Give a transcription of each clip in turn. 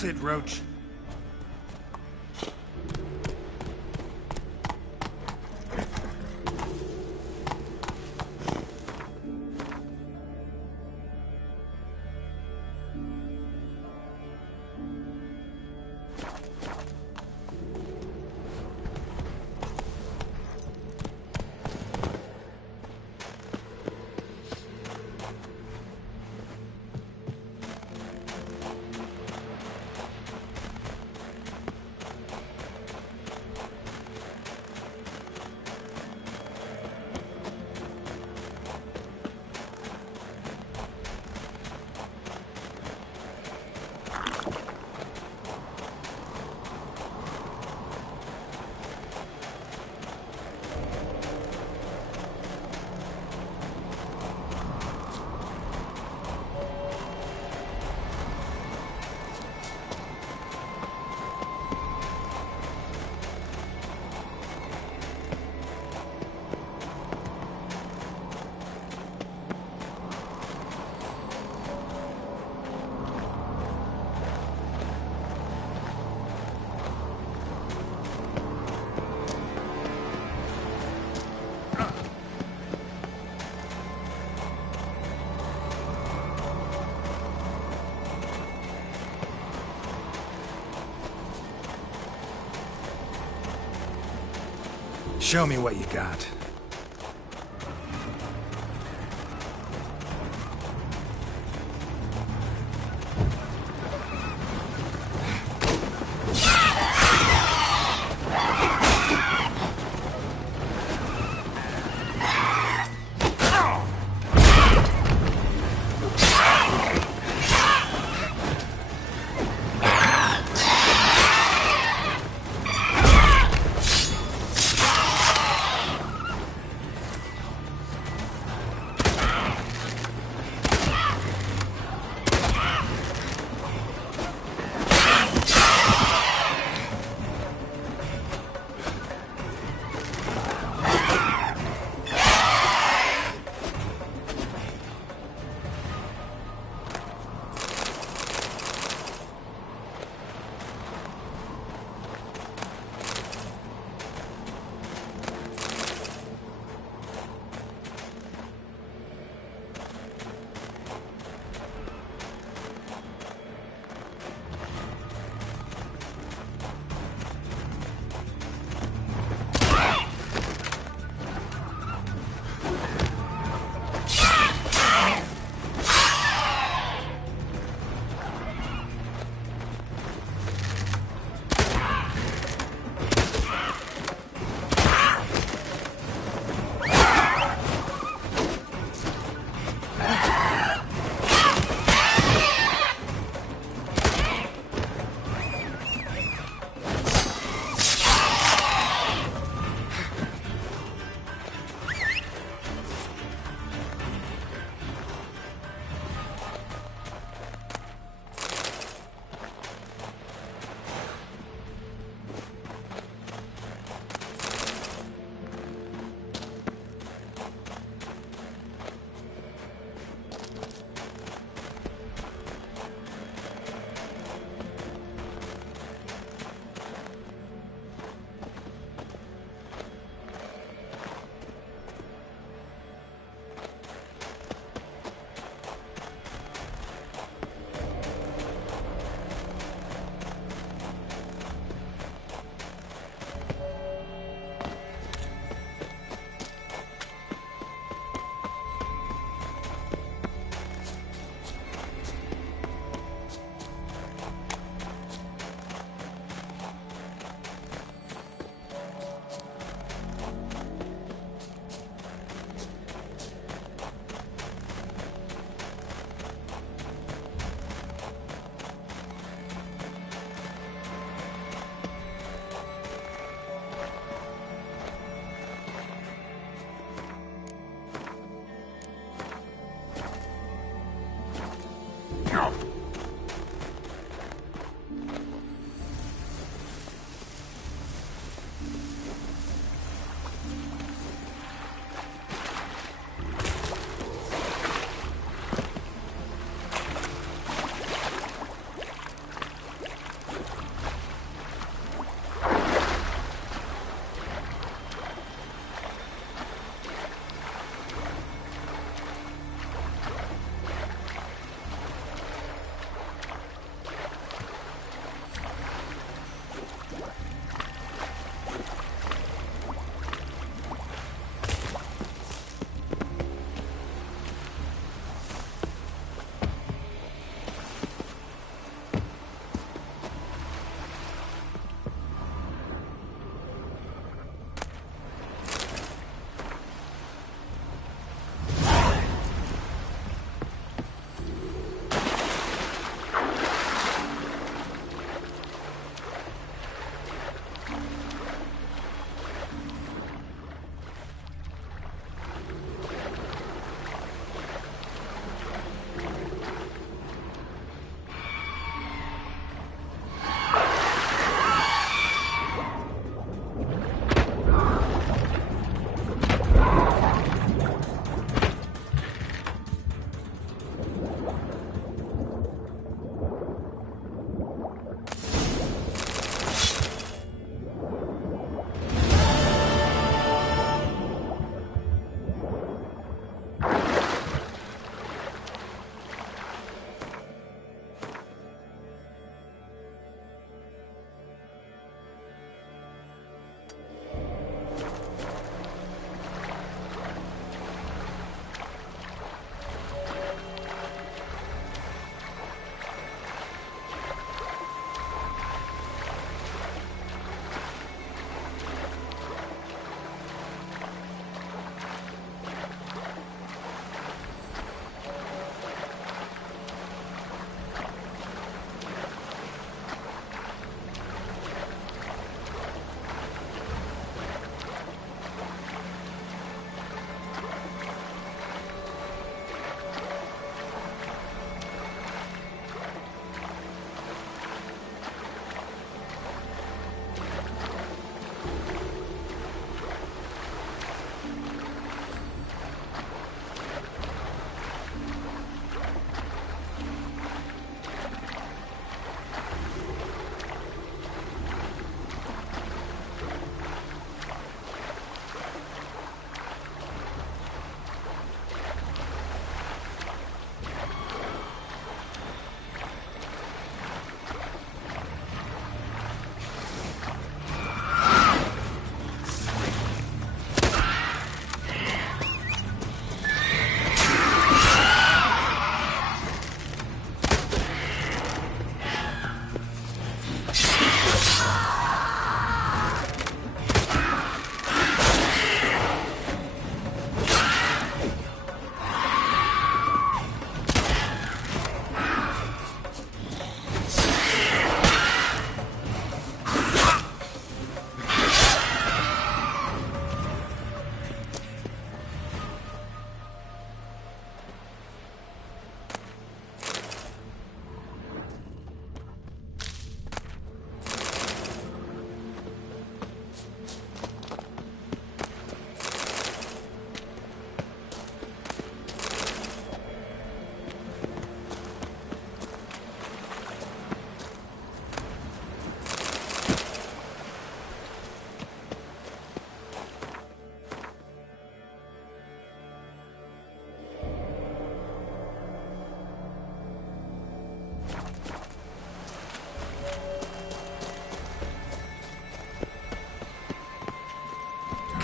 That's it, Roach. Show me what you got.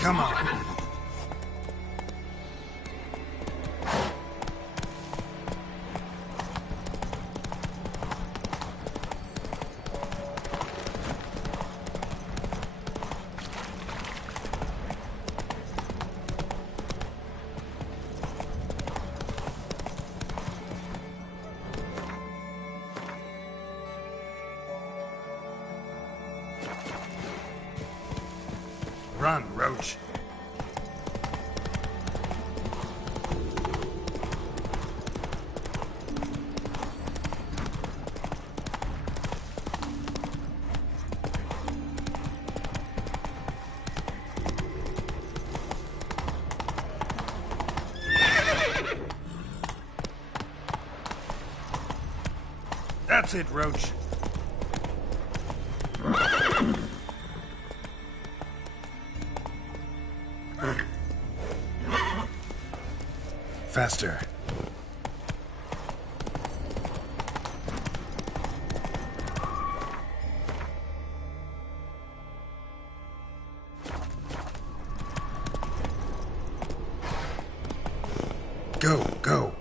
Come on. Run, Roach. That's it, Roach. Faster. Go, go.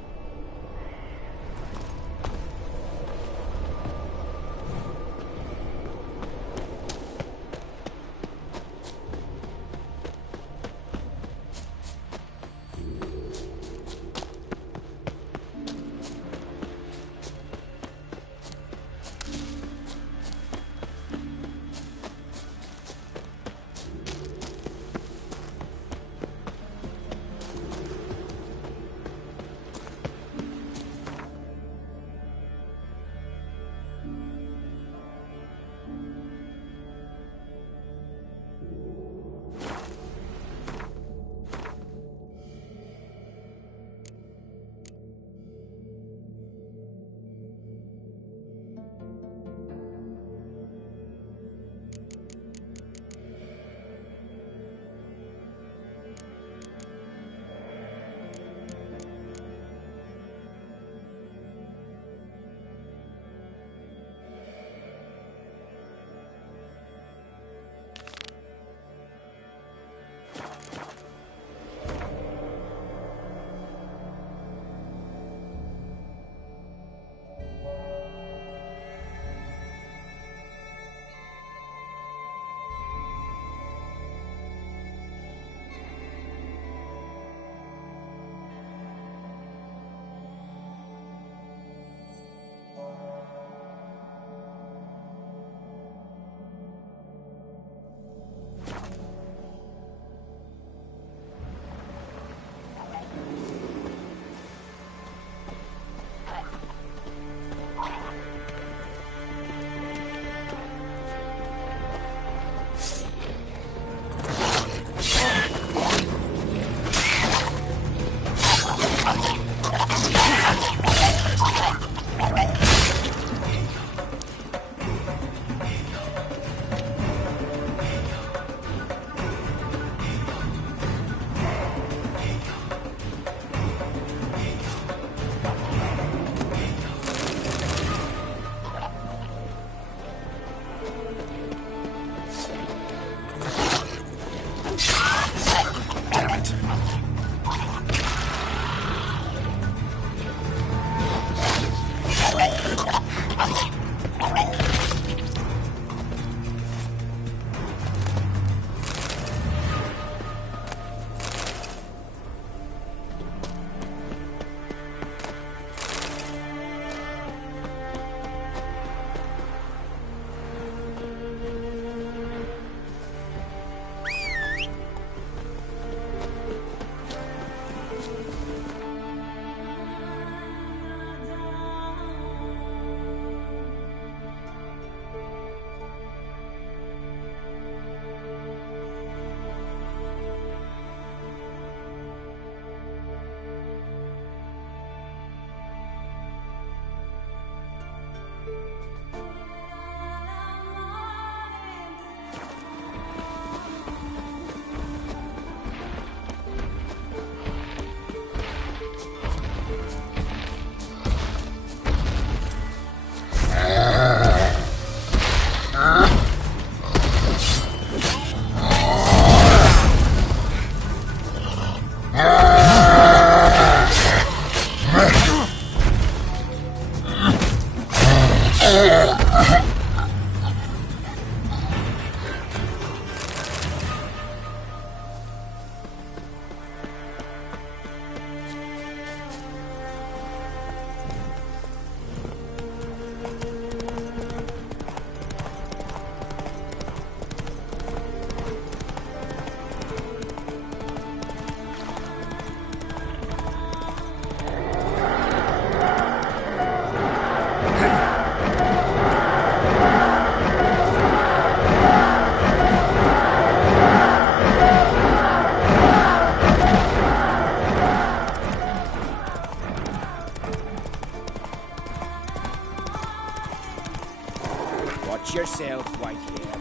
Watch yourself, Whitehair.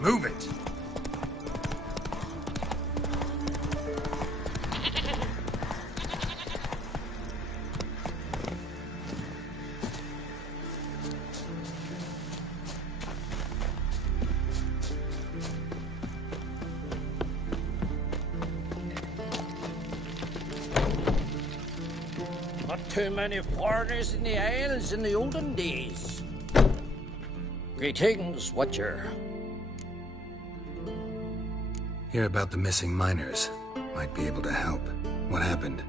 Move it. Not too many foreigners in the Isles in the olden days. Greetings, Watcher. Hear about the missing miners. Might be able to help. What happened?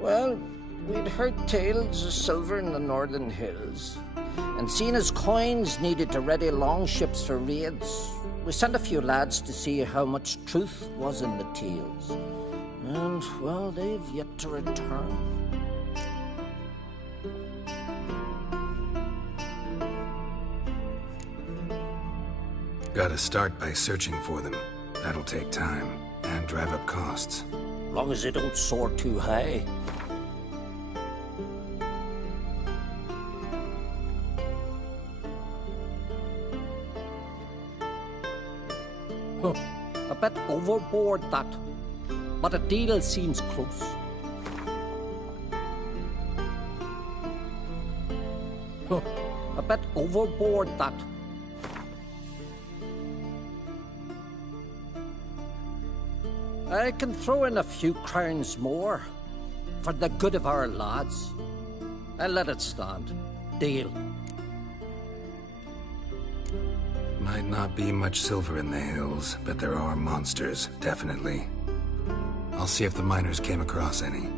Well, we'd heard tales of silver in the northern hills, and seen as coins needed to ready longships for raids, we sent a few lads to see how much truth was in the tales. And, well, they've yet to return. Gotta start by searching for them. That'll take time and drive up costs. Long as they don't soar too high. Huh. A bit overboard, that. But a deal seems close. Huh. A bit overboard, that. I can throw in a few crowns more for the good of our lads. I'll let it stand. Deal. Might not be much silver in the hills, but there are monsters, definitely. I'll see if the miners came across any.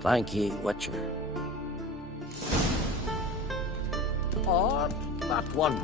Thank ye, Witcher. Odd, that one.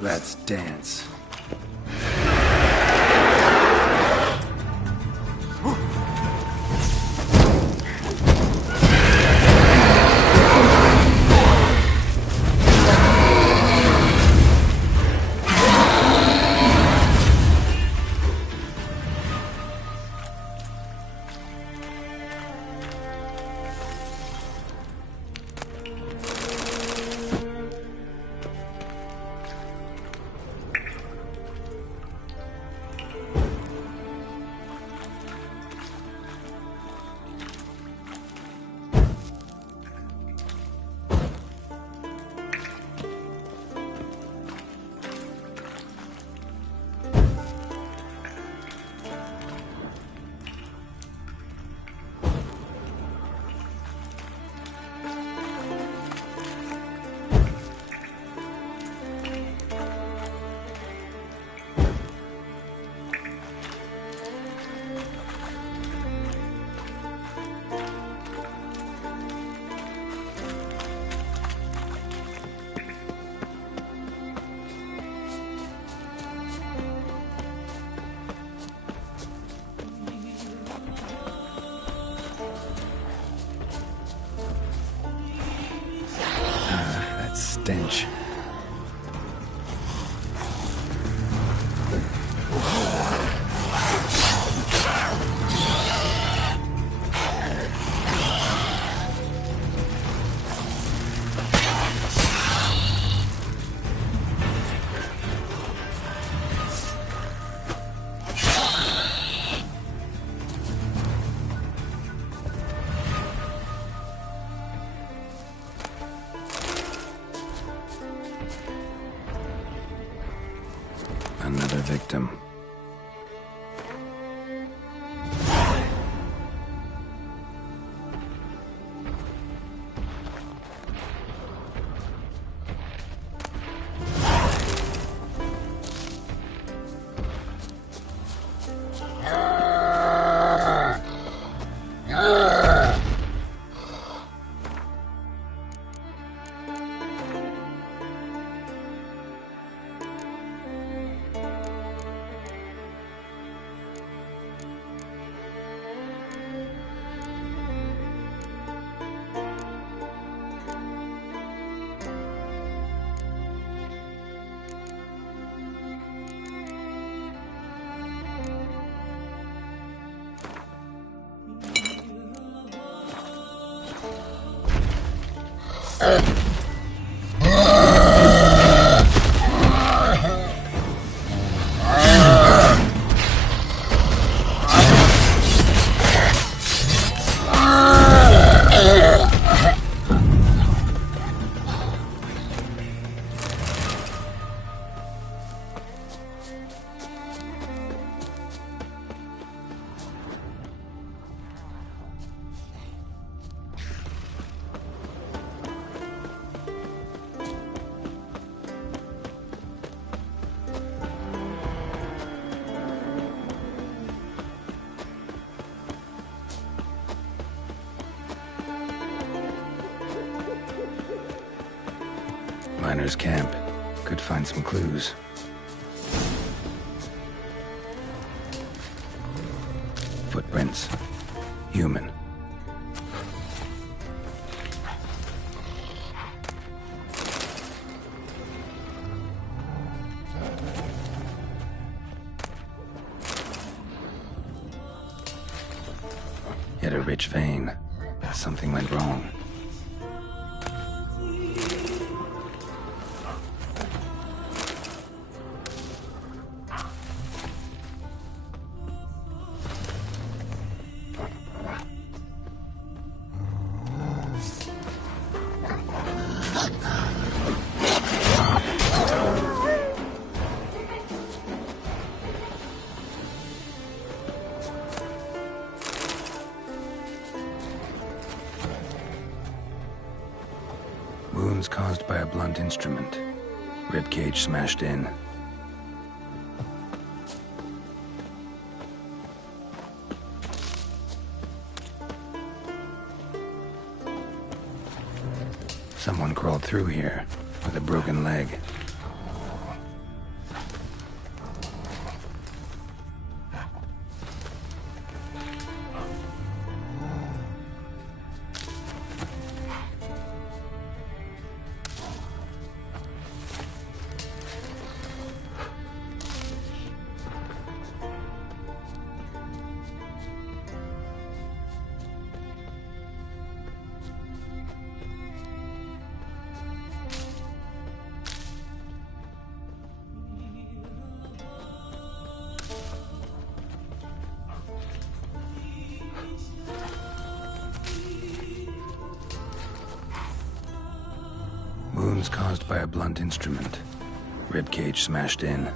Let's dance. stench. Another victim. Miners' camp. Could find some clues. Footprints. Human. Hit a rich vein, but something went wrong. Wounds caused by a blunt instrument. Ribcage smashed in. Someone crawled through here with a broken leg. Wounds caused by a blunt instrument. Ribcage smashed in.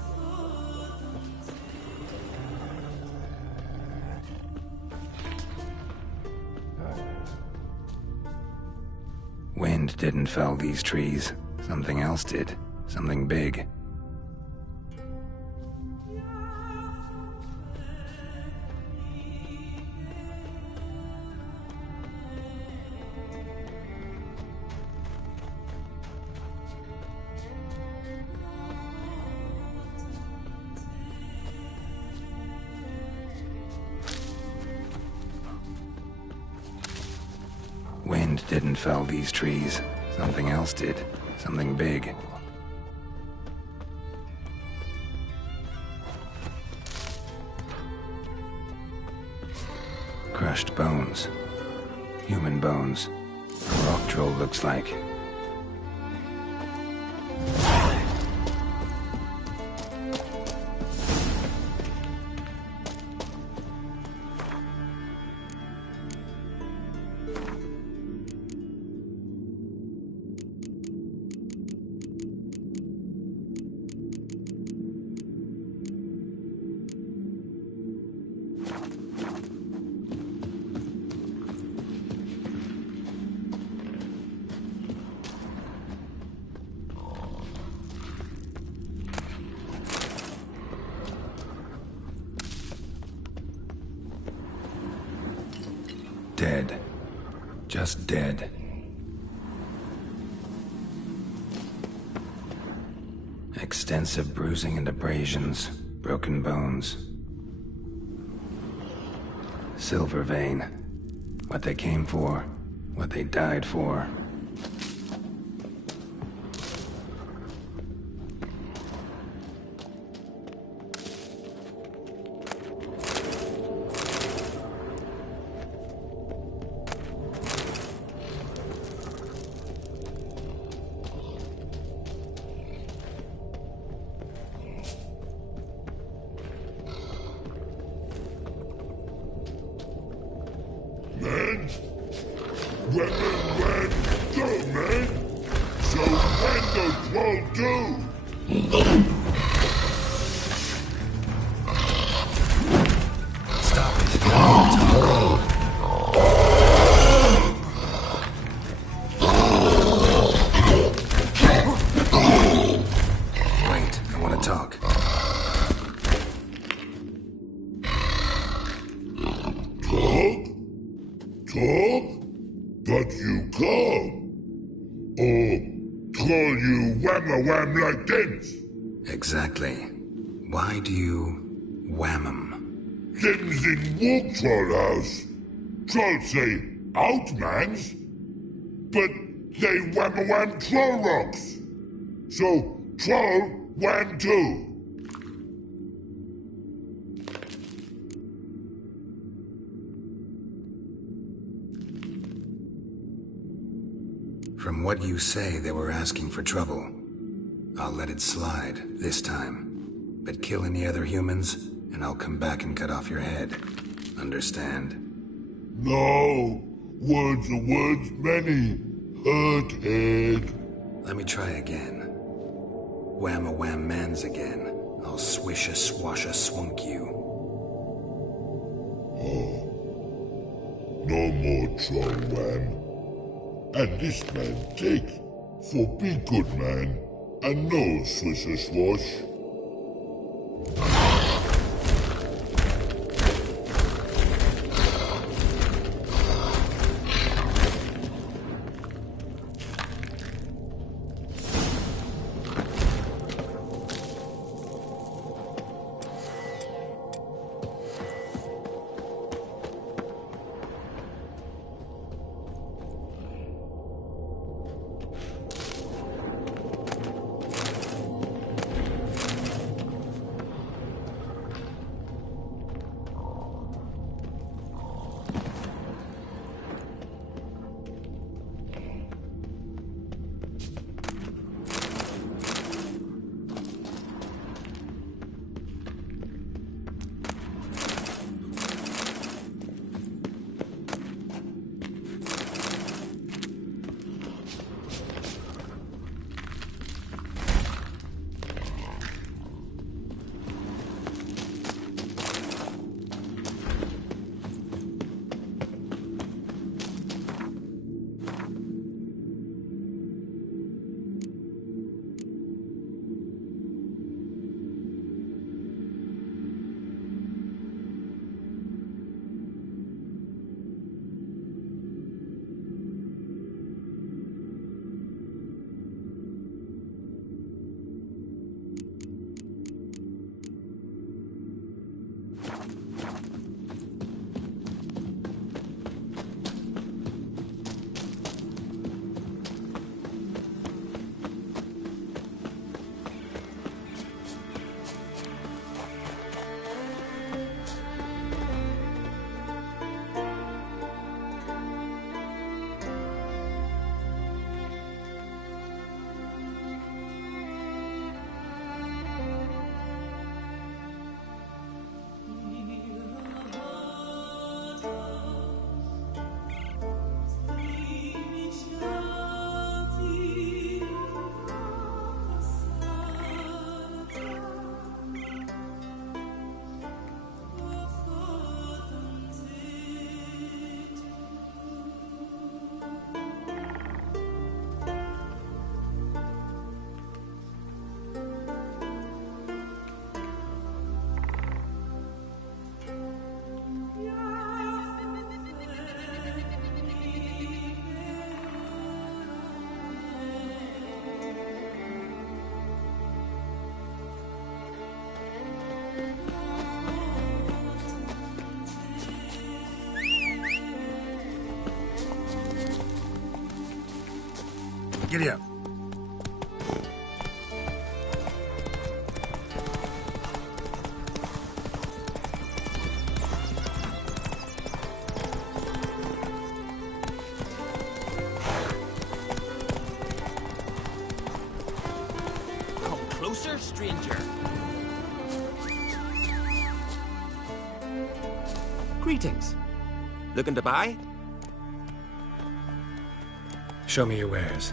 Wind didn't fell these trees. Something else did. Something big. Wind didn't fell these trees. Something else did. Something big. Crushed bones. Human bones. A rock troll looks like. Dead. Just dead. Extensive bruising and abrasions, broken bones. Silver vein. What they came for, what they died for. Man? When, go, man! So when the troll do? Stop it. Wait, I want to talk. Talk? But you can't. Or call you wham-a-wham like this. Exactly. Why do you wham 'em? Things in walk troll house. Trolls say outmans, but they wham-a-wham troll rocks. So troll wham too. From what you say, they were asking for trouble. I'll let it slide, this time. But kill any other humans, and I'll come back and cut off your head. Understand? No, words are words many. Hurt head. Let me try again. Wham-a-wham mans again. I'll swish-a-swash-a-swunk you. No more troll wham. And this man take for be good man and no swish a swash. Giddy up. Come closer, stranger. Greetings. Looking to buy? Show me your wares.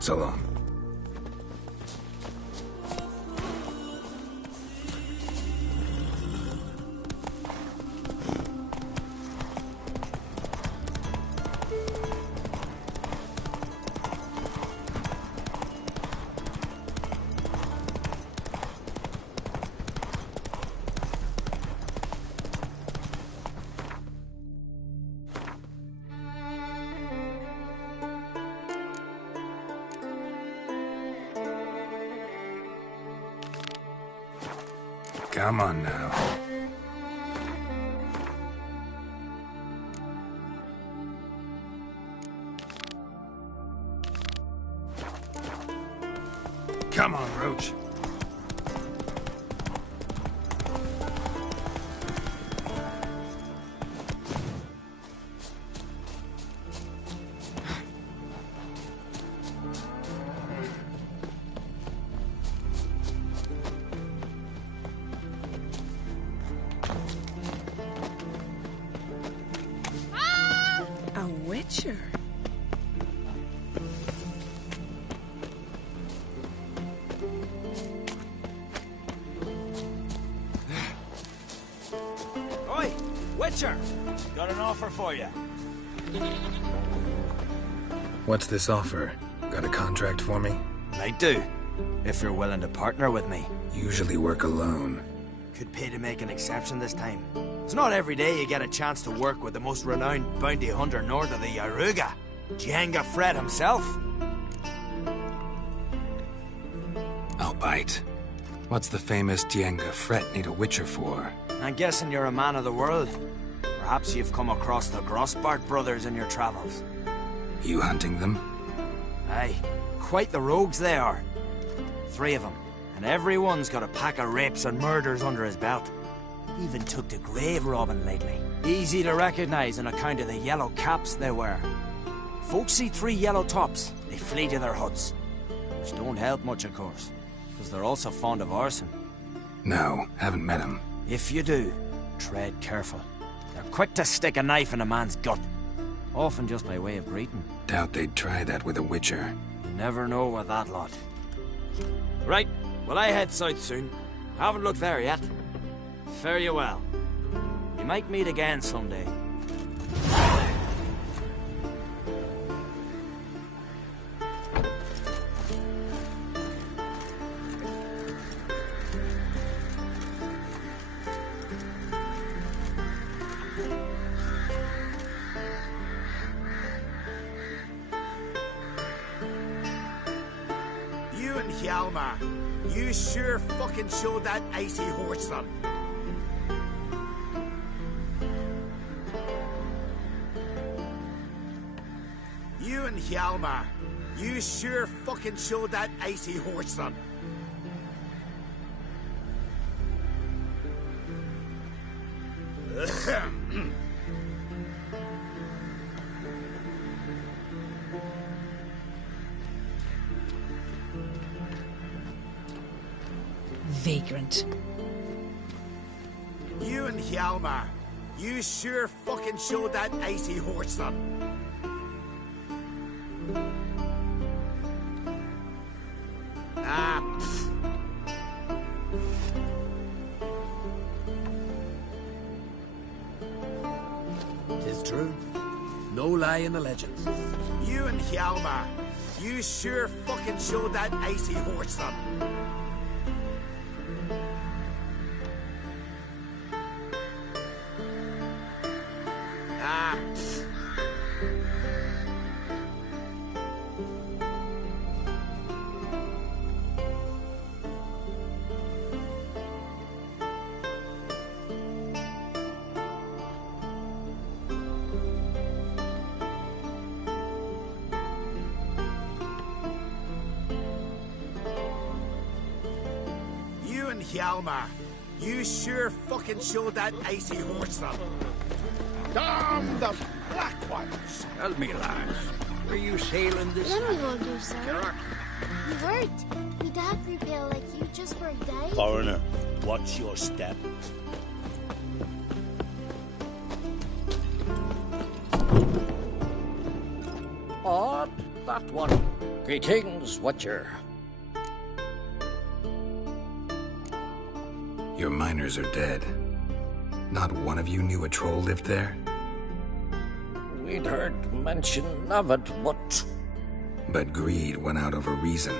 So long. Come on now. Come on, Roach. A witcher. Oi, Witcher! Got an offer for you. What's this offer? Got a contract for me? I do, if you're willing to partner with me. Usually work alone. Could pay to make an exception this time. It's not every day you get a chance to work with the most renowned bounty hunter north of the Yaruga, Jenga Fred himself. I'll bite. What's the famous Dienga Fret need a witcher for? I'm guessing you're a man of the world. Perhaps you've come across the Grossbart brothers in your travels. You hunting them? Aye, quite the rogues they are. 3 of them, and every one's got a pack of rapes and murders under his belt. Even took to grave robbing lately. Easy to recognize on account of the yellow caps they wear. Folks see 3 yellow tops, they flee to their huts. Which don't help much, of course, because they're also fond of arson. No, haven't met him. If you do, tread careful. They're quick to stick a knife in a man's gut. Often just by way of greeting. Doubt they'd try that with a witcher. You never know with that lot. Right, well I head south soon. Haven't looked there yet. Fare you well. We might meet again someday. You and Hjalmar, you sure fucking showed that icy horse them. You and Hjalmar, you sure fucking showed that icy horse them. Vagrant. You and Hjalmar, you sure fucking showed that icy horse them. Ah, pfft. Tis true. No lie in the legends. You and Hjalmar, you sure fucking showed that icy horse them. Hjalmar, you sure fucking showed that icy horse them. Damn the black ones! Tell me, lads, were you sailing this Then we will do, sir. Kirk. You weren't. We dad grew pale like you just for a day. Foreigner, watch your step. Odd, that one. Greetings, Watcher. Your miners are dead. Not one of you knew a troll lived there? We'd heard mention of it, but But greed won out over reason.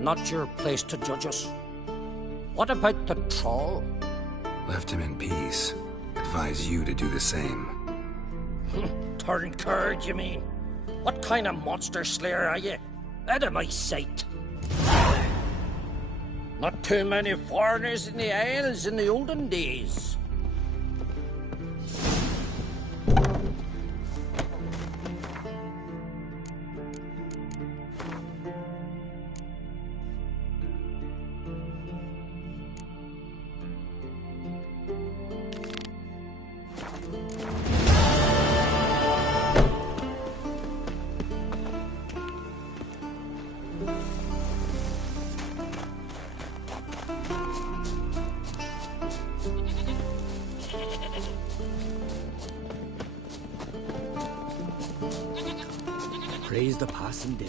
not your place to judge us. What about the troll? Left him in peace. Advise you to do the same. Turn curd, you mean? What kind of monster slayer are you? Out of my sight. Not too many foreigners in the Isles in the olden days. Praise the passing day.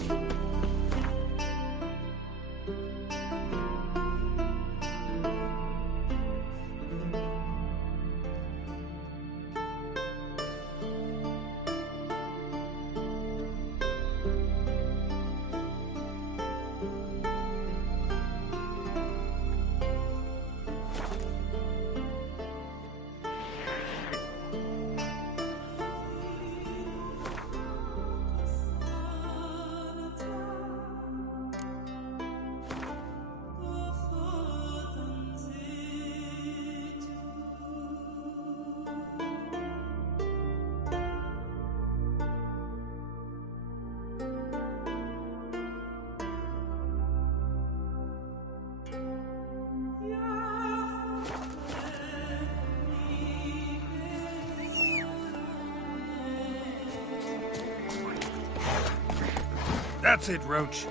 That's it, Roach.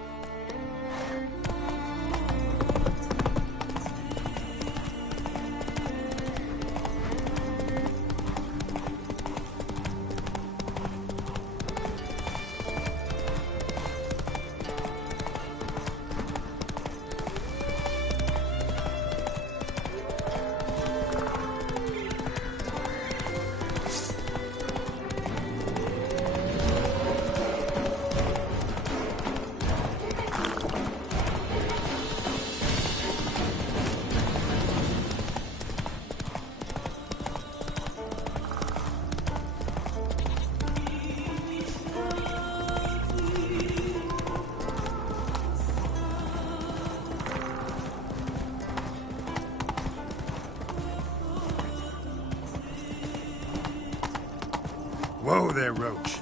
Whoa there, Roach.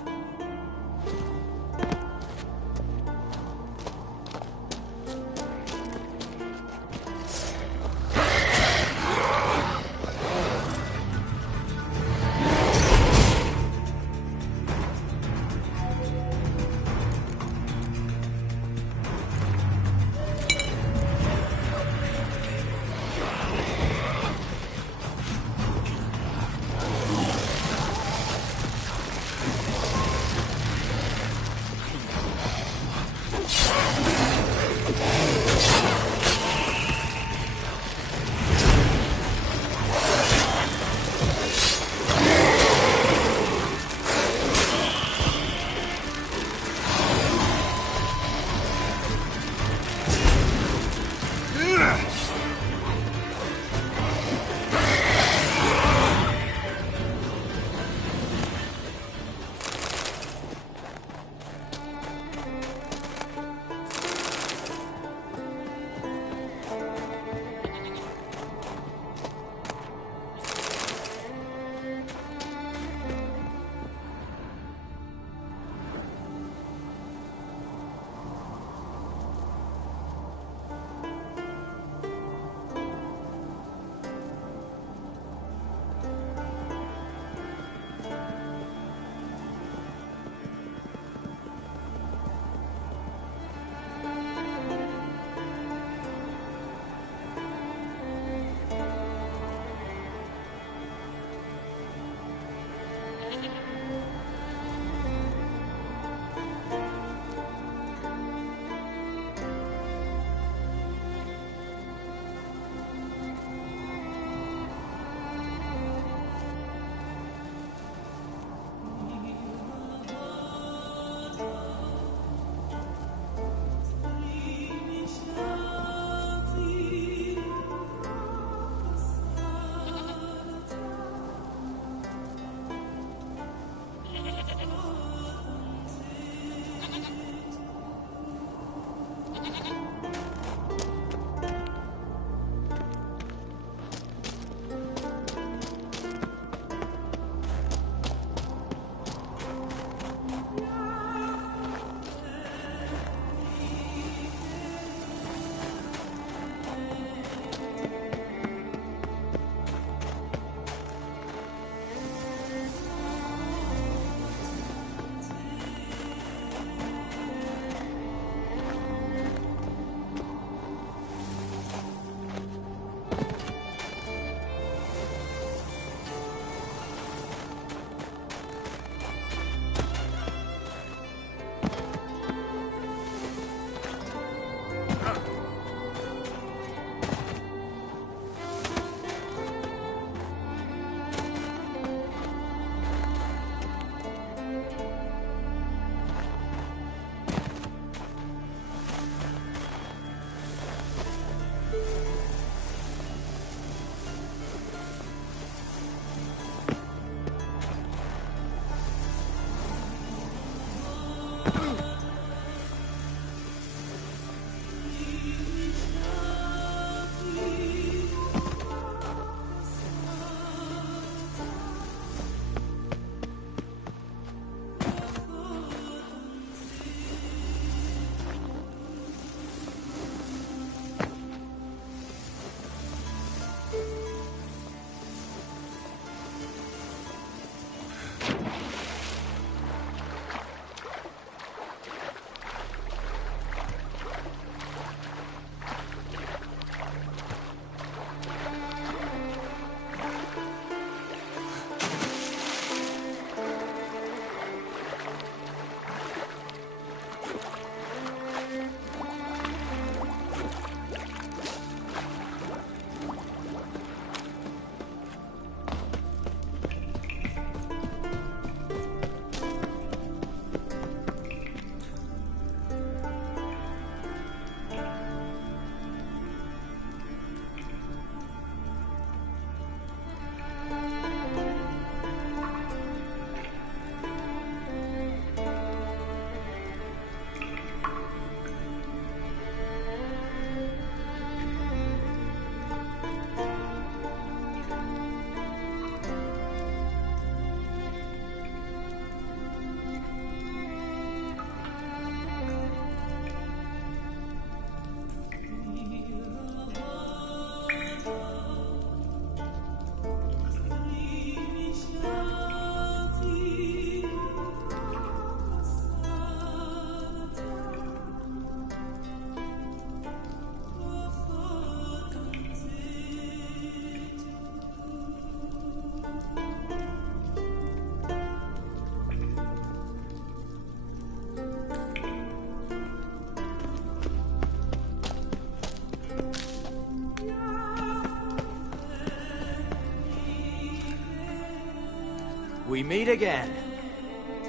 We meet again.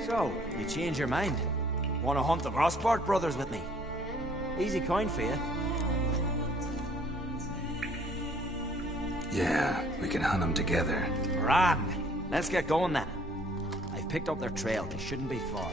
So, you change your mind? Want to hunt the Rossport brothers with me? Easy coin for you. Yeah, we can hunt them together. Grand. Let's get going then. I've picked up their trail. They shouldn't be far.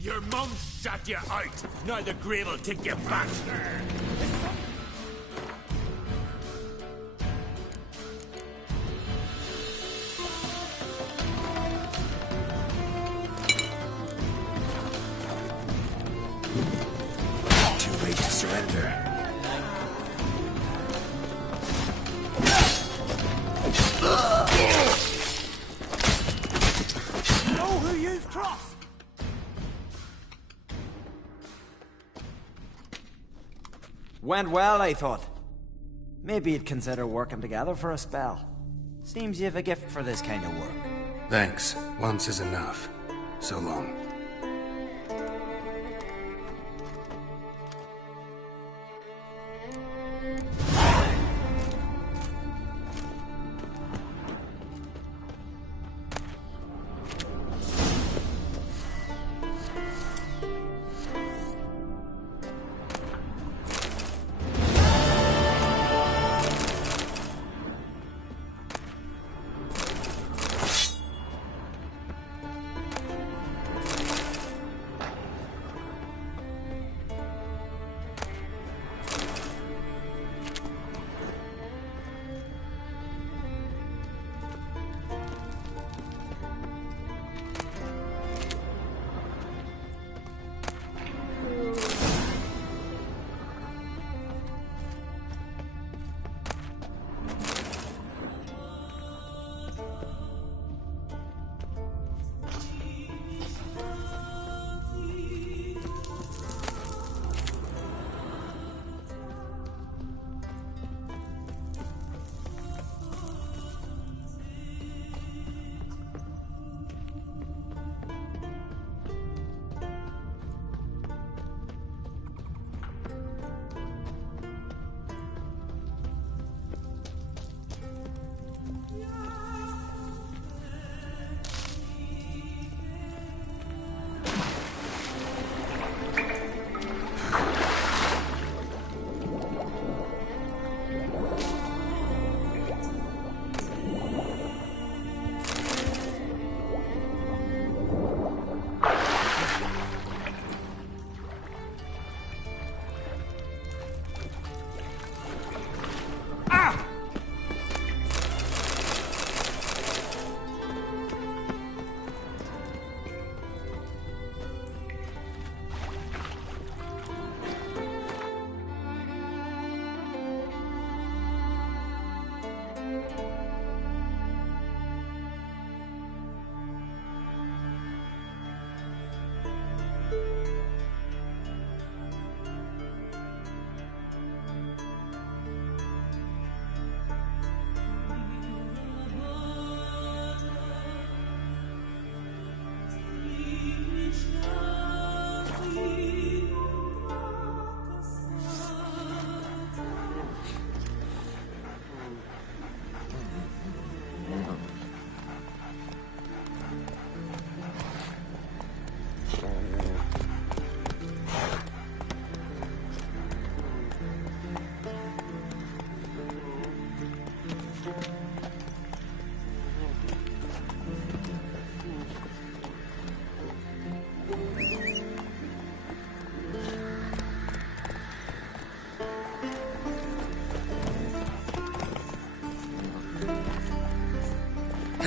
Your mum shot you out. Now the grave will take you back. Too late to surrender. Know who you've crossed. Went well, I thought. Maybe you'd consider working together for a spell. Seems you have a gift for this kind of work. Thanks. Once is enough. So long.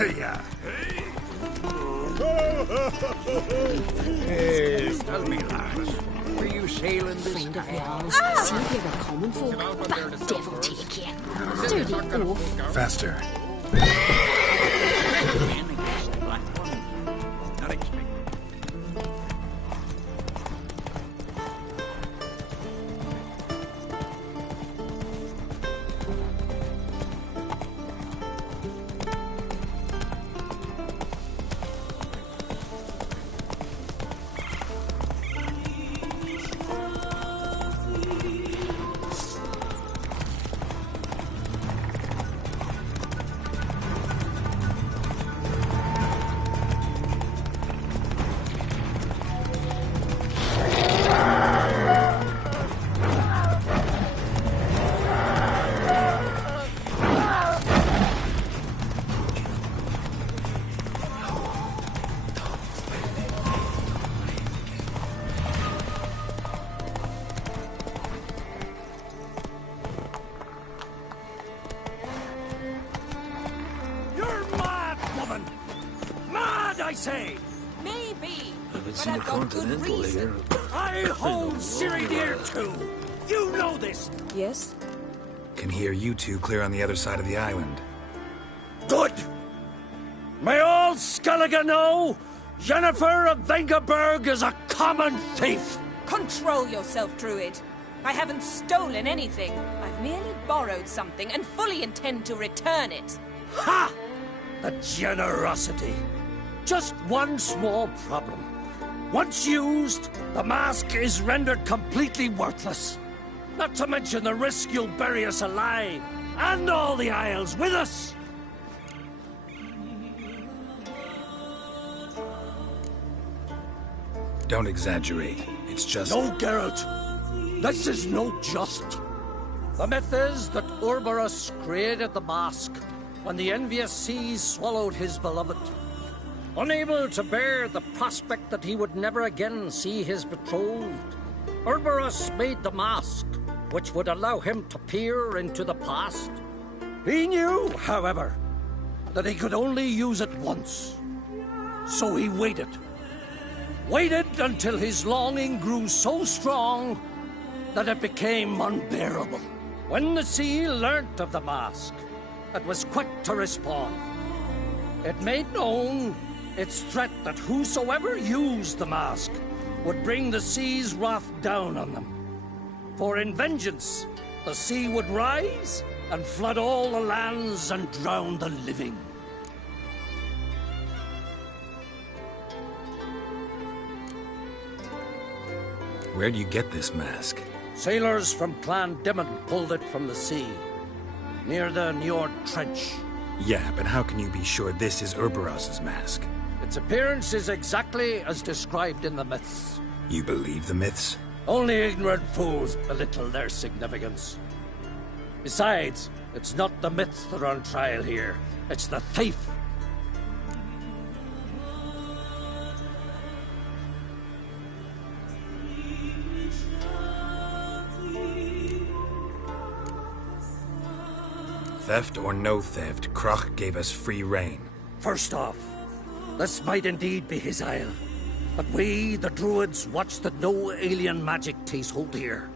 Hey-ya. Hey, tell me, lads. Were you sailing this Friend of time? yours. See if you're a common folk. Bad devil take you. Dirty oaf. Faster. Not expected. I say? Maybe. Haven't but seen I've a got good continental reason. here. I hold Siridir too. You know this. Yes? Can hear you two clear on the other side of the island. Good. May all Skellige know Jennifer of Vengerberg is a common thief. Control yourself, Druid. I haven't stolen anything. I've merely borrowed something and fully intend to return it. Ha! The generosity. Just one small problem. Once used, the mask is rendered completely worthless. Not to mention the risk you'll bury us alive, and all the Isles with us. Don't exaggerate. It's just... No, Geralt. This is no just. The myth is that Urberus created the mask when the envious seas swallowed his beloved. Unable to bear the prospect that he would never again see his betrothed, Urberus made the mask, which would allow him to peer into the past. He knew, however, that he could only use it once. So he waited. Waited until his longing grew so strong that it became unbearable. When the sea learnt of the mask, it was quick to respond. It made known its threat that whosoever used the mask would bring the sea's wrath down on them. For in vengeance, the sea would rise and flood all the lands and drown the living. Where'd you get this mask? Sailors from Clan Dimon pulled it from the sea, near the Njord Trench. Yeah, but how can you be sure this is Urberos's mask? Its appearance is exactly as described in the myths. You believe the myths? Only ignorant fools belittle their significance. Besides, it's not the myths that are on trial here. It's the thief. Theft or no theft, Kroch gave us free rein. First off, this might indeed be his isle. But we, the Druids, watch that no alien magic takes hold here.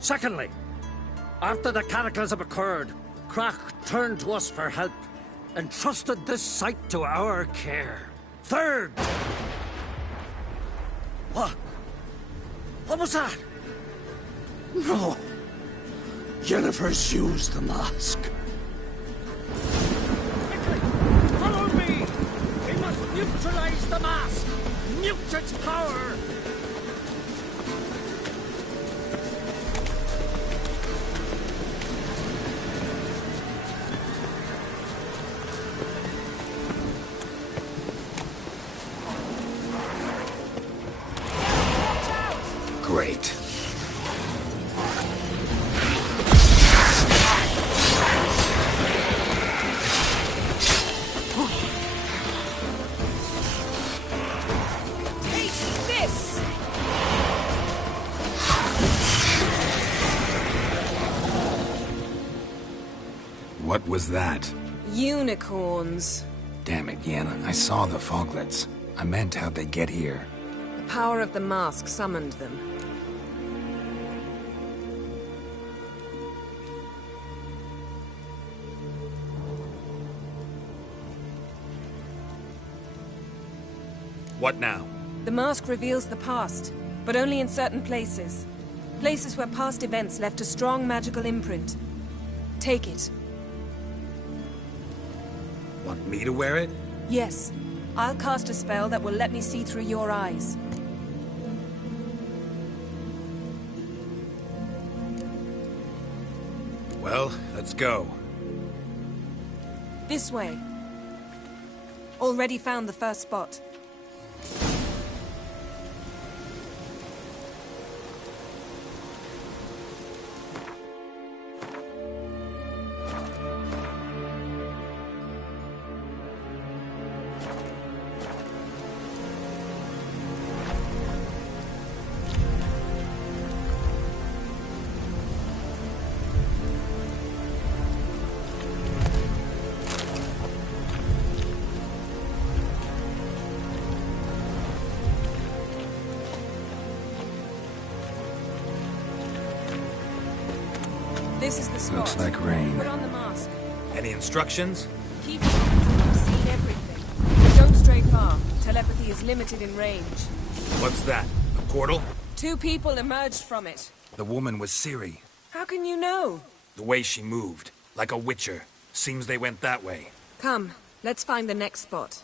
Secondly, after the cataclysm occurred, Kroch turned to us for help and trusted this site to our care. Third... What? What was that? No. Jennifer's used the mask. Follow me! We must neutralize the mask! Mute its power! Great. What was that? Unicorns. Damn it, Yen. I saw the foglets. I meant how'd they get here. The power of the mask summoned them. What now? The mask reveals the past, but only in certain places. Places where past events left a strong magical imprint. Take it. Want me to wear it? Yes. I'll cast a spell that will let me see through your eyes. Well, let's go. This way. Already found the first spot. This is the spot. Looks like rain. Put on the mask. Any instructions? Keep it until you've seen everything. Don't stray far. Telepathy is limited in range. What's that? A portal? 2 people emerged from it. The woman was Ciri. How can you know? The way she moved. Like a witcher. Seems they went that way. Come, let's find the next spot.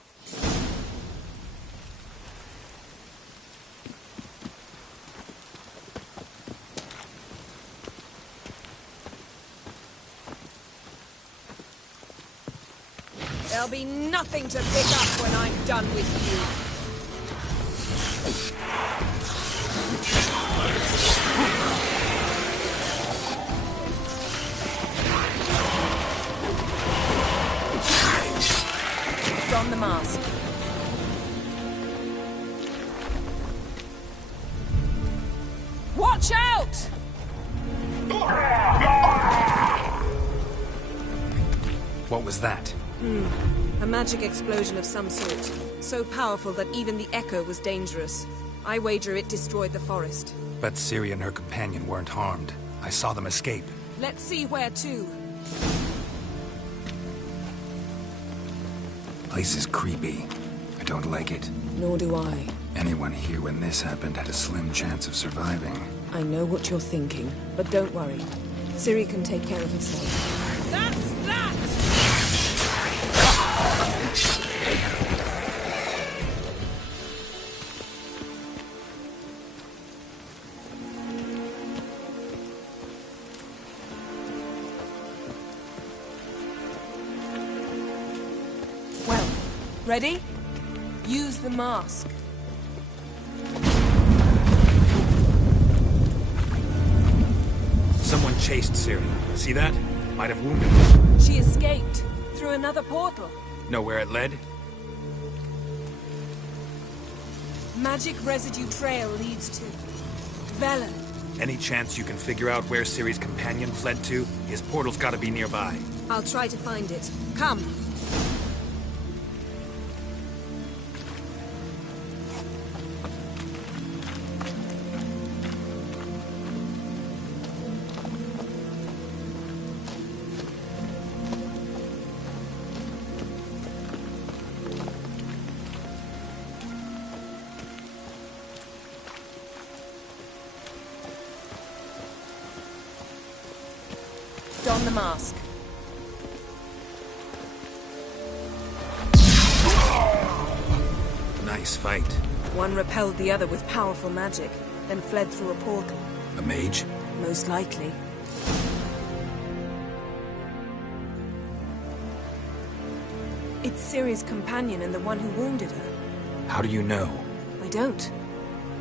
There'll be nothing to pick up when I'm done with you. Don the mask. Watch out! What was that? A magic explosion of some sort. So powerful that even the echo was dangerous. I wager it destroyed the forest. But Ciri and her companion weren't harmed. I saw them escape. Let's see where to. Place is creepy. I don't like it. Nor do I. Anyone here when this happened had a slim chance of surviving. I know what you're thinking, but don't worry. Ciri can take care of herself. That's that! Well, ready? Use the mask. Someone chased Ciri. See that? Might have wounded her. She escaped through another portal. Know where it led? Magic residue trail leads to Velen. Any chance you can figure out where Ciri's companion fled to? His portal's gotta be nearby. I'll try to find it. Come. Don the mask. Nice fight. One repelled the other with powerful magic, then fled through a portal. A mage? Most likely. It's Ciri's companion and the one who wounded her. How do you know? I don't.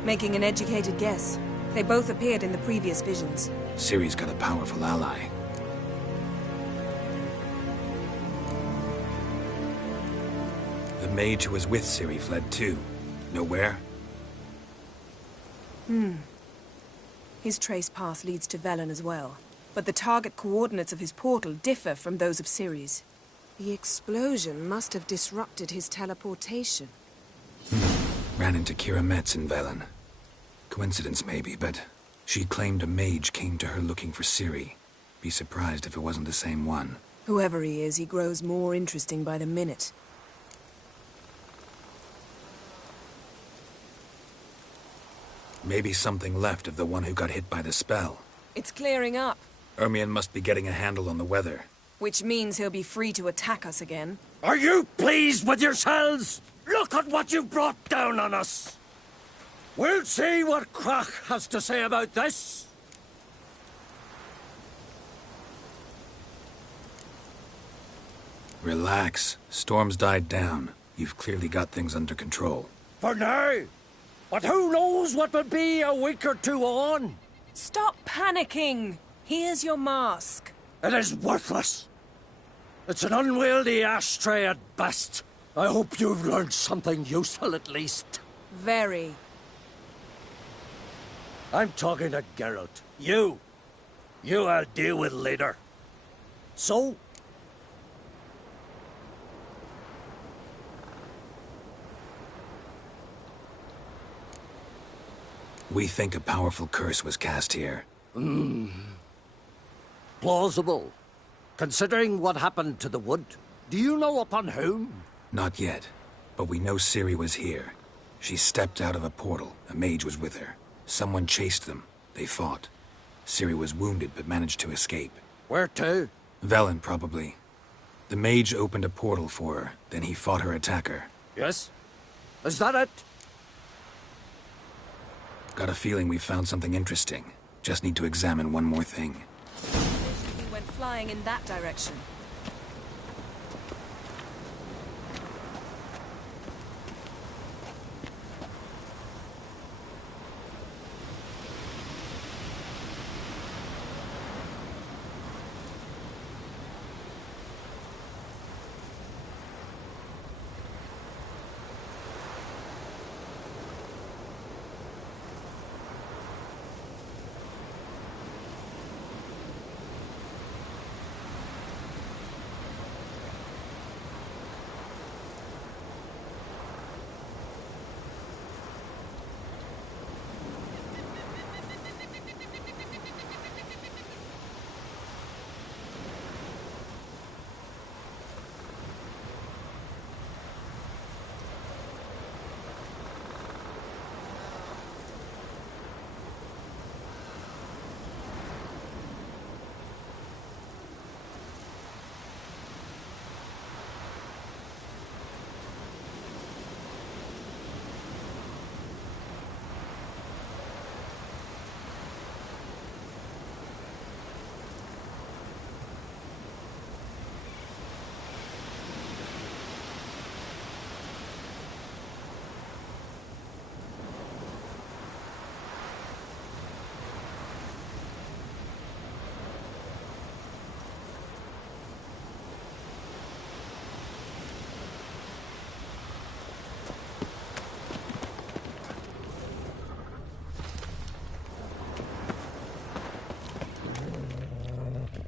Making an educated guess. They both appeared in the previous visions. Ciri's got a powerful ally. The mage who was with Ciri fled too. Know where? His trace path leads to Velen as well. But the target coordinates of his portal differ from those of Ciri's. The explosion must have disrupted his teleportation. Ran into Kira Metz in Velen. Coincidence maybe, but she claimed a mage came to her looking for Ciri. Be surprised if it wasn't the same one. Whoever he is, he grows more interesting by the minute. Maybe something left of the one who got hit by the spell. It's clearing up. Ermion must be getting a handle on the weather. Which means he'll be free to attack us again. Are you pleased with yourselves? Look at what you've brought down on us. We'll see what Krach has to say about this. Relax. Storm's died down. You've clearly got things under control. For now. But who knows what will be a week or two on? Stop panicking. Here's your mask. It is worthless. It's an unwieldy ashtray at best. I hope you've learned something useful at least. Very. I'm talking to Geralt. You I'll deal with later. So? We think a powerful curse was cast here. Plausible. Considering what happened to the wood, do you know upon whom? Not yet, but we know Ciri was here. She stepped out of a portal. A mage was with her. Someone chased them. They fought. Ciri was wounded but managed to escape. Where to? Velen, probably. The mage opened a portal for her, then he fought her attacker. Yes? Is that it? Got a feeling we found something interesting. Just need to examine one more thing. He went flying in that direction.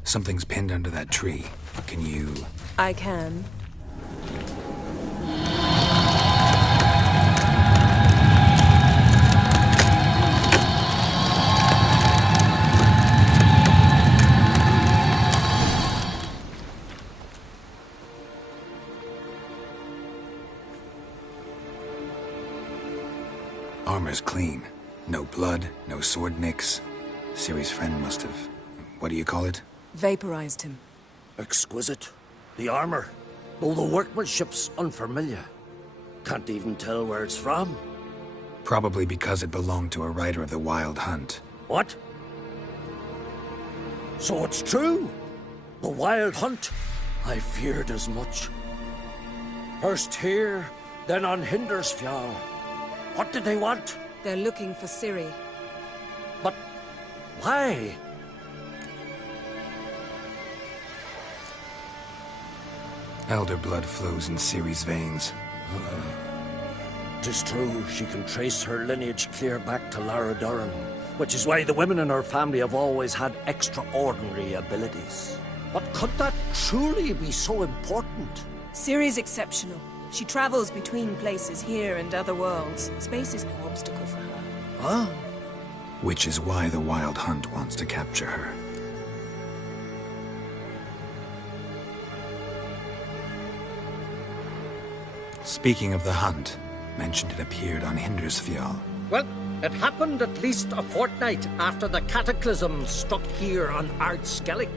Something's pinned under that tree. Can you... I can. Armor's clean. No blood, no sword nicks. Ciri's friend must have... What do you call it? Vaporized him. Exquisite. The armor, though the workmanship's unfamiliar. Can't even tell where it's from. Probably because it belonged to a rider of the Wild Hunt. What? So it's true? The Wild Hunt? I feared as much. First here, then on Hindersfjall. What did they want? They're looking for Ciri. But why? Elder blood flows in Ciri's veins. 'Tis true, she can trace her lineage clear back to Lara Duran, which is why the women in her family have always had extraordinary abilities. But could that truly be so important? Ciri's exceptional. She travels between places here and other worlds. Space is no obstacle for her. Huh? Which is why the Wild Hunt wants to capture her. Speaking of the hunt, mentioned it appeared on Hindersfjall. Well, it happened at least a fortnight after the cataclysm struck here on Skellige.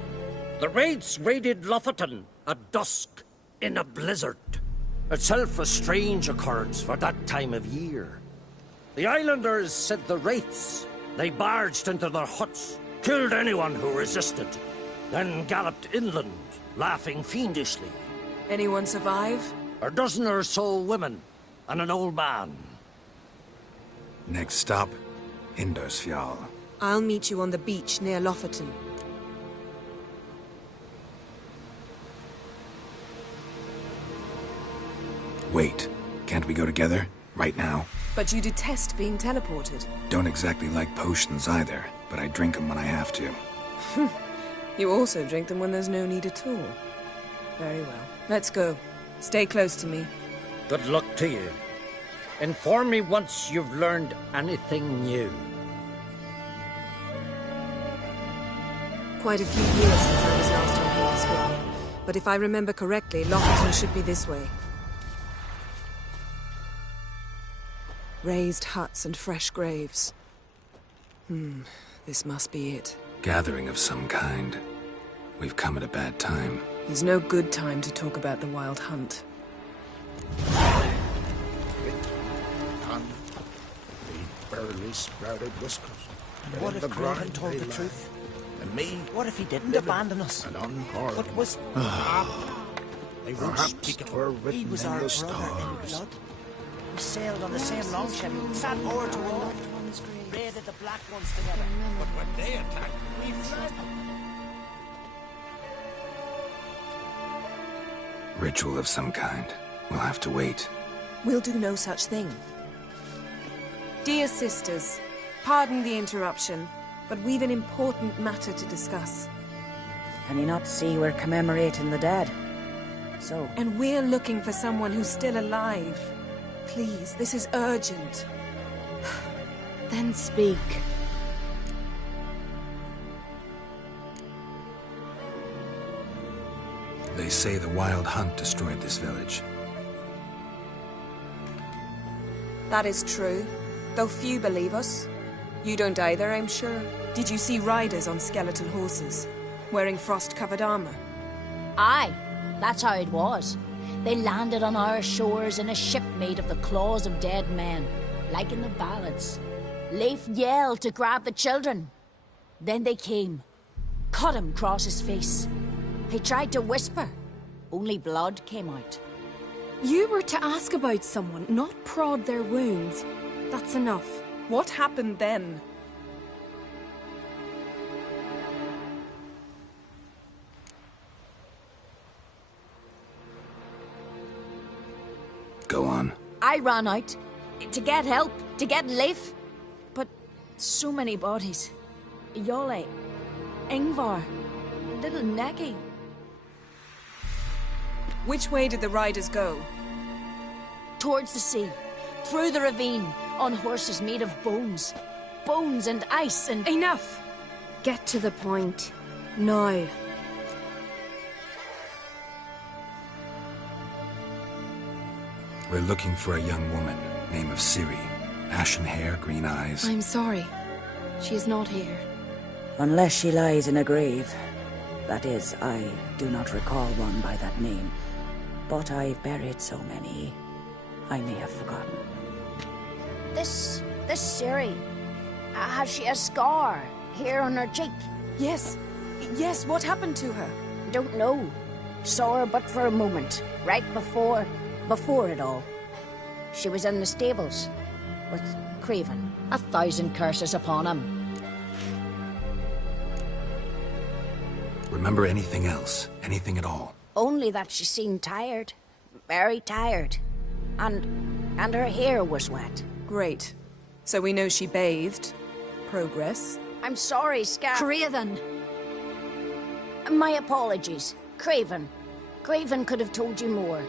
The raids raided Lofoten at dusk in a blizzard. Itself a strange occurrence for that time of year. The islanders said the wraiths. They barged into their huts, killed anyone who resisted, then galloped inland, laughing fiendishly. Anyone survive? A dozen or so women and an old man. Next stop, Hindersfjall. I'll meet you on the beach near Lofoten. Wait, can't we go together? Right now? But you detest being teleported. Don't exactly like potions either, but I drink them when I have to. You also drink them when there's no need at all. Very well. Let's go. Stay close to me. Good luck to you. Inform me once you've learned anything new. Quite a few years since I was last on Hindersfjall. But if I remember correctly, Lofoten should be this way. Raised huts and fresh graves. This must be it. Gathering of some kind. We've come at a bad time. There's no good time to talk about the Wild Hunt. On the barely sprouted whiskers. What if Craven told the truth? And me? What if he didn't abandon us? And unharmed. What was... They won't speak of her He written was in our the brother in stars. blood. We sailed on the same longship, sat oar to oar, raided the Black Ones together. But when they attacked, we fled. Ritual of some kind. We'll have to wait. We'll do no such thing. Dear sisters, pardon the interruption, but we've an important matter to discuss. Can you not see we're commemorating the dead? So... And we're looking for someone who's still alive. Please, this is urgent. Then speak. They say the Wild Hunt destroyed this village. That is true, though few believe us. You don't either, I'm sure. Did you see riders on skeletal horses, wearing frost-covered armor? Aye, that's how it was. They landed on our shores in a ship made of the claws of dead men, like in the ballads. Leif yelled to grab the children. Then they came, cut him across his face. He tried to whisper, only blood came out. You were to ask about someone, not prod their wounds. That's enough. What happened then? Go on. I ran out to get help, to get Leif. But so many bodies. Yolle, Ingvar, little Necky. Which way did the riders go? Towards the sea, through the ravine, on horses made of bones. Bones and ice and... Enough! Get to the point. Now. We're looking for a young woman, name of Ciri. Ashen hair, green eyes. I'm sorry. She is not here. Unless she lies in a grave. That is, I do not recall one by that name. But I've buried so many, I may have forgotten. This Ciri, has she a scar here on her cheek? Yes, what happened to her? Don't know. Saw her but for a moment, right before it all. She was in the stables with Craven. 1,000 curses upon him. Remember anything else? Anything at all? Only that she seemed tired. Very tired. And her hair was wet. Great. So we know she bathed. Progress. I'm sorry, Scar... Craven! My apologies. Craven. Craven could have told you more.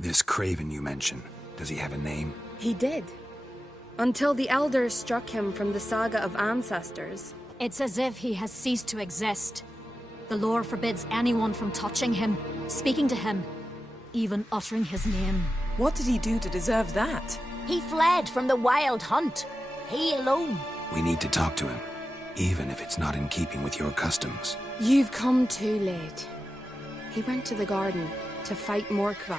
This Craven you mentioned, does he have a name? He did. Until the Elders struck him from the saga of ancestors. It's as if he has ceased to exist. The lore forbids anyone from touching him, speaking to him, even uttering his name. What did he do to deserve that? He fled from the wild hunt. He alone. We need to talk to him, even if it's not in keeping with your customs. You've come too late. He went to the garden to fight Morkvag.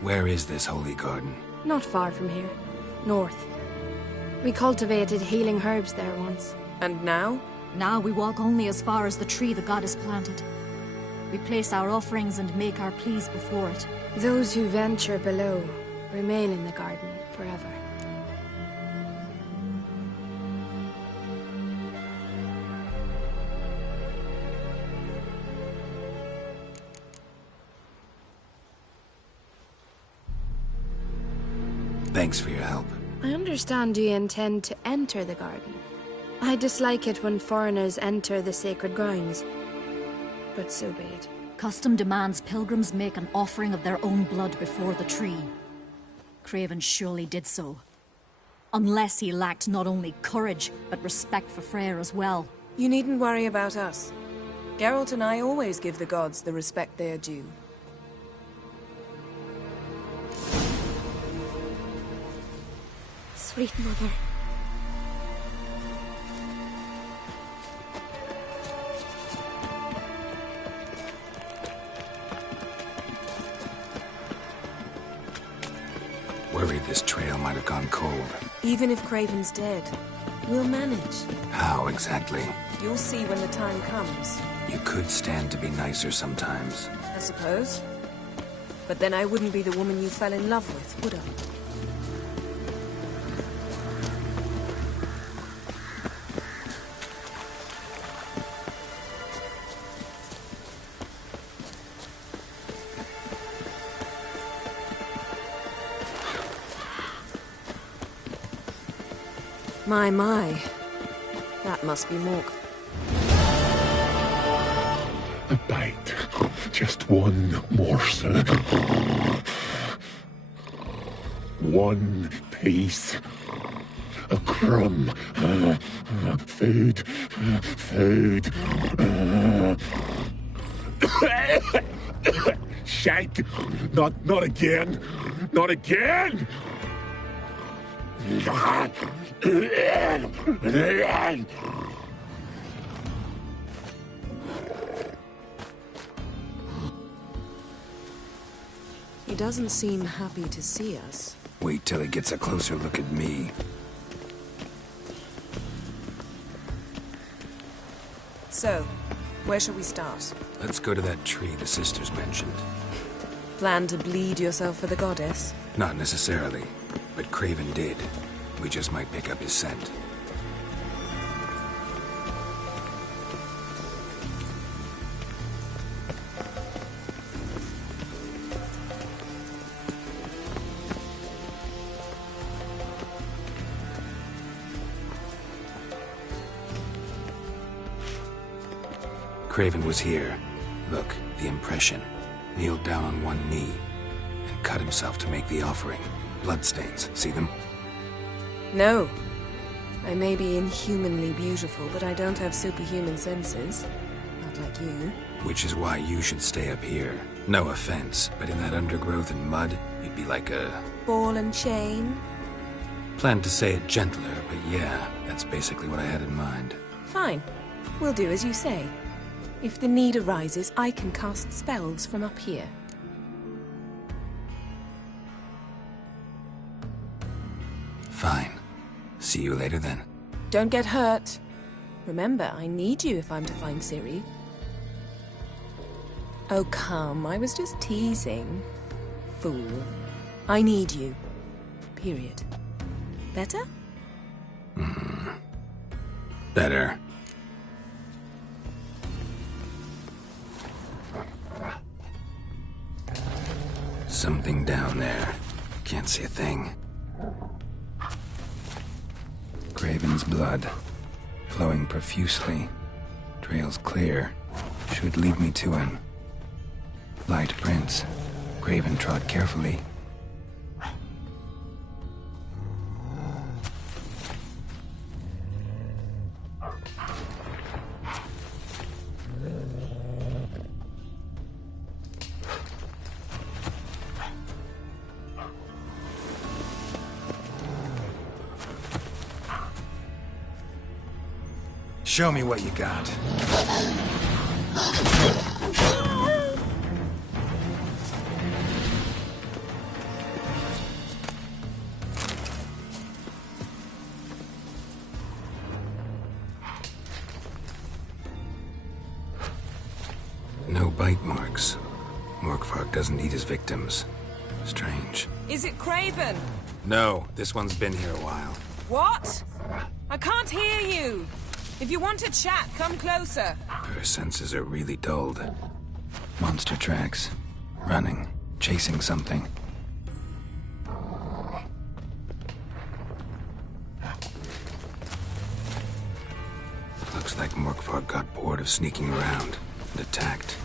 Where is this holy garden? Not far from here. North. We cultivated healing herbs there once. And now? Now we walk only as far as the tree the goddess planted. We place our offerings and make our pleas before it. Those who venture below remain in the garden forever. Thanks for your help. I understand you intend to enter the garden. I dislike it when foreigners enter the sacred grounds. But so be it. Custom demands pilgrims make an offering of their own blood before the tree. Craven surely did so. Unless he lacked not only courage, but respect for Freyr as well. You needn't worry about us. Geralt and I always give the gods the respect they are due. Sweet mother. Worried this trail might have gone cold. Even if Craven's dead, we'll manage. How exactly? You'll see when the time comes. You could stand to be nicer sometimes. I suppose. But then I wouldn't be the woman you fell in love with, would I? My. That must be Mork. A bite. Just one morsel. One piece. A crumb. Food. Food. Shite. Not again. Not again! He doesn't seem happy to see us. Wait till he gets a closer look at me. So, where shall we start? Let's go to that tree the sisters mentioned. Plan to bleed yourself for the goddess? Not necessarily, but Craven did. We just might pick up his scent. Craven was here. Look, the impression. Kneeled down on one knee and cut himself to make the offering. Bloodstains, see them? No. I may be inhumanly beautiful, but I don't have superhuman senses. Not like you. Which is why you should stay up here. No offense, but in that undergrowth and mud, you'd be like a... ball and chain? Planned to say it gentler, but yeah, that's basically what I had in mind. Fine. We'll do as you say. If the need arises, I can cast spells from up here. Fine. See you later then. Don't get hurt. Remember, I need you if I'm to find Ciri. Oh, come. I was just teasing. Fool. I need you. Period. Better? Better. Something down there. Can't see a thing. Craven's blood, flowing profusely. Trail's clear. Should lead me to him. Light prints. Craven trod carefully. Show me what you got. No bite marks. Morkvark doesn't eat his victims. Strange. Is it Craven? No, this one's been here a while. What? I can't hear you. If you want to chat, come closer. Her senses are really dulled. Monster tracks. Running. Chasing something. Looks like Morkvark got bored of sneaking around and attacked.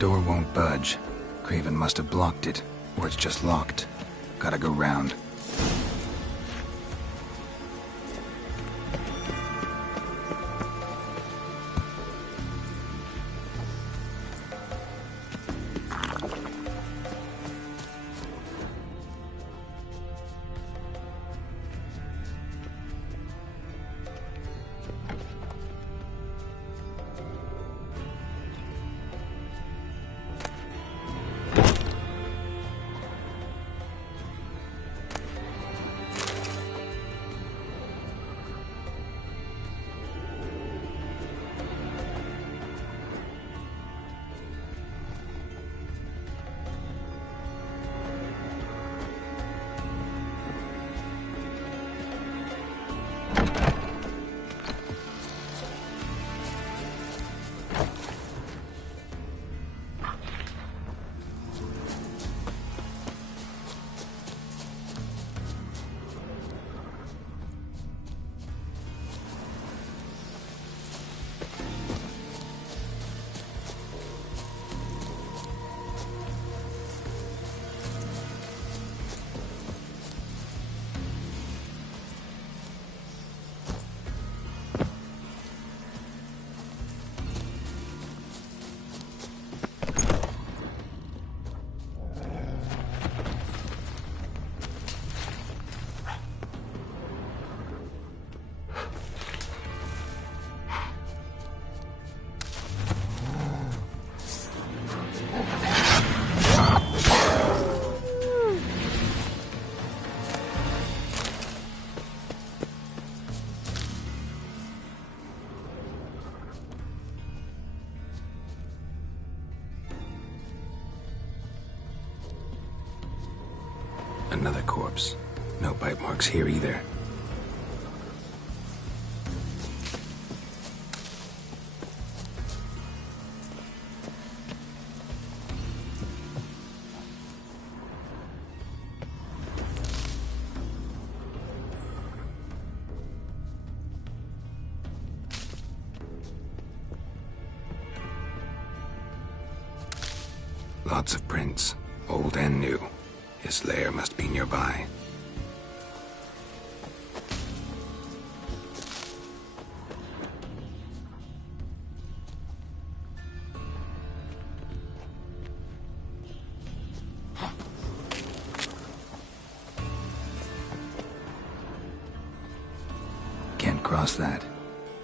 Door won't budge. Craven must have blocked it, or it's just locked. Gotta go round. Another corpse. No bite marks here either. Lots of prints, old and new. His lair must be nearby. Can't cross that.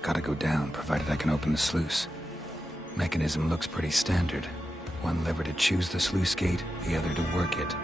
Gotta go down, provided I can open the sluice. Mechanism looks pretty standard. One lever to choose the sluice gate, the other to work it.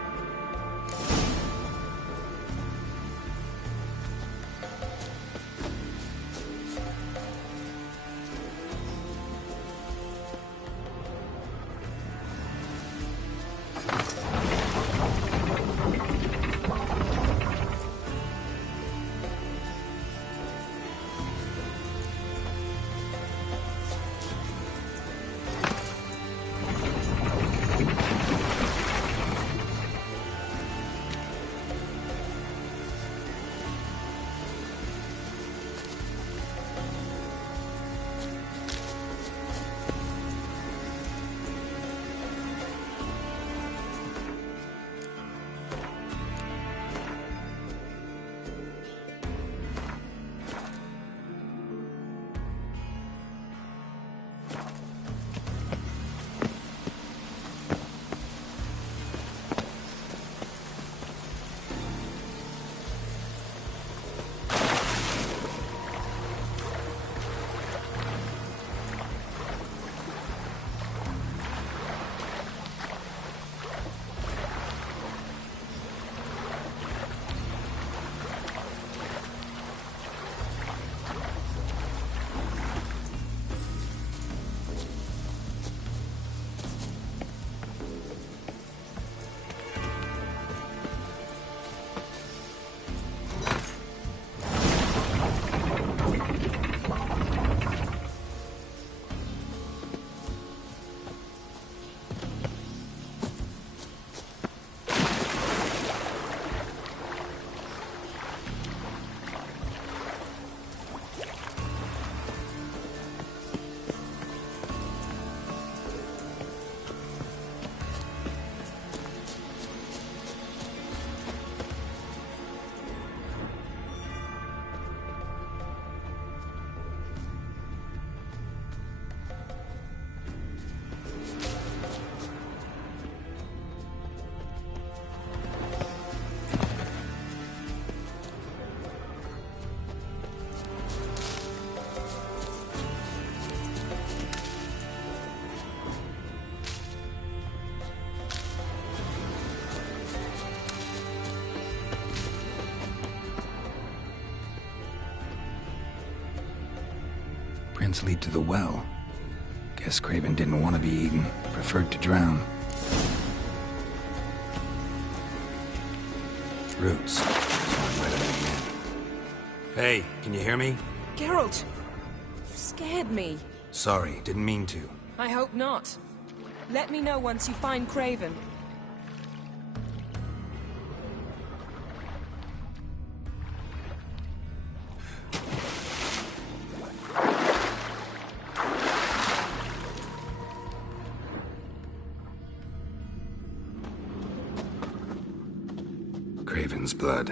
Prints lead to the well. Guess Craven didn't want to be eaten, preferred to drown. Roots. So I'm letting them in. Hey, can you hear me? Geralt, you scared me. Sorry, didn't mean to. I hope not. Let me know once you find Craven. Craven's blood.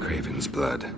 Craven's blood.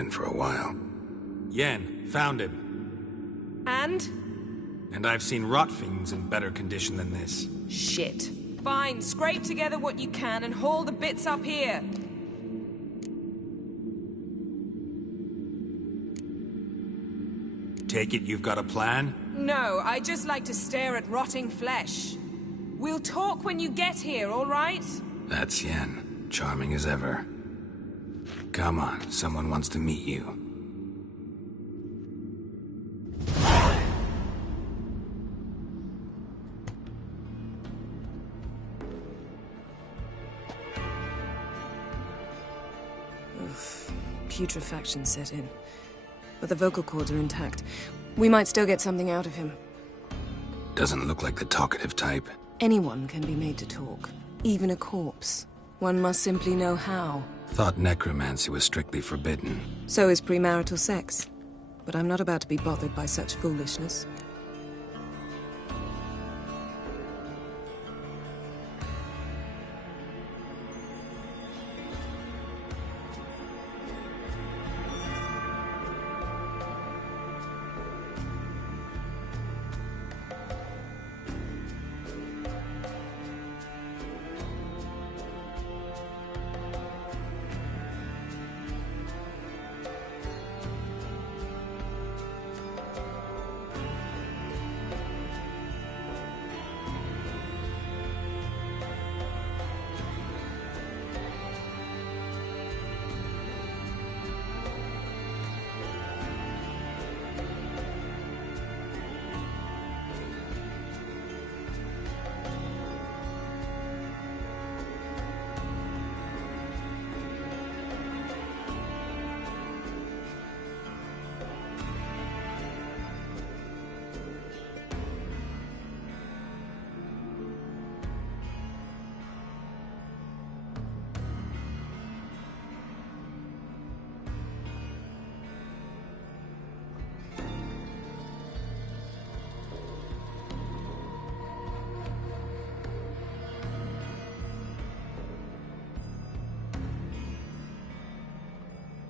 been for a while. Yen, found him. And I've seen rot fiends in better condition than this. shit. Fine, scrape together what you can and haul the bits up here. Take it you've got a plan? No, I just like to stare at rotting flesh. We'll talk when you get here, all right? That's Yen, charming as ever. Come on, someone wants to meet you. Oof. Putrefaction set in. But the vocal cords are intact. We might still get something out of him. Doesn't look like the talkative type. Anyone can be made to talk. Even a corpse. One must simply know how. Thought necromancy was strictly forbidden. So is premarital sex. But I'm not about to be bothered by such foolishness.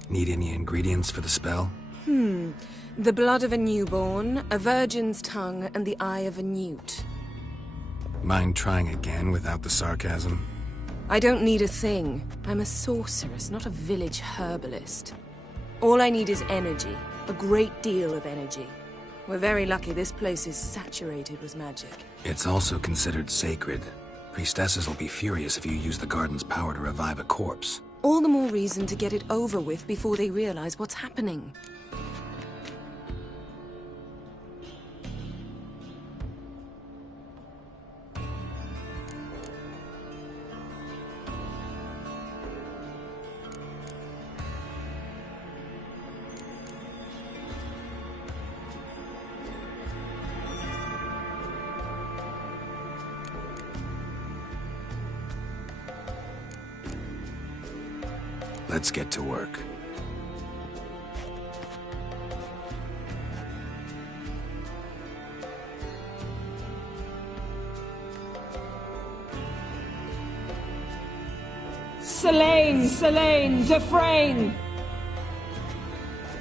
Need any ingredients for the spell? The blood of a newborn, a virgin's tongue, and the eye of a newt. Mind trying again without the sarcasm? I don't need a thing. I'm a sorceress, not a village herbalist. All I need is energy. A great deal of energy. We're very lucky this place is saturated with magic. It's also considered sacred. Priestesses will be furious if you use the garden's power to revive a corpse. All the more reason to get it over with before they realize what's happening. Let's get to work. Selene, Defrain!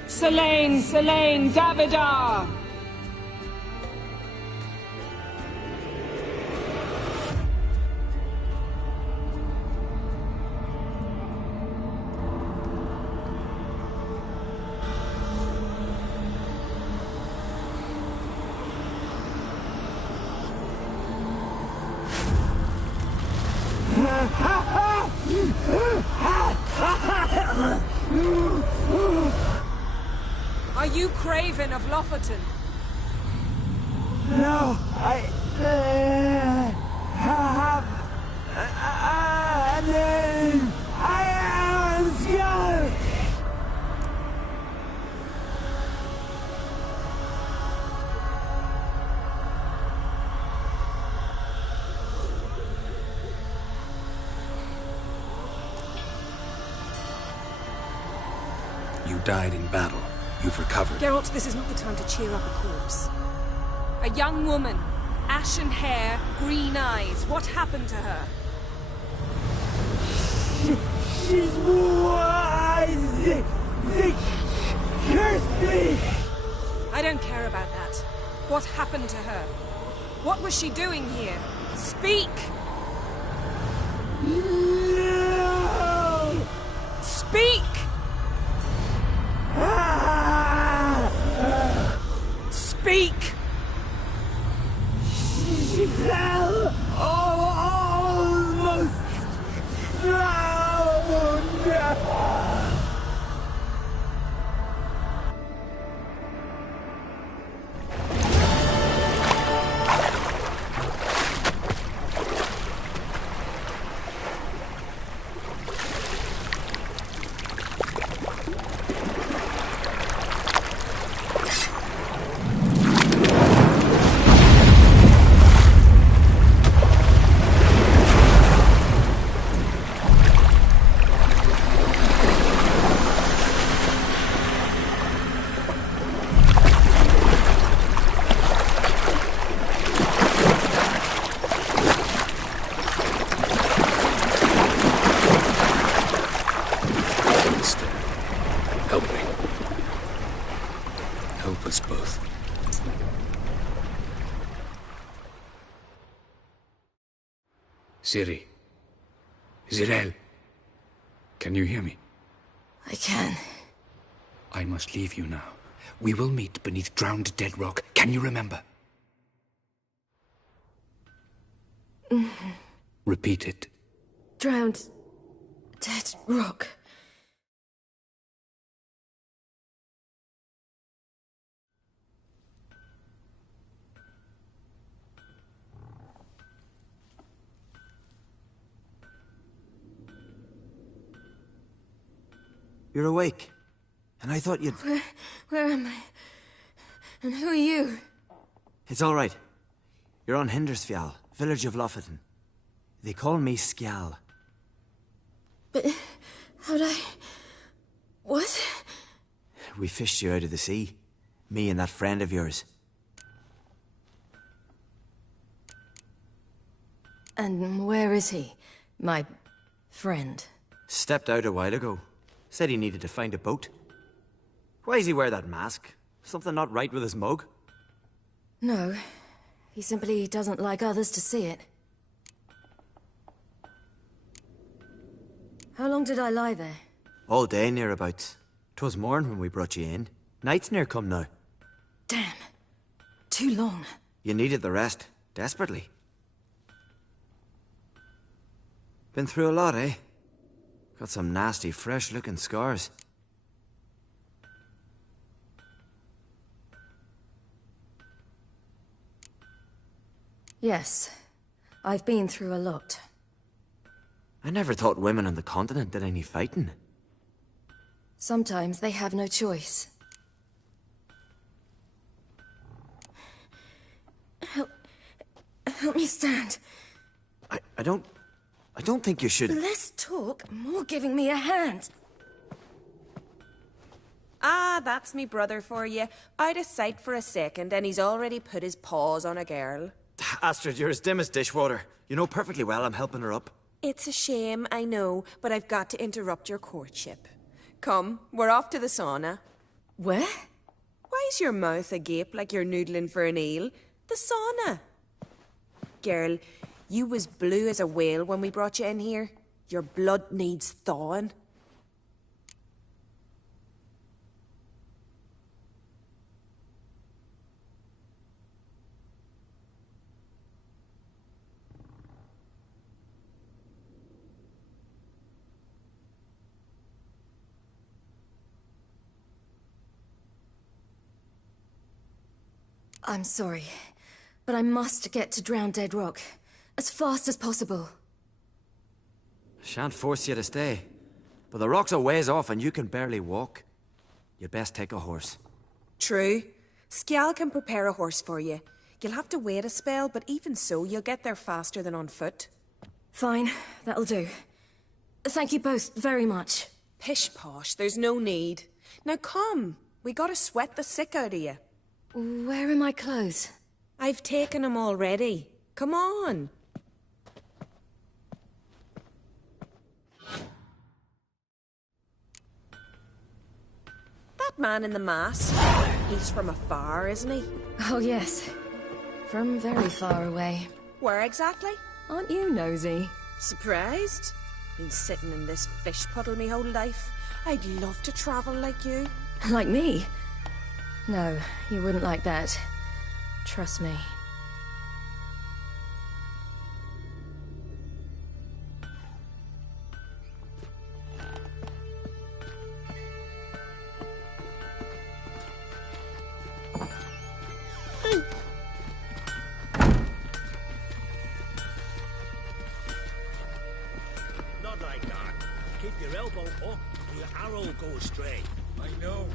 Selene, Davidar! Are you Craven of Lofoten? No, I have a name. I am Skellige. You died in battle. You've recovered. Geralt, this is not the time to cheer up a corpse. A young woman. Ashen hair, green eyes. What happened to her? She's wise. They cursed me! I don't care about that. What happened to her? What was she doing here? Speak! No! Speak! Speak! She fell almost drowned! Help me. Help us both. Siri. Zirel. Can you hear me? I can. I must leave you now. We will meet beneath drowned dead rock. Can you remember? Repeat it. Drowned. Dead rock. You're awake. And I thought you'd... Where am I? And who are you? It's all right. You're on Hindersfjall, village of Lofoten. They call me Skjal. But how'd I... What? We fished you out of the sea. Me and that friend of yours. And where is he? My friend. Stepped out a while ago. Said he needed to find a boat. Why does he wear that mask? Something not right with his mug? No. He simply doesn't like others to see it. How long did I lie there? All day, nearabouts. 'Twas morn when we brought you in. Night's near come now. Damn. Too long. You needed the rest. Desperately. Been through a lot, eh? Got some nasty, fresh-looking scars. Yes. I've been through a lot. I never thought women on the continent did any fighting. Sometimes they have no choice. Help me stand. I don't think you should... Less talk, more giving me a hand. Ah, that's me brother for you. Out of sight for a second, and he's already put his paws on a girl. Astrid, you're as dim as dishwater. You know perfectly well I'm helping her up. It's a shame, I know, but I've got to interrupt your courtship. Come, we're off to the sauna. Where? Why is your mouth agape like you're noodling for an eel? The sauna. Girl, you was blue as a whale when we brought you in here. Your blood needs thawing. I'm sorry, but I must get to Drowned Dead Rock as fast as possible. Shan't force you to stay. But the rock's a ways off and you can barely walk. You'd best take a horse. True. Skjal can prepare a horse for you. You'll have to wait a spell, but even so, you'll get there faster than on foot. Fine, that'll do. Thank you both very much. Pish-posh, there's no need. Now come, we gotta sweat the sick out of you. Where are my clothes? I've taken them already. Come on. that man in the mask? He's from afar, isn't he? Oh, yes. From very far away. Where exactly? Aren't you nosy? Surprised? Been sitting in this fish puddle me whole life. I'd love to travel like you. Like me? No, you wouldn't like that. Trust me. Not like that. Keep your elbow up or your arrow will go astray. I know,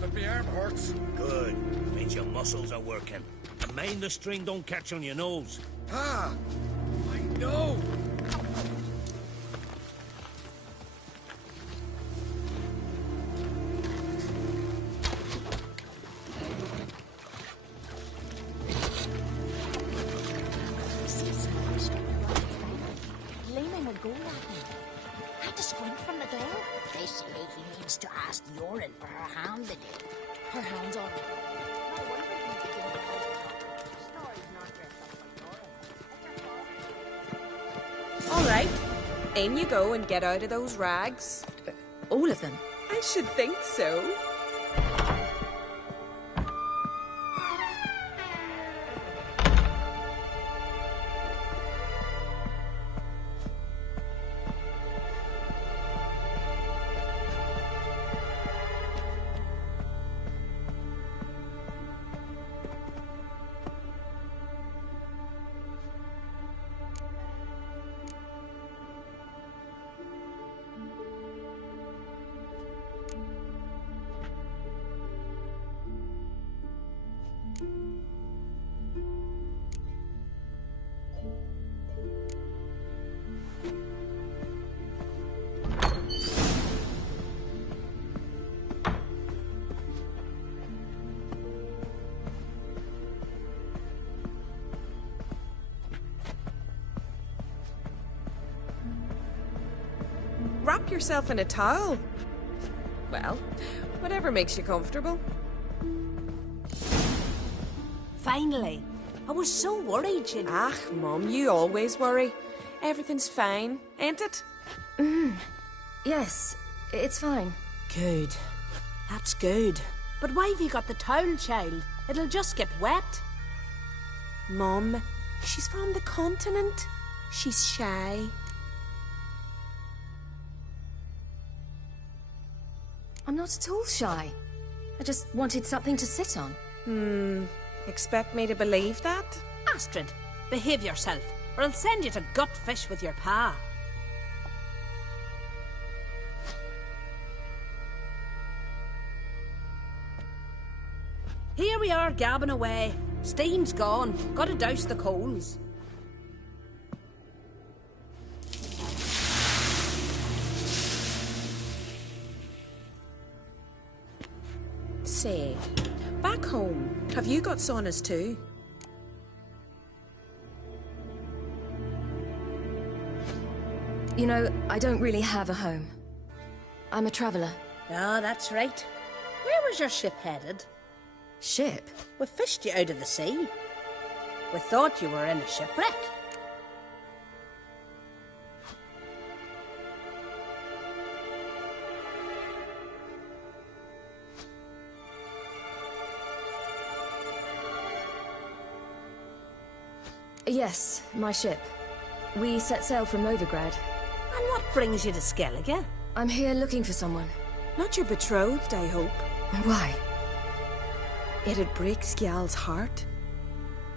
but my arm hurts. Good. Means your muscles are working. And mind the string don't catch on your nose. Ah! I know! Gleaming would go at him. Had to squint from the glare. They say he means to ask Yoren for her hand today. Her hand's on it. All right. In you go and get out of those rags. All of them? I should think so. Wrap yourself in a towel. Well, whatever makes you comfortable. Finally. I was so worried you'd... Ah, Mum, you always worry. Everything's fine, ain't it? Yes, it's fine. Good. That's good. But why have you got the towel, child? It'll just get wet. Mum, she's from the continent. She's shy. I'm not at all shy. I just wanted something to sit on. Expect me to believe that? Astrid, behave yourself, or I'll send you to gut fish with your pa. Here we are gabbing away. Steam's gone. Gotta douse the coals. Say, back home, have you got saunas too? You know, I don't really have a home. I'm a traveller. Ah, that's right. Where was your ship headed? Ship? We fished you out of the sea. We thought you were in a shipwreck. Yes, my ship. We set sail from Novigrad. And what brings you to Skellige? I'm here looking for someone. Not your betrothed, I hope. Why? It'd break Skjal's heart.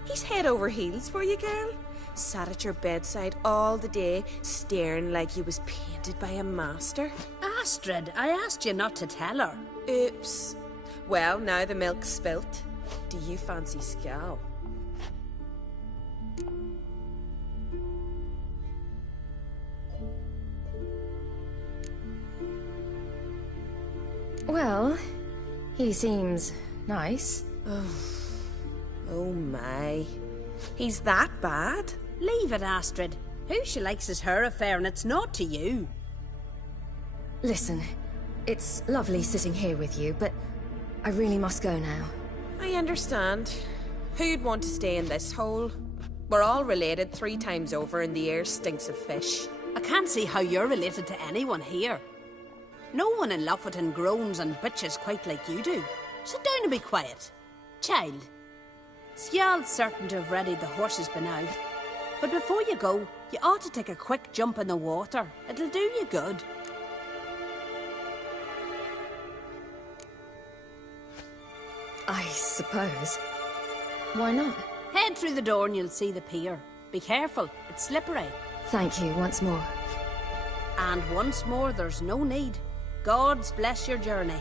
He's head over heels for you, girl. Sat at your bedside all the day, staring like he was painted by a master. Astrid, I asked you not to tell her. Oops. Well, now the milk's spilt. Do you fancy Skjal? Well, he seems nice. Oh my. He's that bad? Leave it, Astrid. Who she likes is her affair and it's not to you. Listen, it's lovely sitting here with you, but I really must go now. I understand. Who'd want to stay in this hole? We're all related 3 times over and the air stinks of fish. I can't see how you're related to anyone here. No one in Lofoten groans and bitches quite like you do. Sit down and be quiet. Child, Skjald's certain to have readied the horses by now. But before you go, you ought to take a quick jump in the water. It'll do you good. I suppose. Why not? Head through the door and you'll see the pier. Be careful, it's slippery. Thank you once more. And once more, there's no need. God's bless your journey.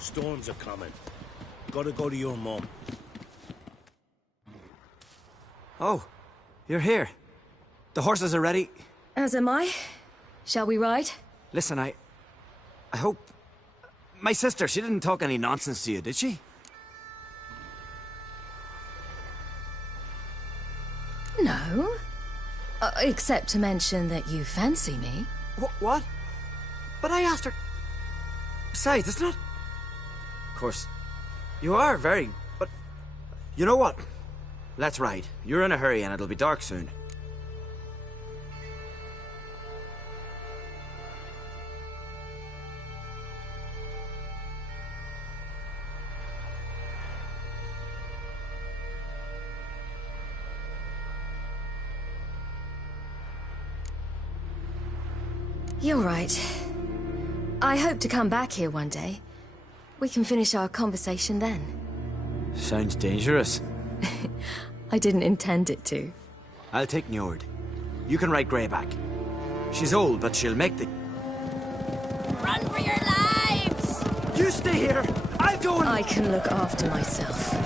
Storms are coming. Gotta go to your mum. Oh, you're here. The horses are ready. As am I. Shall we ride? Listen, I hope... My sister, she didn't talk any nonsense to you, did she? No. Except to mention that you fancy me. What? But I asked her... Besides, it's not... Of course, you are very... But... You know what? Let's ride. You're in a hurry and it'll be dark soon. You're right. I hope to come back here one day. We can finish our conversation then. Sounds dangerous. I didn't intend it to. I'll take Njord. You can ride Greyback. She's old, but she'll make the... Run for your lives! You stay here! I'll go and... I can look after myself.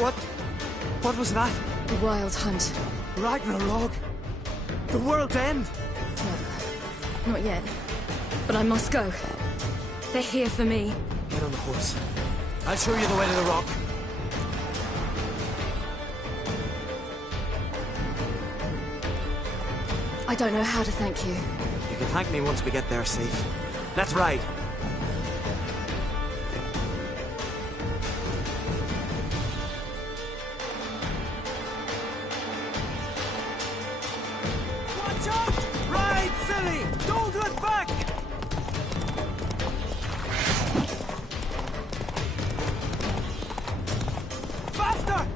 What was that? The Wild Hunt. Ragnarok? The world's end? No, not yet. But I must go. They're here for me. Get on the horse. I'll show you the way to the rock. I don't know how to thank you. You can thank me once we get there safe. That's right. Watch out! Ride, silly! Don't look back! Faster!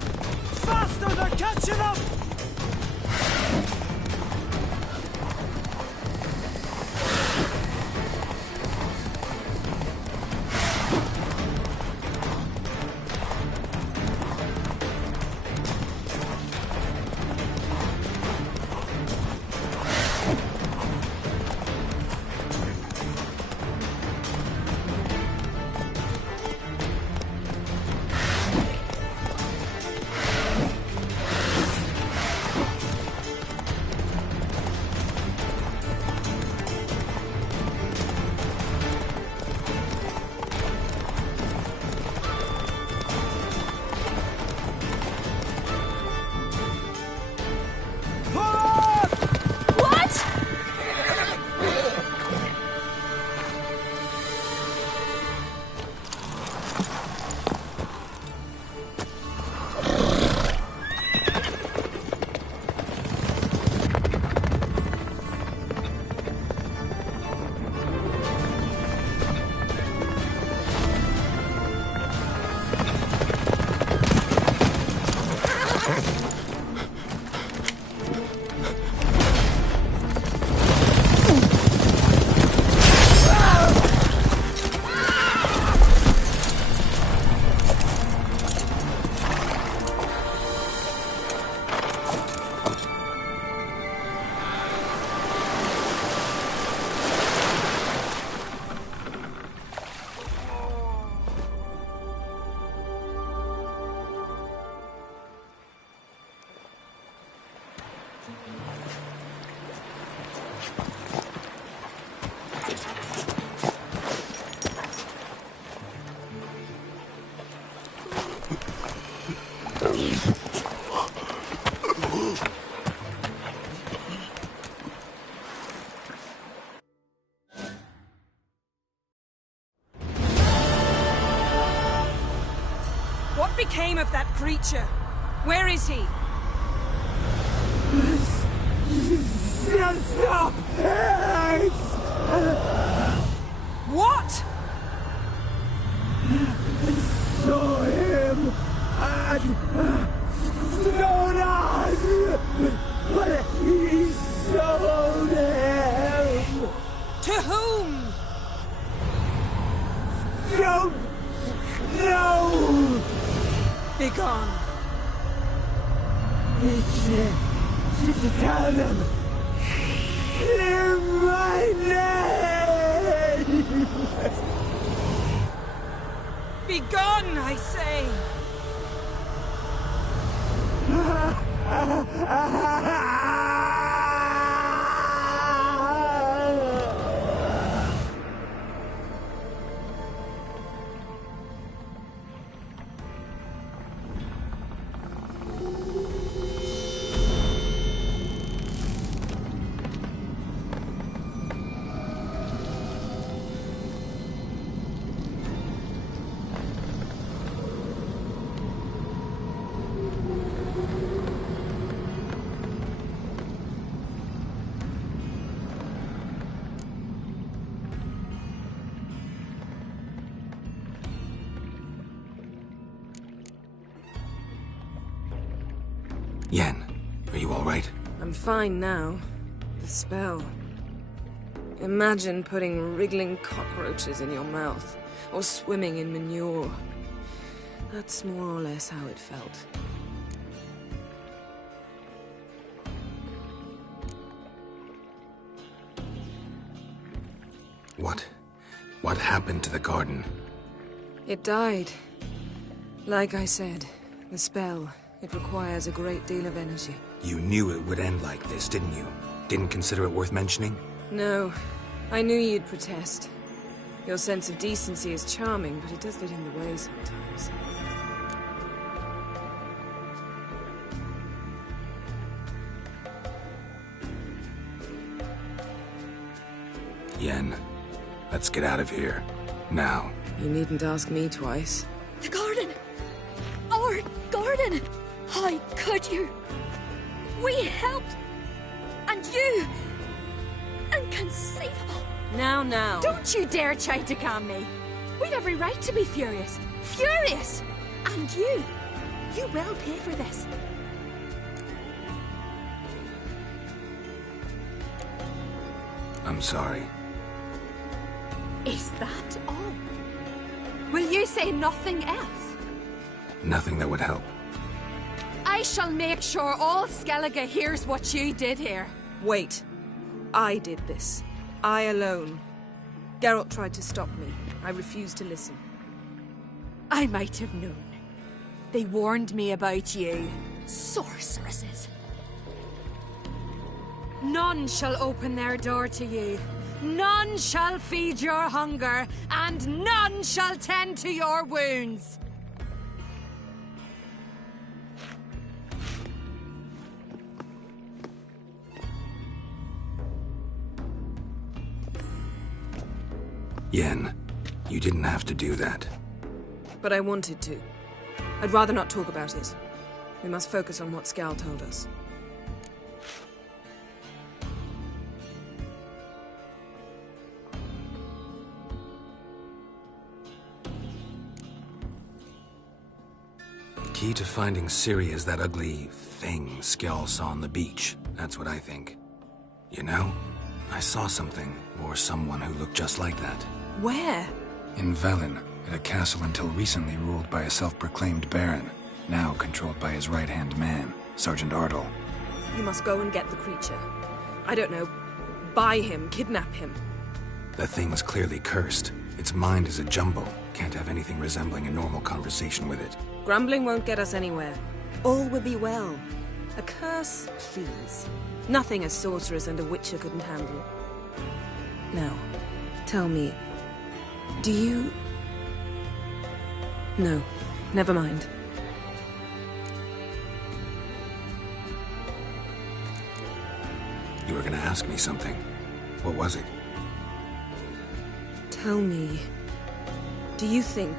Faster! They're catching up! What became of that creature? Where is he? Stop! What? I saw him at Stonan, but he sold him. To whom? Don't know. Begone. To tell them. Clear my name. Begone, I say. Yen, are you all right? I'm fine now. The spell. Imagine putting wriggling cockroaches in your mouth, or swimming in manure. That's more or less how it felt. What happened to the garden? It died. Like I said, The spell. It requires a great deal of energy. You knew it would end like this, didn't you? Didn't consider it worth mentioning? No. I knew you'd protest. Your sense of decency is charming, but it does get in the way sometimes. Yen, let's get out of here. Now. You needn't ask me twice. The garden! Our garden! How could you? We helped! And you! Inconceivable! Now. Don't you dare try to calm me. We've every right to be furious. Furious! And you will pay for this. I'm sorry. Is that all? Will you say nothing else? Nothing that would help. I shall make sure all Skellige hears what you did here. Wait. I did this. I alone. Geralt tried to stop me. I refused to listen. I might have known. They warned me about you. Sorceresses. None shall open their door to you. None shall feed your hunger, and none shall tend to your wounds. Yen, you didn't have to do that. But I wanted to. I'd rather not talk about it. We must focus on what Skal told us. Key to finding Ciri is that ugly thing Skell saw on the beach. That's what I think. You know, I saw something, or someone who looked just like that. Where? In Velen, at a castle until recently ruled by a self-proclaimed baron, now controlled by his right-hand man, Sergeant Ardle. You must go and get the creature. I don't know. Buy him, kidnap him. The thing's clearly cursed. Its mind is a jumble. Can't have anything resembling a normal conversation with it. Grumbling won't get us anywhere. All will be well. A curse, please. Nothing a sorceress and a witcher couldn't handle. Now, tell me, do you... No, never mind. You were gonna ask me something. What was it? Tell me, do you think...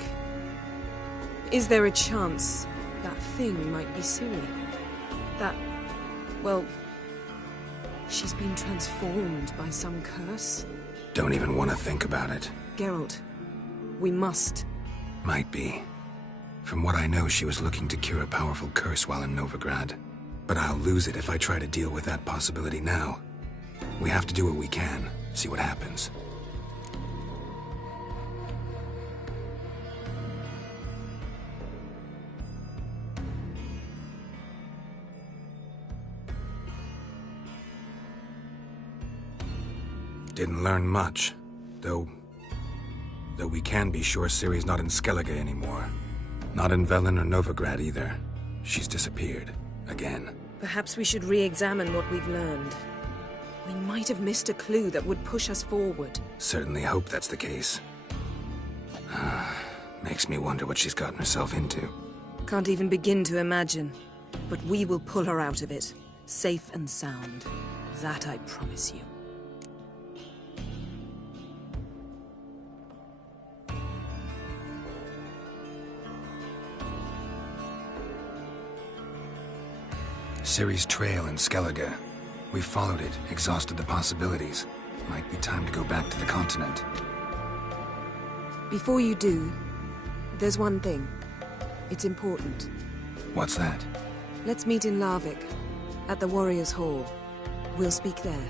Is there a chance that thing might be Ciri? That, well, she's been transformed by some curse? Don't even want to think about it. Geralt, we must. Might be. From what I know, she was looking to cure a powerful curse while in Novigrad. But I'll lose it if I try to deal with that possibility now. We have to do what we can, see what happens. Didn't learn much, though we can be sure Ciri's not in Skellige anymore. Not in Velen or Novigrad either. She's disappeared. Again. Perhaps we should re-examine what we've learned. We might have missed a clue that would push us forward. Certainly hope that's the case. Makes me wonder what she's gotten herself into. Can't even begin to imagine. But we will pull her out of it. Safe and sound. That I promise you. Ciri's trail in Skellige. We followed it, exhausted the possibilities. Might be time to go back to the continent. Before you do, there's one thing. It's important. What's that? Let's meet in Larvik, at the Warriors' Hall. We'll speak there.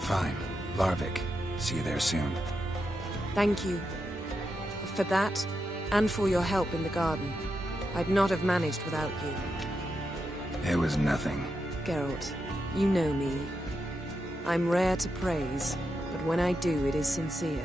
Fine. Larvik. See you there soon. Thank you. For that, and for your help in the garden. I'd not have managed without you. It was nothing. Geralt, you know me. I'm rare to praise, but when I do, it is sincere.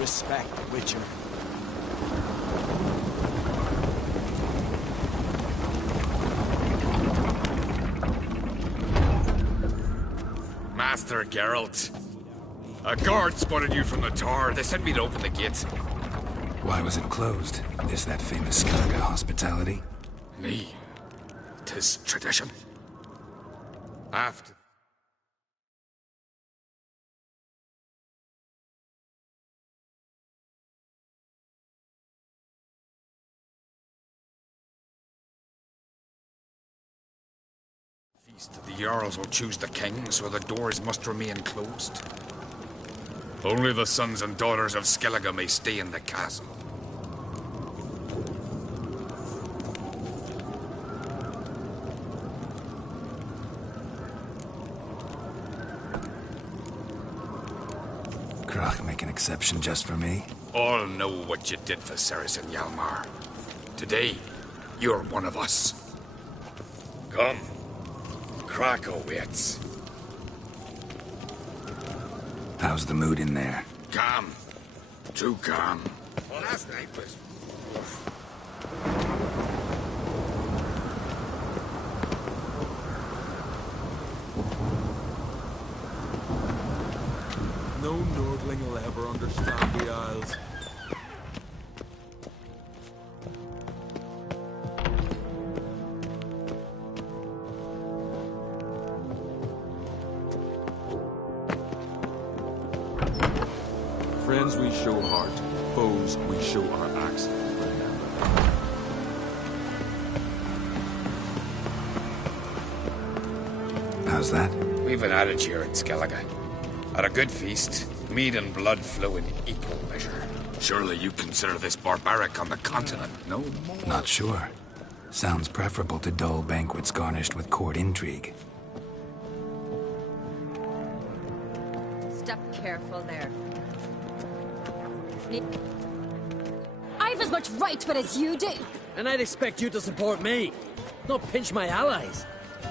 Respect, Witcher. Master Geralt. A guard spotted you from the tower. They sent me to open the gates. Why was it closed? Is that famous Skellige hospitality? Me. 'Tis tradition. After... The Jarls will choose the king, so the doors must remain closed. Only the sons and daughters of Skellige may stay in the castle. Krach make an exception just for me? All know what you did for Saracen Hjalmar. Today, you're one of us. Come. Krakow waits. How's the mood in there? Calm. Too calm. Well, last night was... No Nordling will ever understand the Isles. Friends we show heart, foes we show our axe. Remember. How's that? We've an adage here in Skellige. At a good feast, mead and blood flow in equal measure. Surely you consider this barbaric on the continent, no? Not sure. Sounds preferable to dull banquets garnished with court intrigue. Step careful there. I've as much right to it as you do. And I'd expect you to support me, not pinch my allies.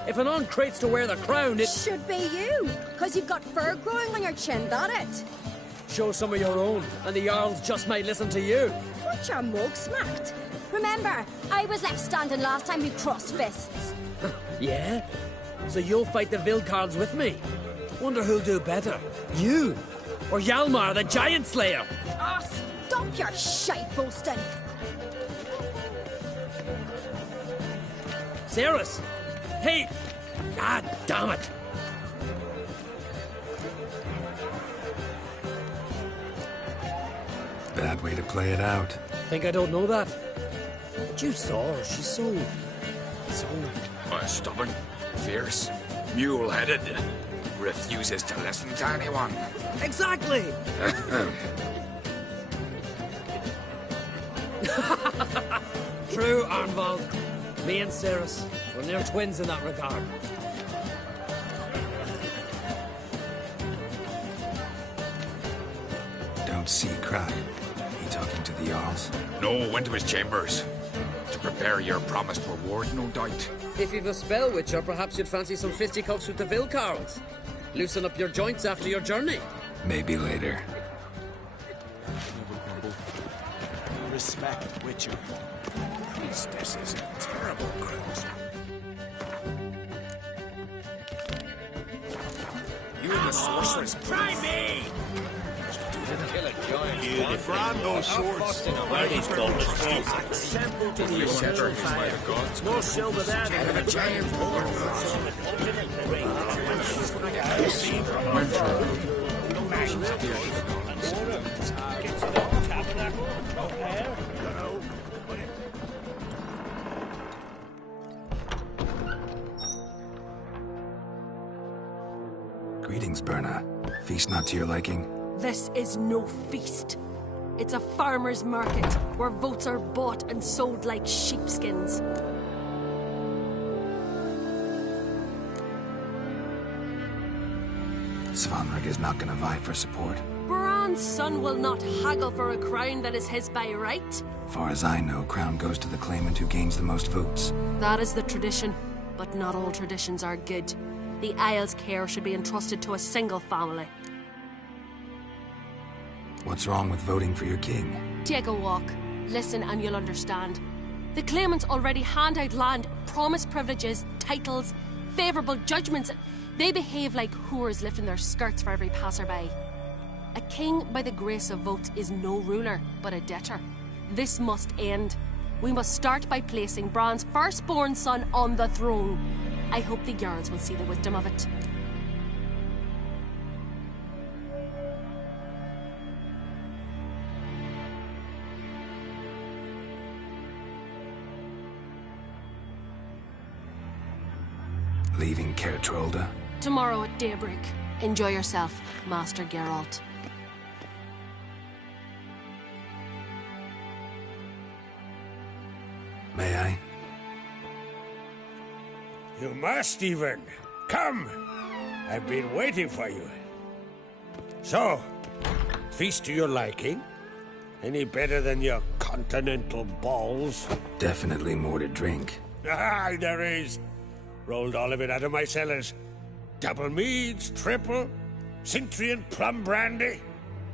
If an uncrate's to wear the crown, it should be you, because you've got fur growing on your chin, that it? Show some of your own, and the Jarls just might listen to you. Put your mug smacked. Remember, I was left standing last time we crossed fists. Yeah? So you'll fight the Vilcarls with me? Wonder who'll do better, you or Hjalmar, the Giant Slayer? Ah, stop your shite boasting. Cerys! Hey! Ah, damn it! Bad way to play it out. Think I don't know that? But you saw her. She's so... Stubborn, fierce, mule-headed. Refuses to listen to anyone. Exactly! True, Arnvald. Me and Cerys, we're near twins in that regard. Don't see Cry. He talking to the Jarls? No, went to his chambers. To prepare your promised reward, no doubt. If you've a spell witcher, perhaps you'd fancy some fisticuffs with the Vilcarls. Loosen up your joints after your journey. Maybe later. Respect, Witcher. Priestess is a terrible cruise. You and the sorceress. Try me! Kill a giant. You defend those swords. Where these goblins from? Assemble to the essential fire. No silver there. Out of a giant horn. Greetings, Berna. Feast not to your liking? This is no feast. It's a farmer's market where votes are bought and sold like sheepskins. Svanrig is not gonna vie for support. Bran's son will not haggle for a crown that is his by right. Far as I know, crown goes to the claimant who gains the most votes. That is the tradition, but not all traditions are good. The Isle's care should be entrusted to a single family. What's wrong with voting for your king? Take a walk. Listen and you'll understand. The claimants already hand out land, promise privileges, titles, favourable judgments. They behave like whores lifting their skirts for every passerby. A king by the grace of votes is no ruler, but a debtor. This must end. We must start by placing Bran's firstborn son on the throne. I hope the Jarls will see the wisdom of it. Leaving Caer Trolda? Tomorrow at daybreak. Enjoy yourself, Master Geralt. May I? You must even. Come! I've been waiting for you. So, feast to your liking? Any better than your continental balls? Definitely more to drink. Ah, there is. Rolled all of it out of my cellars. Double meads, triple, Cintrian plum brandy,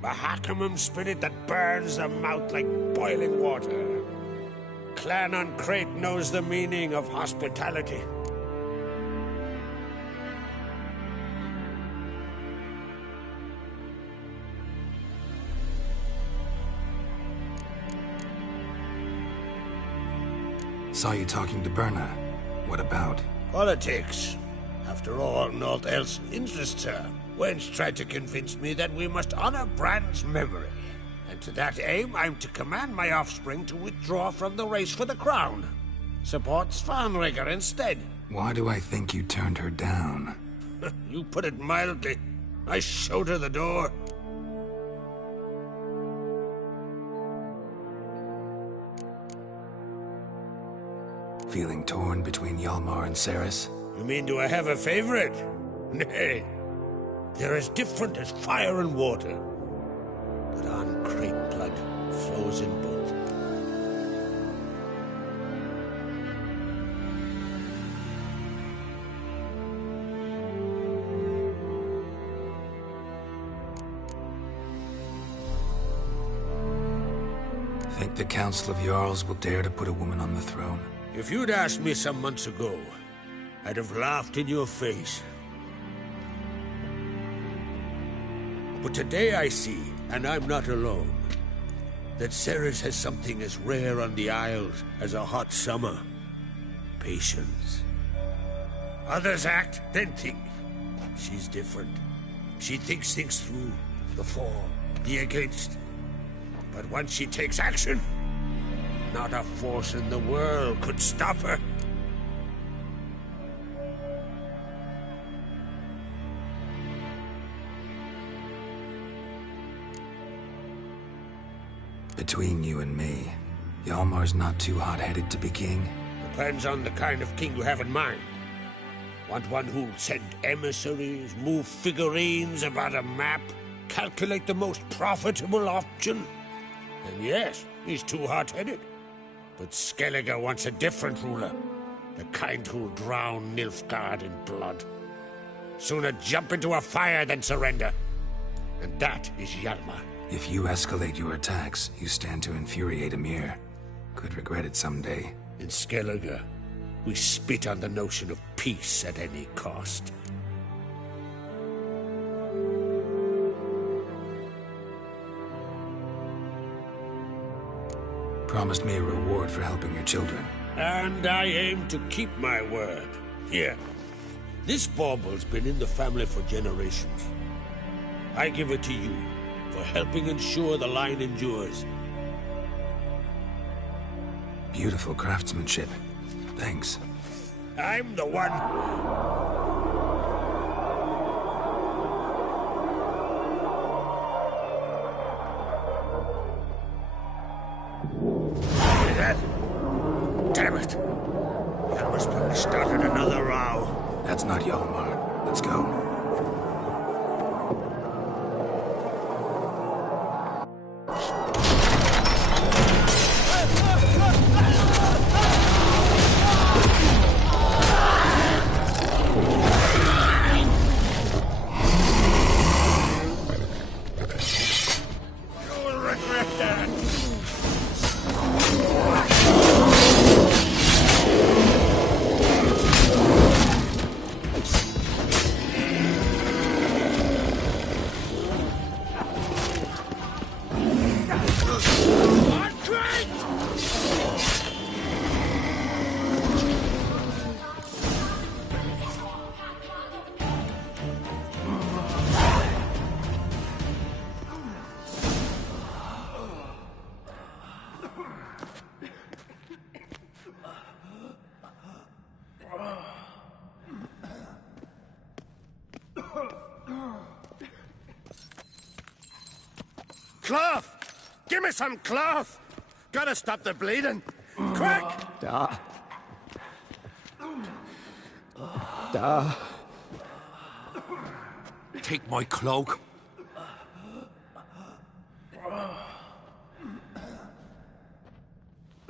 Mahakimum spirit that burns the mouth like boiling water. Clan on Crate knows the meaning of hospitality. Saw you talking to Berna. What about? Politics. After all, naught else interests her. Wench tried to convince me that we must honor Bran's memory. And to that aim, I'm to command my offspring to withdraw from the race for the crown. Support Svanrigger instead. Why do I think you turned her down? You put it mildly. I showed her the door. Feeling torn between Hjalmar and Cerys? You mean, do I have a favorite? Nay. They're as different as fire and water. But on Crate blood flows in both. The Council of Jarls will dare to put a woman on the throne? If you'd asked me some months ago, I'd have laughed in your face. But today I see, and I'm not alone, that Ceres has something as rare on the Isles as a hot summer. Patience. Others act, then think. She's different. She thinks things through, the for, the against. But once she takes action, not a force in the world could stop her. Between you and me, Hjalmar's not too hot-headed to be king? Depends on the kind of king you have in mind. Want one who'll send emissaries, move figurines about a map, calculate the most profitable option? And yes, he's too hot-headed. But Skellige wants a different ruler. The kind who'll drown Nilfgaard in blood. Sooner jump into a fire than surrender. And that is Hjalmar. If you escalate your attacks, you stand to infuriate Emir. Could regret it someday. In Skellige, we spit on the notion of peace at any cost. Promised me a reward for helping your children. And I aim to keep my word. Here, this bauble's been in the family for generations. I give it to you for helping ensure the line endures. Beautiful craftsmanship. Thanks. I'm the one. Hear that? Damn it. Hjalmar's probably started another row. That's not Hjalmar. Let's go. Cloth! Give me some cloth! Gotta stop the bleeding. Quick! Da. Da. Take my cloak.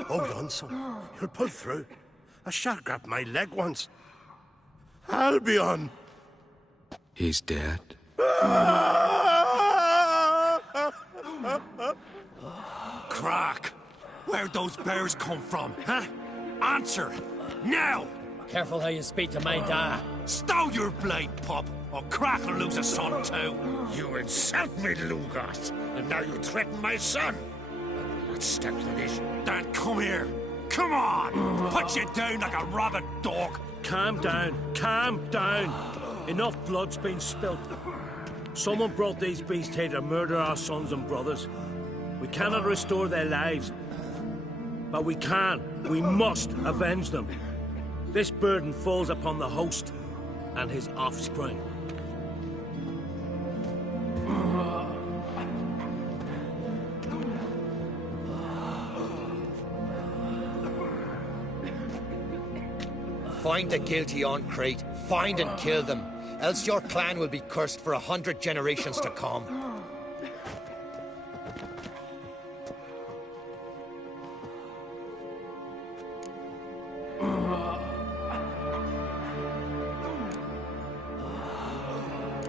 Hold on, son. You'll pull through. A shark grabbed my leg once. Albion! He's dead. Crack! Where'd those bears come from, huh? Answer! Now! Careful how you speak to my dad. Stow your blade, pup, or Crack will lose a son too. You insult me, Lugas, and now you threaten my son. I will not stand for this. Dan, come here. Come on! Put you down like a rabid dog. Calm down. Calm down. Enough blood's been spilt. Someone brought these beasts here to murder our sons and brothers. We cannot restore their lives. But we can. We must avenge them. This burden falls upon the host and his offspring. Find the guilty on Crete. Find and kill them. Else your clan will be cursed for 100 generations to come.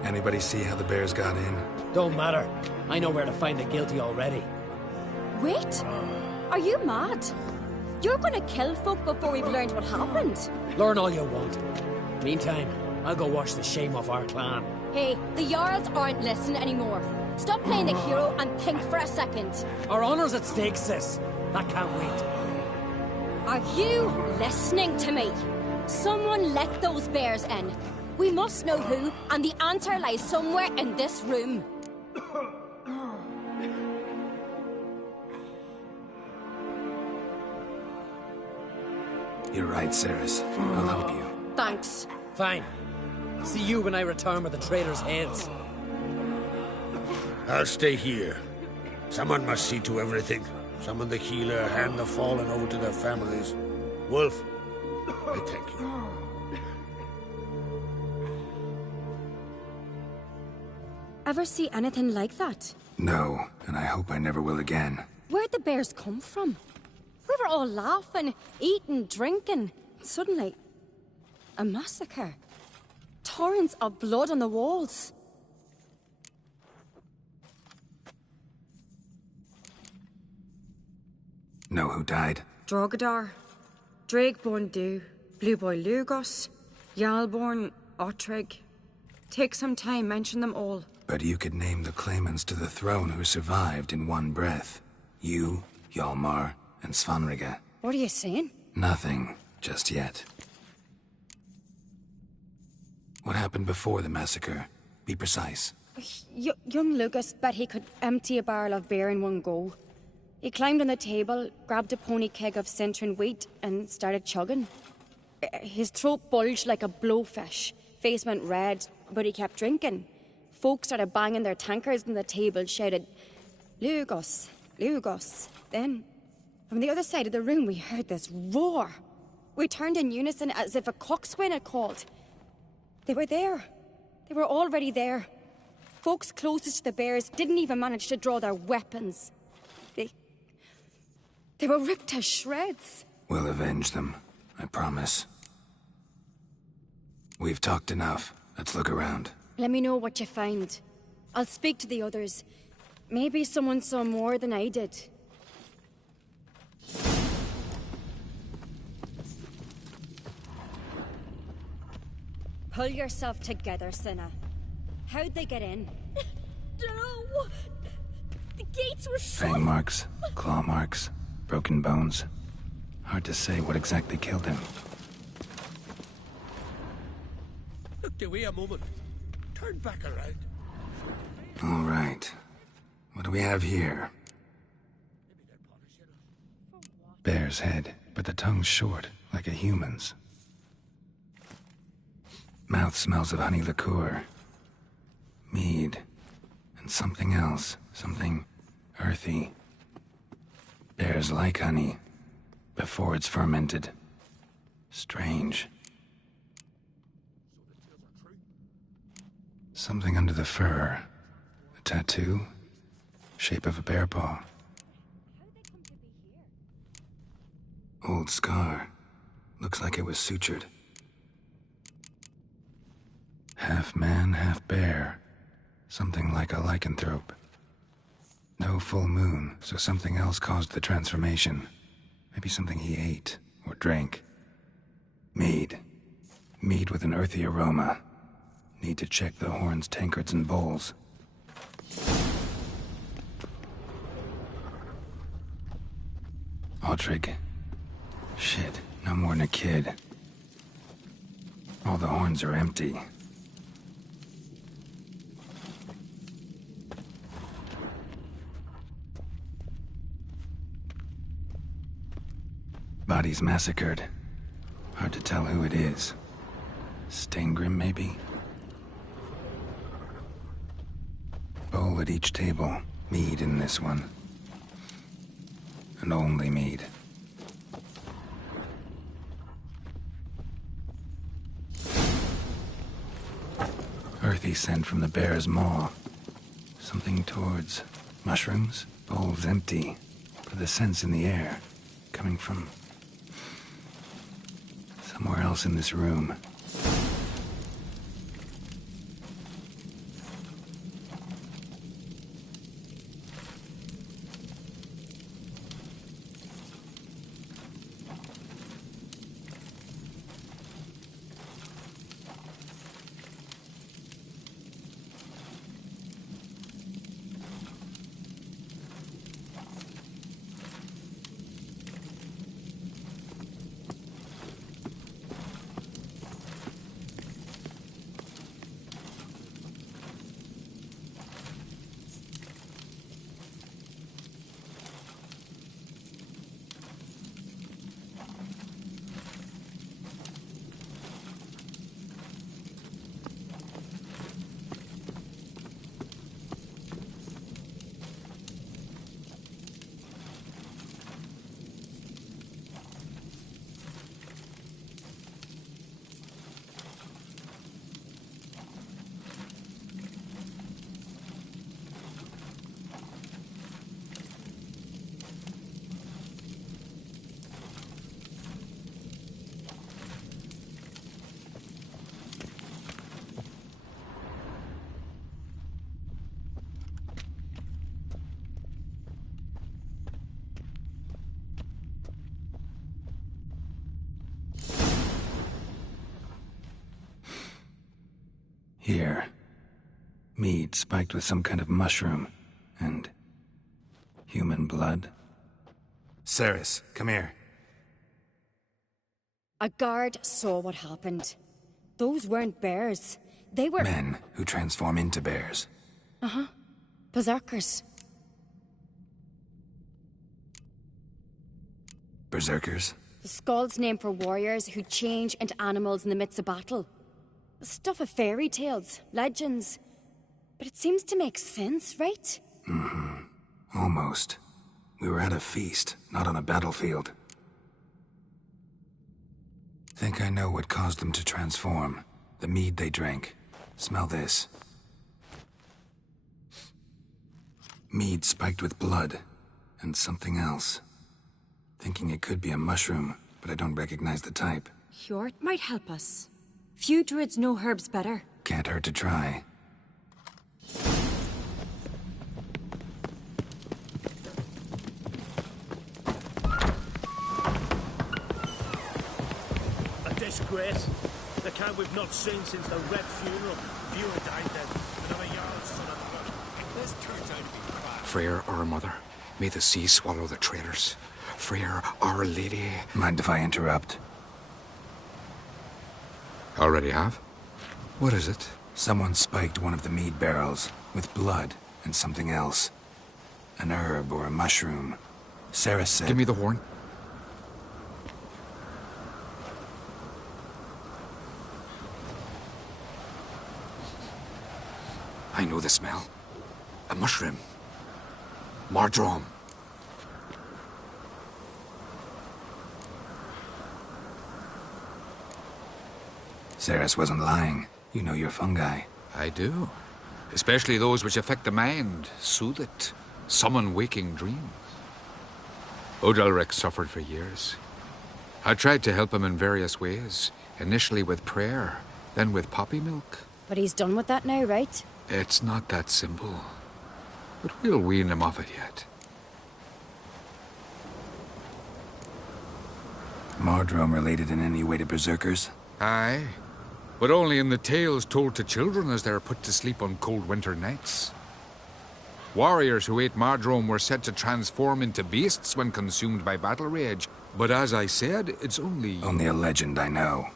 Anybody see how the bears got in? Don't matter. I know where to find the guilty already. Wait! Are you mad? You're gonna kill folk before we've learned what happened. Learn all you want. Meantime, I'll go wash the shame off our clan. Hey, the Jarls aren't listening anymore. Stop playing the hero and think for a second. Our honor's at stake, sis. I can't wait. Are you listening to me? Someone let those bears in. We must know who, and the answer lies somewhere in this room. You're right, Ceres. I'll help you. Thanks. Fine. See you when I return with the traitors' heads. I'll stay here. Someone must see to everything. Summon the healer, hand the fallen over to their families. Wolf, I thank you. Ever see anything like that? No, and I hope I never will again. Where'd the bears come from? We were all laughing, eating, drinking. Suddenly, a massacre. Torrents of blood on the walls. Know who died? Drogadar, Drakeborn Du, Blueboy Lugos, Yalborn, Ottrig. Take some time, mention them all. But you could name the claimants to the throne who survived in one breath. You, Hjalmar, and Svanrige. What are you saying? Nothing, just yet. What happened before the massacre? Be precise. Young Lucas bet he could empty a barrel of beer in one go. He climbed on the table, grabbed a pony keg of Centron wheat, and started chugging. His throat bulged like a blowfish. Face went red, but he kept drinking. Folks started banging their tankards on the table, shouted, "Lugos, Lugos." Then, from the other side of the room, we heard this roar. We turned in unison as if a coxswain had called. They were there. They were already there. Folks closest to the bears didn't even manage to draw their weapons. They were ripped to shreds. We'll avenge them, I promise. We've talked enough. Let's look around. Let me know what you find. I'll speak to the others. Maybe someone saw more than I did. Pull yourself together, Cinna. How'd they get in? Dunno. The gates were shut. Fang marks, claw marks, broken bones. Hard to say what exactly killed him. Look, wait a moment. Turn back around. All right. What do we have here? Bear's head, but the tongue's short, like a human's. Mouth smells of honey liqueur. Mead. And something else. Something earthy. Bears like honey, before it's fermented. Strange. Something under the fur. A tattoo? Shape of a bear paw. Old scar. Looks like it was sutured. Half man, half bear. Something like a lycanthrope. No full moon, so something else caused the transformation. Maybe something he ate or drank. Mead. Mead with an earthy aroma. Need to check the horns, tankards, and bowls. Ottrig. Shit, no more than a kid. All the horns are empty. Bodies massacred. Hard to tell who it is. Steingrim, maybe? Bowl at each table. Mead in this one. And only mead. Earthy scent from the bear's maw. Something towards mushrooms. Bowl's empty, but the scent's in the air. Coming from somewhere else in this room. Here. Mead spiked with some kind of mushroom. And... human blood. Ceres, come here. A guard saw what happened. Those weren't bears. They were... Men who transform into bears. Uh-huh. Berserkers. Berserkers? The Skald's name for warriors who change into animals in the midst of battle. The stuff of fairy tales, legends. But it seems to make sense, right? Mm-hmm. Almost. We were at a feast, not on a battlefield. Think I know what caused them to transform. The mead they drank. Smell this. Mead spiked with blood. And something else. Thinking it could be a mushroom, but I don't recognize the type. Hjort might help us. Few druids know herbs better. Can't hurt to try. A disgrace. The camp we've not seen since the Red funeral. Viewer died then. Another Jarl's son of blood. This turns out to be bad. Freyr, our mother, may the sea swallow the traitors. Freyr, our lady. Mind if I interrupt? Already have? What is it? Someone spiked one of the mead barrels with blood and something else. An herb or a mushroom. Sarah said... Give me the horn. I know the smell. A mushroom. Mardrome. Ceres wasn't lying. You know your fungi. I do. Especially those which affect the mind, soothe it, summon waking dreams. Odalric suffered for years. I tried to help him in various ways, initially with prayer, then with poppy milk. But he's done with that now, right? It's not that simple. But we'll wean him off it yet. Mardrome related in any way to berserkers? Aye. But only in the tales told to children as they're put to sleep on cold winter nights. Warriors who ate Mardrome were said to transform into beasts when consumed by battle rage. But as I said, it's only... Only a legend, I know.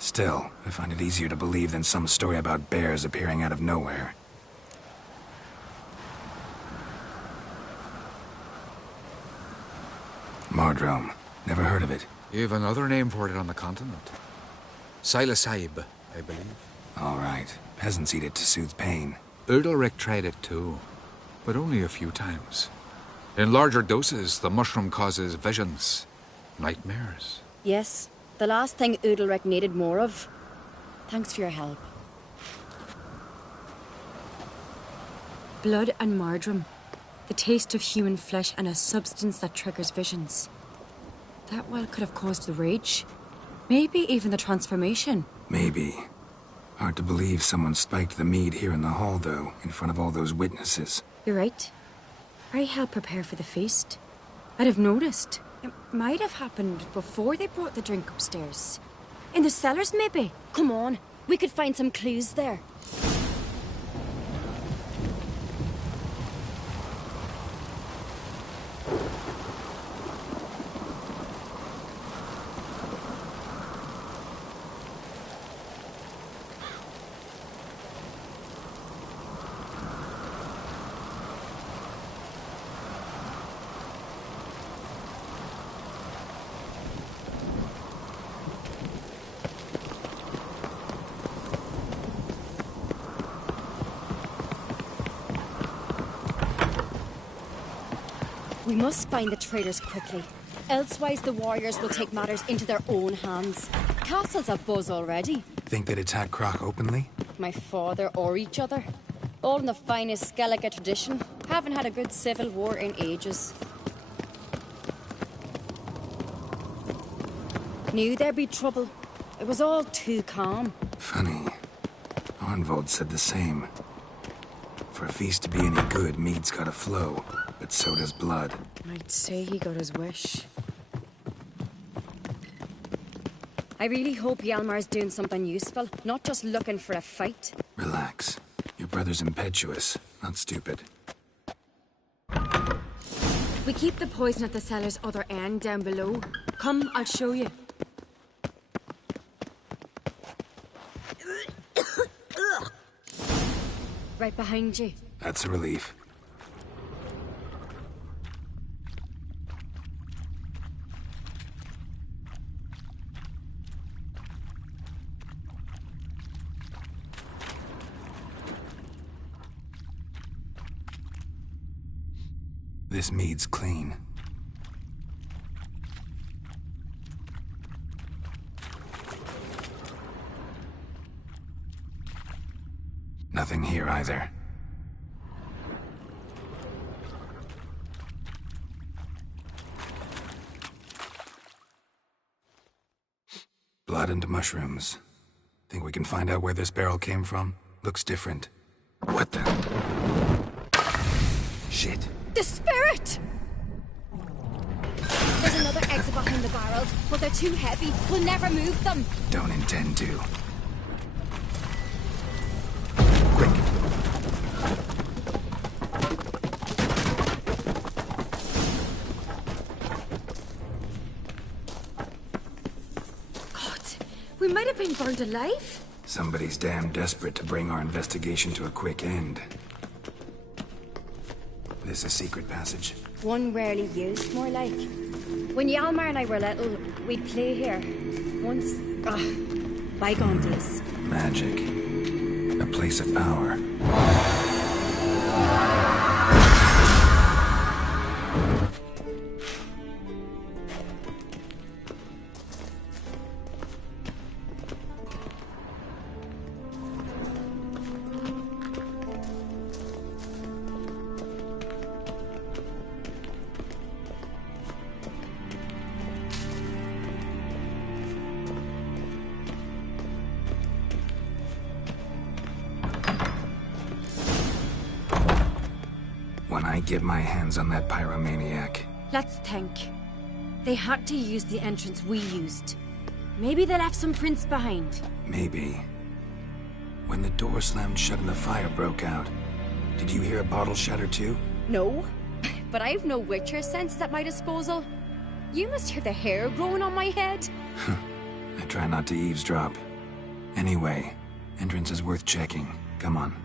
Still, I find it easier to believe than some story about bears appearing out of nowhere. Mardrome. Never heard of it. You have another name for it on the continent. Silasaib, I believe. All right. Peasants eat it to soothe pain. Udalric tried it too, but only a few times. In larger doses, the mushroom causes visions, nightmares. Yes, the last thing Udalric needed more of. Thanks for your help. Blood and Mardrome. The taste of human flesh and a substance that triggers visions. That well could have caused the rage. Maybe even the transformation. Maybe. Hard to believe someone spiked the mead here in the hall, though, in front of all those witnesses. You're right. I helped prepare for the feast. I'd have noticed. It might have happened before they brought the drink upstairs. In the cellars, maybe. Come on, we could find some clues there. We must find the traitors quickly. Elsewise, the warriors will take matters into their own hands. Castle's abuzz already. Think they'd attack Croc openly? My father or each other. All in the finest Skellige tradition. Haven't had a good civil war in ages. Knew there'd be trouble. It was all too calm. Funny. Arnvold said the same. For a feast to be any good, mead's gotta flow. But so does blood. I'd say he got his wish. I really hope Hjalmar's doing something useful, not just looking for a fight. Relax. brother's impetuous, not stupid. We keep the poison at the cellar's other end down below. Come, I'll show you. Right behind you. That's a relief. This mead's clean. Nothing here either. Blood and mushrooms. Think we can find out where this barrel came from? Looks different. What the? Shit. The spirit! There's another exit behind the barrels, but they're too heavy. We'll never move them. Don't intend to. We might have been burned alive. Somebody's damn desperate to bring our investigation to a quick end. This a secret passage? One rarely used, more like. When Hjalmar and I were little, we'd play here. Once... bygone days. Magic. A place of power. When I get my hands on that pyromaniac... Let's think. They had to use the entrance we used. Maybe they left some prints behind. Maybe. When the door slammed shut and the fire broke out, did you hear a bottle shatter too? No, but I've no Witcher sense at my disposal. You must hear the hair growing on my head. I try not to eavesdrop. Anyway, entrance is worth checking. Come on.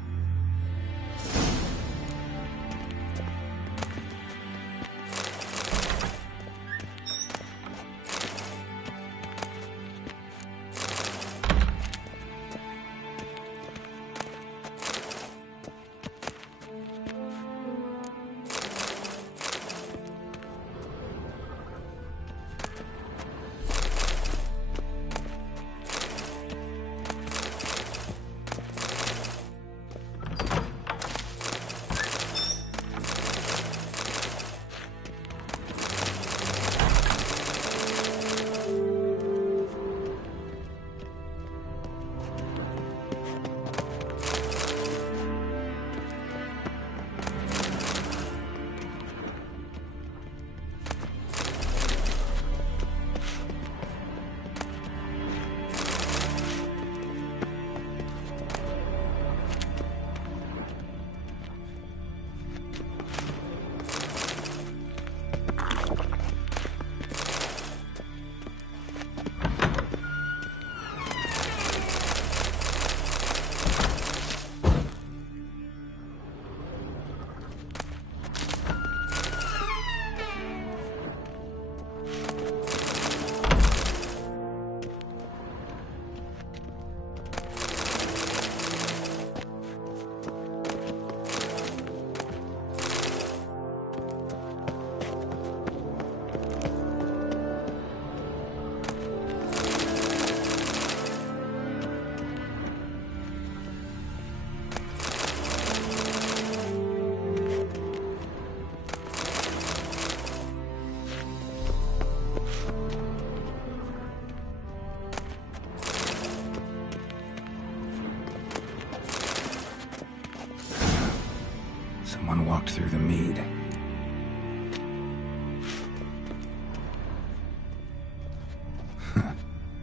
Someone walked through the mead.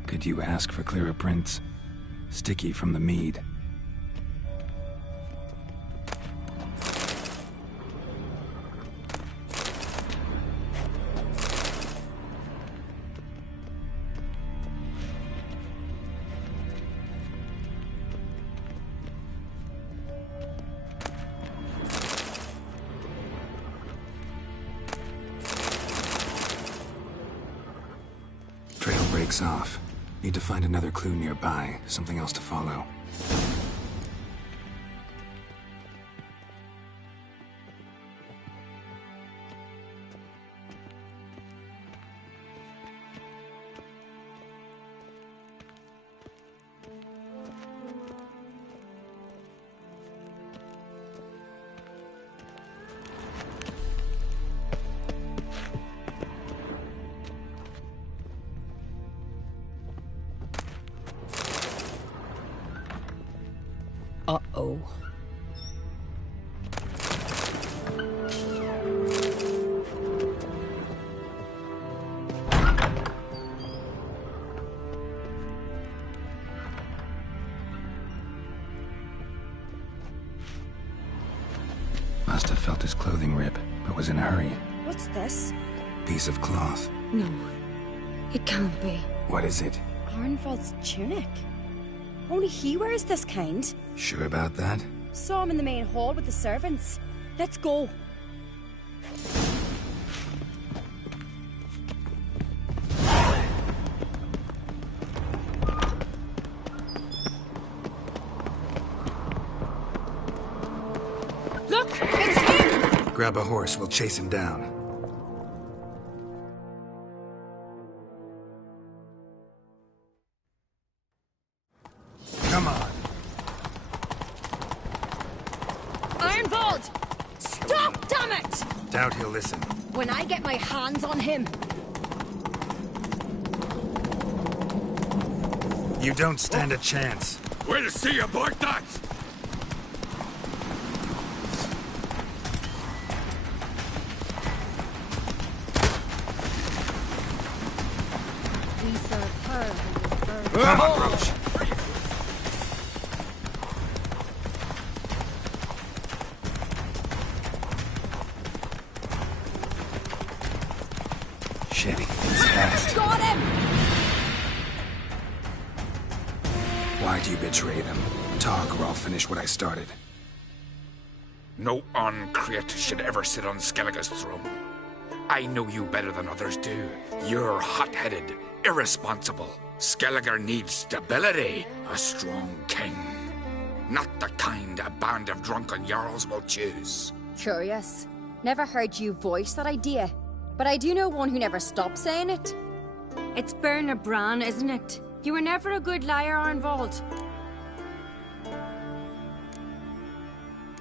Could you ask for clearer prints? Sticky from the mead. breaks off. Need to find another clue nearby, something else to follow. Uh-oh. Must have felt his clothing rip, but was in a hurry. What's this? Piece of cloth. No, it can't be. What is it? Arnvald's tunic. Only he wears this kind. Sure about that? Saw him in the main hall with the servants. Let's go. Look! It's him! Grab a horse, we'll chase him down. Come on. Arnvald! Stop, damn it! Doubt he'll listen. When I get my hands on him. You don't stand a chance. We'll see about that! We serve her who is burned. Come on, Roach. Shit, he's fast. Got him! Why'd you betray them? Talk or I'll finish what I started. No Uncreate should ever sit on Skellige's throne. I know you better than others do. You're hot-headed, irresponsible. Skellige needs stability, a strong king. Not the kind a band of drunken jarls will choose. Curious. Never heard you voice that idea. But I do know one who never stops saying it. It's Berna Bran, isn't it? You were never a good liar, Arnvald.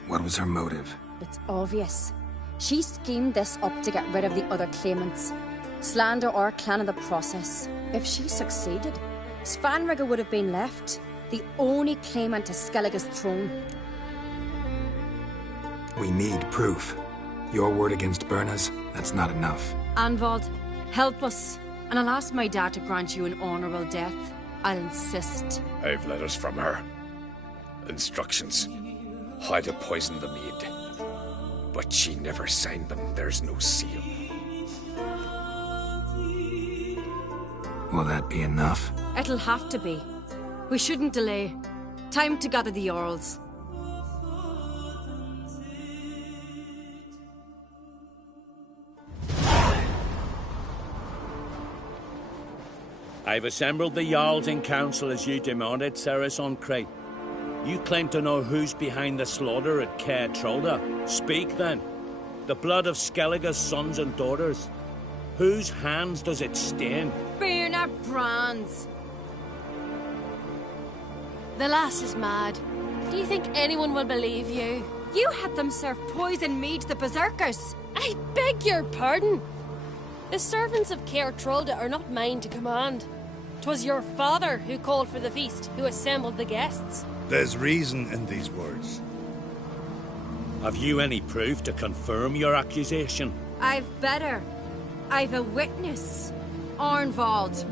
What was her motive? It's obvious. She schemed this up to get rid of the other claimants. Slander our clan in the process. If she succeeded, Svanrige would have been left, the only claimant to Skellige's throne. We need proof. Your word against Berna's, that's not enough. Arnvald, help us, and I'll ask my dad to grant you an honourable death. I'll insist. I've letters from her. Instructions. How to poison the mead. But she never signed them. There's no seal. Will that be enough? It'll have to be. We shouldn't delay. Time to gather the Jarls. I've assembled the Jarls in council as you demanded, Ceres on Crate. You claim to know who's behind the slaughter at Caer Trolda. Speak then. The blood of Skellige's sons and daughters. Whose hands does it stain? Berna Bran's. The lass is mad. Do you think anyone will believe you? You had them serve poison mead to the berserkers. I beg your pardon. The servants of Caer Trolda are not mine to command. 'Twas your father who called for the feast, who assembled the guests. There's reason in these words. Have you any proof to confirm your accusation? I've better. I've a witness. Arnvald.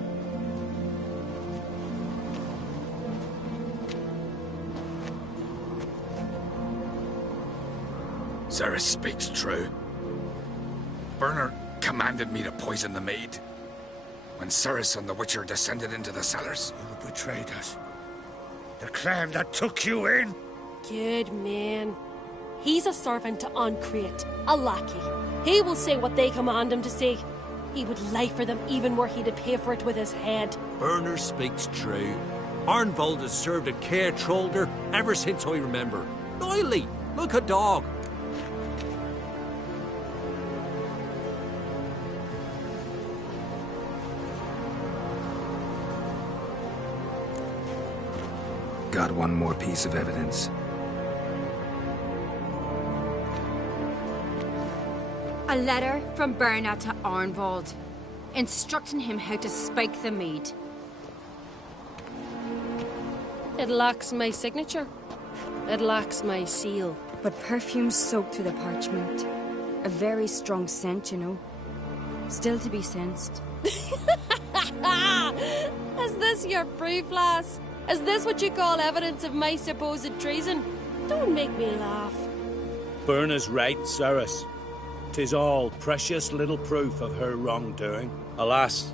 Ceres speaks true. Berna commanded me to poison the maid. When Ceres and the Witcher descended into the cellars. You betrayed us. The clan that took you in. Good man. He's a servant to Uncreate, a lackey. He will say what they command him to say. He would lie for them even were he to pay for it with his head. Burner speaks true. Arnvold has served at Care Trollder ever since I remember. Loyally, like a dog. Got one more piece of evidence. A letter from Berna to Arnvold, instructing him how to spike the mead. It lacks my signature. It lacks my seal. But perfume soaked through the parchment. A very strong scent, you know. Still to be sensed. Is this your proof, lass? Is this what you call evidence of my supposed treason? Don't make me laugh. Berna's right, Cerys. 'Tis all precious little proof of her wrongdoing. Alas,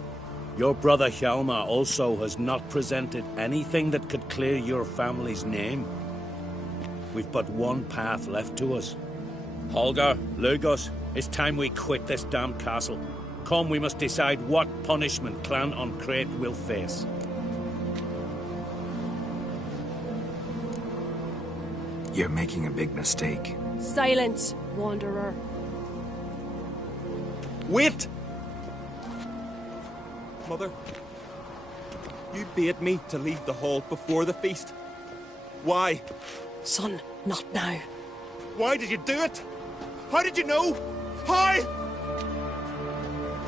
your brother Hjalmar also has not presented anything that could clear your family's name. We've but one path left to us. Holger, Lugos, it's time we quit this damn castle. Come, we must decide what punishment Clan on Crate will face. You're making a big mistake. Silence, wanderer. Wait! Mother, you bade me to leave the hall before the feast. Why? Son, not now. Why did you do it? How did you know? How?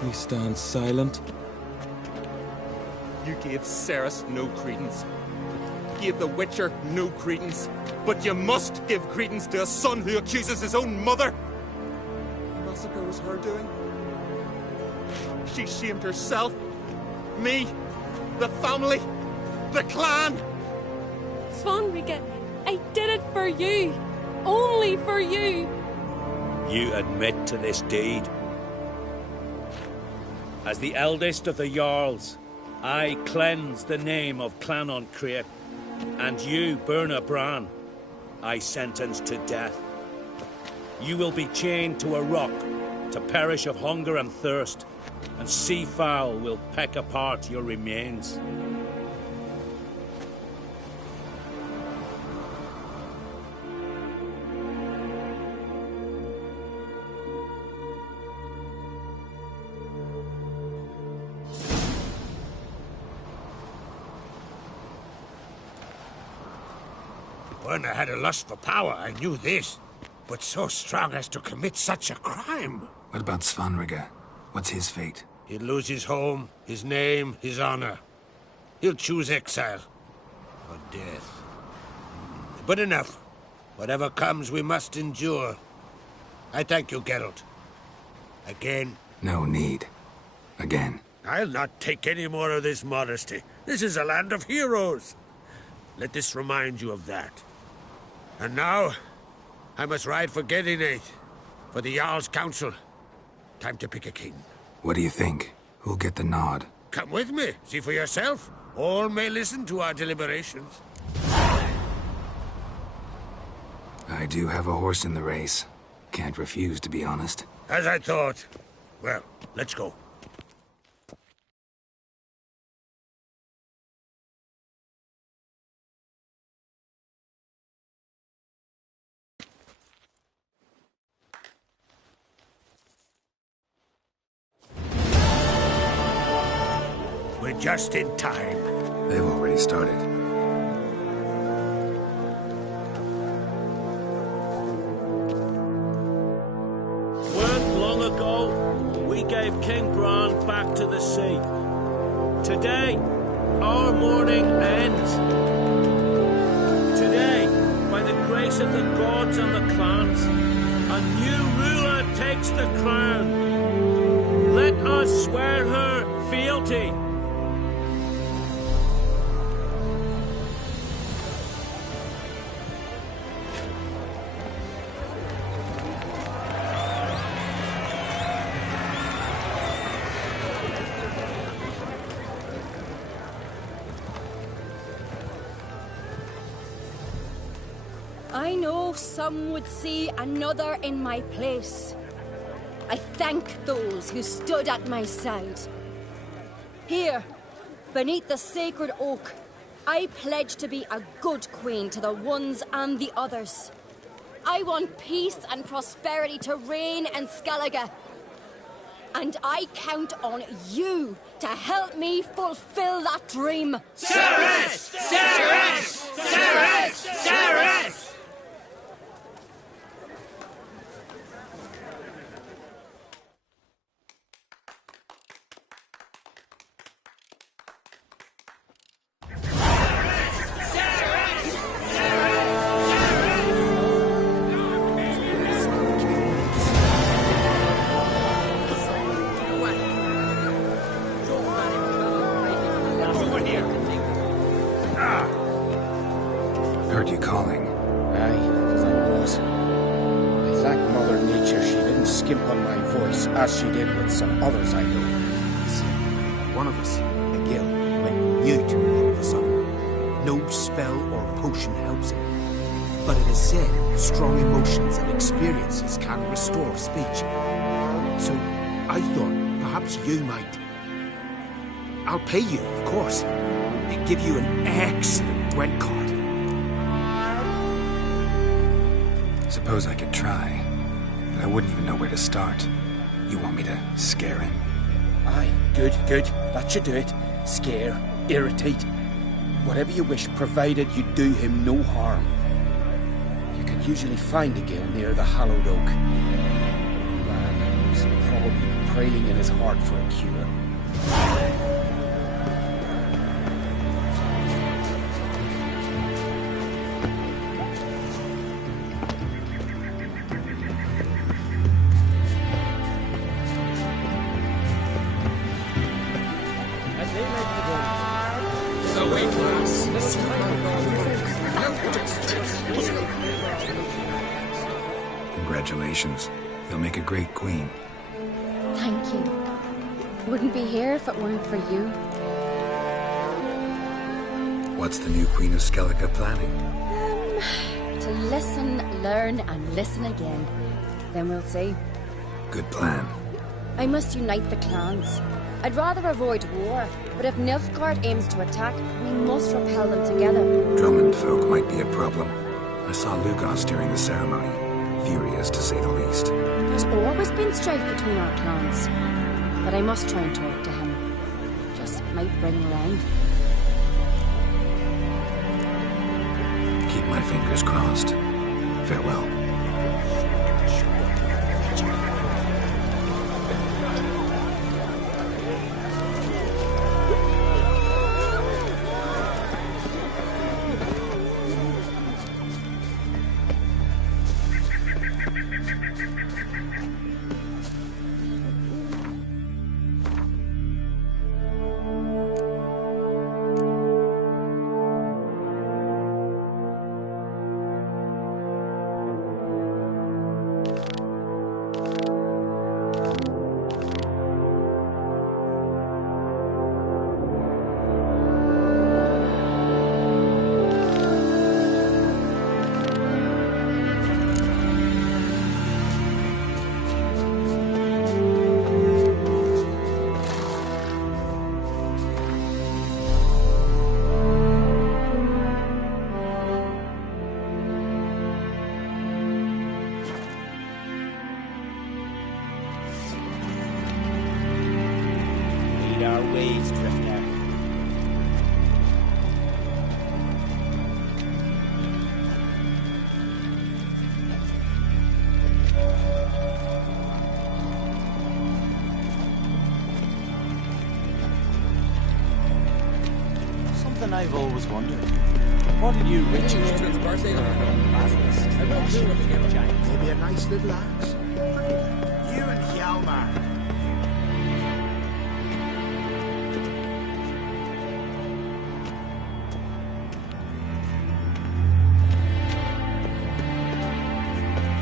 You stand silent. You gave Cerys no credence. Gave the Witcher no credence. But you must give credence to a son who accuses his own mother. The massacre was her doing. She shamed herself, me, the family, the clan. Svanrige, I did it for you. Only for you. You admit to this deed. As the eldest of the Jarls, I cleanse the name of Clan on Crate, and you, Berna Bran, I sentence to death. You will be chained to a rock to perish of hunger and thirst, and sea fowl will peck apart your remains. Berna had a lust for power, I knew this. But so strong as to commit such a crime. What about Svanrige? What's his fate? He'll lose his home, his name, his honor. He'll choose exile. Or death. But enough. Whatever comes, we must endure. I thank you, Geralt. Again. No need. Again. I'll not take any more of this modesty. This is a land of heroes. Let this remind you of that. And now, I must ride for Gedinate, for the Jarl's Council. Time to pick a king. What do you think? Who'll get the nod? Come with me, see for yourself. All may listen to our deliberations. I do have a horse in the race. Can't refuse, to be honest. As I thought. Well, let's go. We're just in time. They've already started. When long ago, we gave King Bran back to the sea. Today, our mourning ends. Today, by the grace of the gods and the clans, a new ruler takes the crown. Let us swear her fealty. I know some would see another in my place. I thank those who stood at my side. Here, beneath the sacred oak, I pledge to be a good queen to the ones and the others. I want peace and prosperity to reign in Skellige. And I count on you to help me fulfill that dream. Ceres! Ceres! Ceres! Ceres! Heard you calling. Aye, as I was. I thank Mother Nature she didn't skimp on my voice, as she did with some others I know. See, one of us, a gill, went mute all of a sudden. No spell or potion helps him. But it is said strong emotions and experiences can restore speech. So I thought perhaps you might. I'll pay you, of course. And give you an excellent Gwent card. Suppose I could try, but I wouldn't even know where to start. You want me to scare him? Aye, good, good. That should do it. Scare, irritate. Whatever you wish, provided you do him no harm. You can usually find a gill near the hallowed oak. Man was probably praying in his heart for a cure. Congratulations. You'll make a great queen. Thank you. Wouldn't be here if it weren't for you. What's the new Queen of Skellige planning? To listen, learn, and listen again. Then we'll see. Good plan. I must unite the clans. I'd rather avoid war, but if Nilfgaard aims to attack, we must repel them together. Drummond folk might be a problem. I saw Lugos during the ceremony. Furious, to say the least. There's always been strife between our clans. But I must try and talk to him. Just might bring round. Keep my fingers crossed. Farewell. I've always wondered. What are you witches doing? Maybe a nice little axe. You and Hjalmar.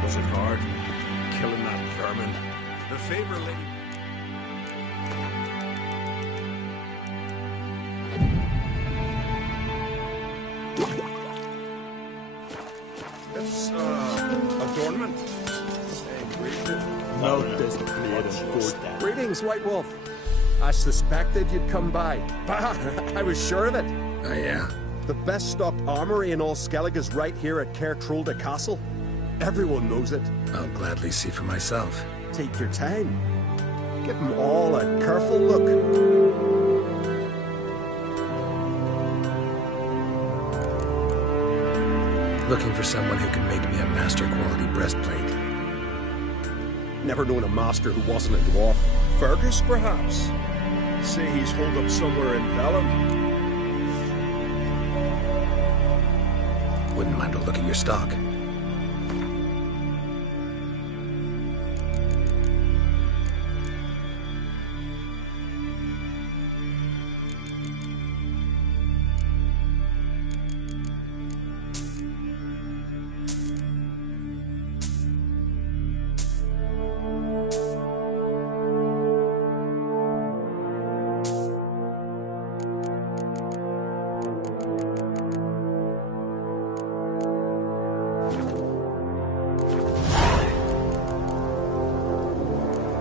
Was it hard? Killing that vermin? The favor lady... No, there's head on foot. Greetings, White Wolf. I suspected you'd come by. Bah, I was sure of it. Oh, yeah? The best stocked armory in all Skellige is right here at Caer Trolde Castle. Everyone knows it. I'll gladly see for myself. Take your time. Give them all a careful look. Looking for someone who can make me a master quality breastplate. Never known a master who wasn't a dwarf. Fergus, perhaps? Say he's holed up somewhere in Velen. Wouldn't mind a look at your stock.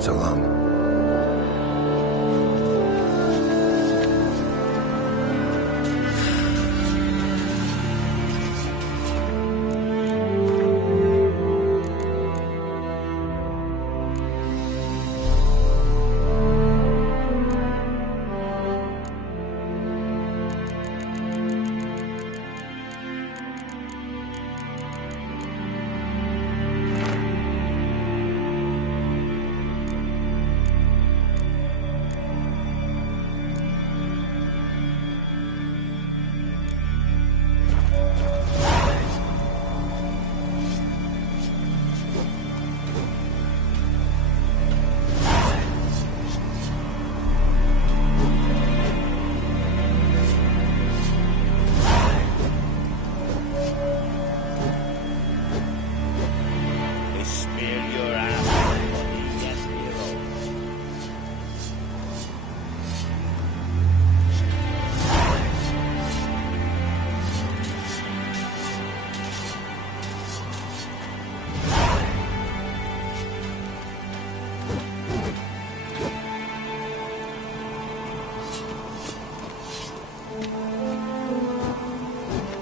So long.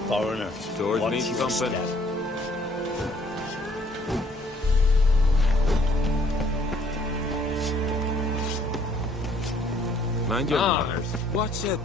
Foreigner, doors what's need your something. step? Mind your manners. Watch it.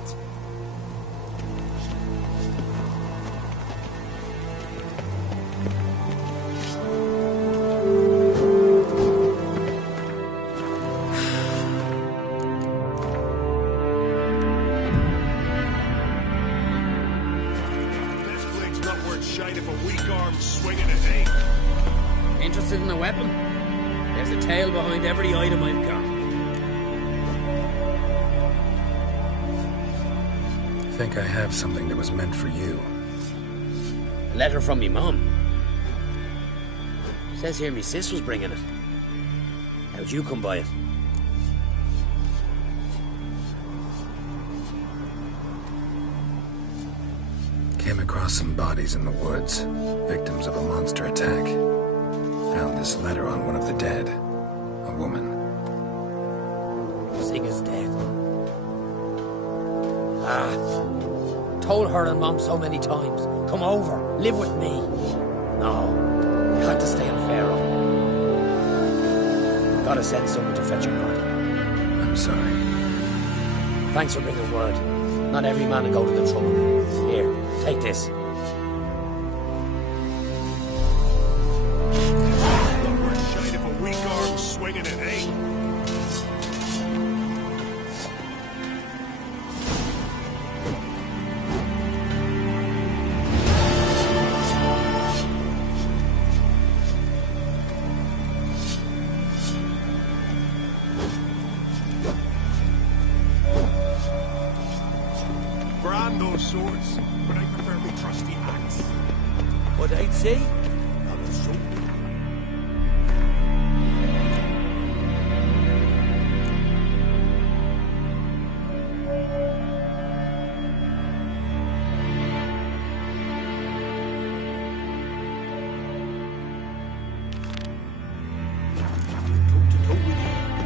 Interested in a weapon? There's a tale behind every item I've got. Think I have something that was meant for you. A letter from me mum. Says here me sis was bringing it. How'd you come by it? Came across some bodies in the woods, victims of a monster attack. Found this letter on one of the dead. A woman. Sigga's dead. Told her and Mom so many times. Come over, live with me. No, had to stay in Pharaoh. Gotta send someone to fetch her body. I'm sorry. Thanks for bringing word. Not every man will go to the trouble. Here, take this. Brand those swords, but I prefer my trusty axe. What I'd say? Not a sword. Toe to toe with you.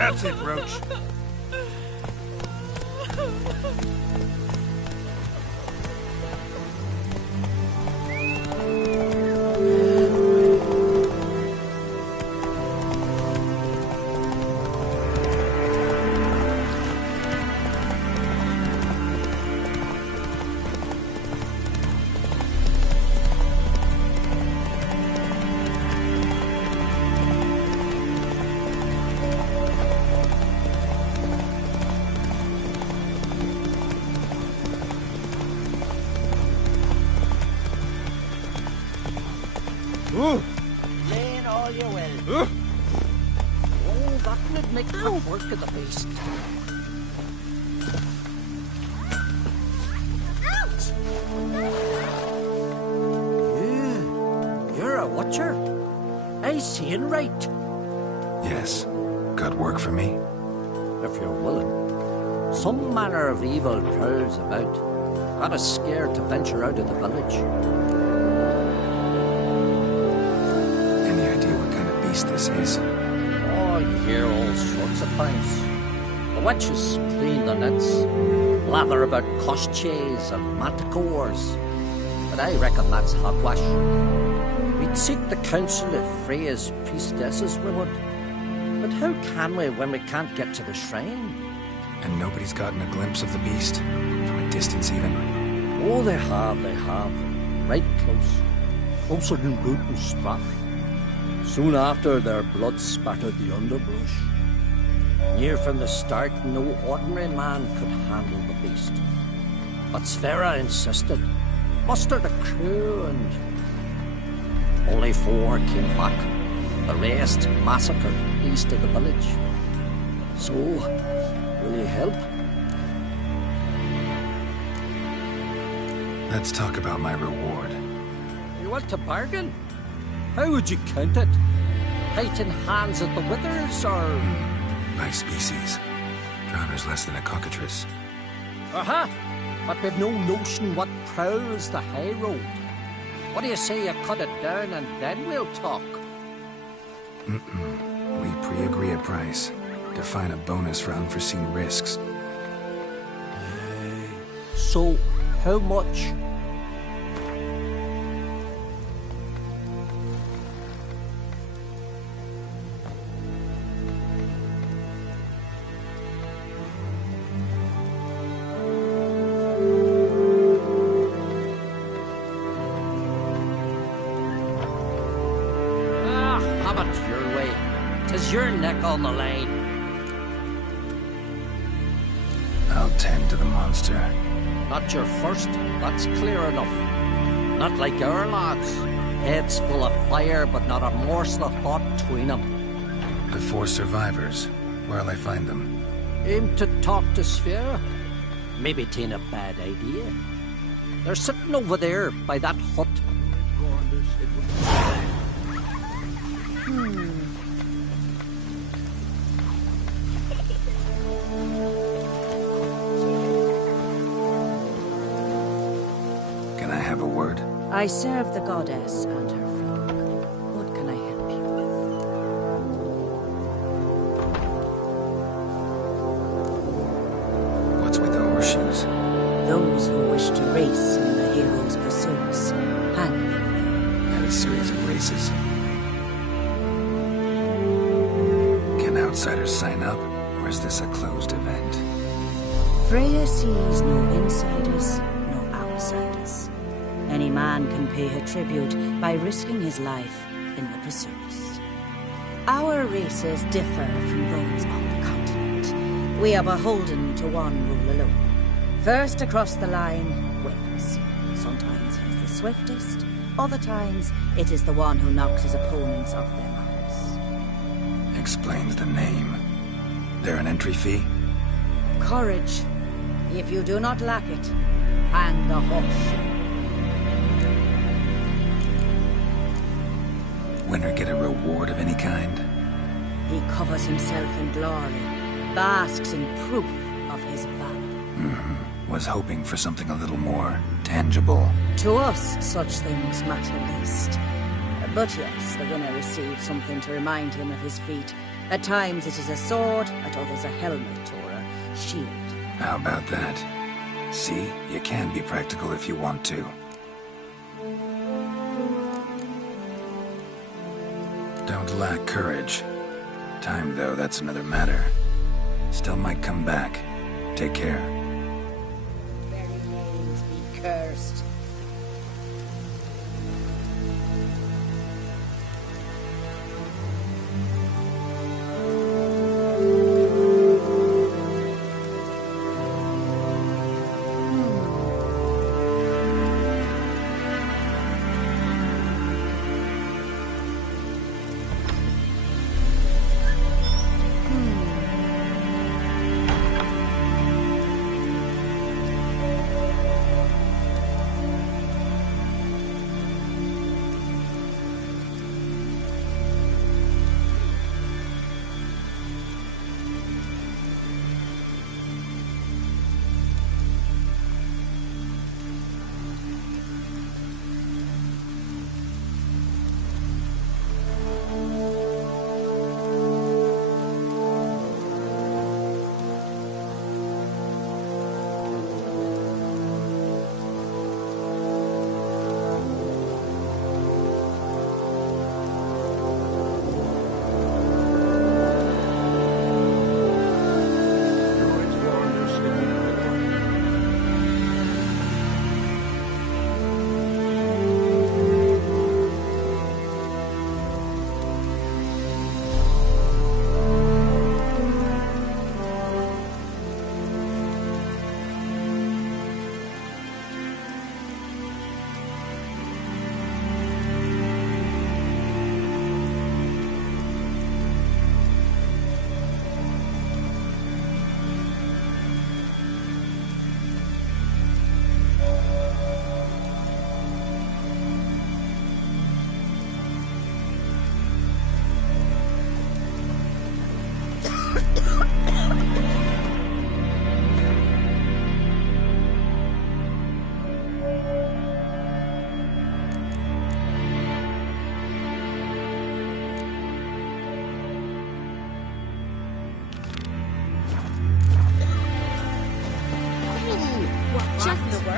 That's it, Roach. Laying all you will. Oh, that would make quick work of the beast. You're a watcher. I seeing right. Yes. Got work for me? If you're willing. Some manner of evil prowls about. Got us scared to venture out of the village. Any idea what kind of beast this is? Oh, you hear all sorts of things. The witches clean the nets, blather about koshchays and manticores. But I reckon that's hogwash. We'd seek the counsel of Freya's priestesses, we would. But how can we when we can't get to the shrine? And nobody's gotten a glimpse of the beast? From a distance, even? Oh, they have. Right close. Closer than root and strap. Soon after, their blood spattered the underbrush. Near from the start, no ordinary man could handle the beast. But Sverre insisted. Mustered a crew and... only 4 came back. The rest massacred east of the village. So, will you help? Let's talk about my reward. You want to bargain? How would you count it? Height in hands at the withers, or...? By species. Drowner's less than a cockatrice. Aha! But we've no notion what prowls the high road. What do you say you cut it down and then we'll talk? We pre-agree a price. Define a bonus for unforeseen risks. So, how much? Have it your way. 'Tis your neck on the line. I'll tend to the monster. Not your first, that's clear enough. Not like our lads. Heads full of fire, but not a morsel of thought between them. The 4 survivors. Where'll I find them? Aim to talk to Sverre. Maybe 'tain't a bad idea. They're sitting over there by that hut. Can I have a word? I serve the goddess and her flock. What can I help you with? What's with the horseshoes? Those who wish to race in the hero's pursuits, hang them there. And a series of races. Can outsiders sign up, or is this a closed event? Freya sees no insiders, no outsiders. Any man can pay her tribute by risking his life in the pursuits. Our races differ from those on the continent. We are beholden to one rule alone. First across the line wins. Sometimes he's the swiftest, other times it is the one who knocks his opponents off their mounts. Explains the name. There an entry fee? Courage. If you do not lack it, hang the horseshoe. Winner get a reward of any kind? He covers himself in glory, basks in proof of his valor. Was hoping for something a little more tangible. To us, such things matter least. But yes, the winner receives something to remind him of his feat, At times it is a sword, at others a helmet or a shield. How about that? See, you can be practical if you want to. Don't lack courage. Time, though, that's another matter. Still might come back. Take care. Very names be cursed.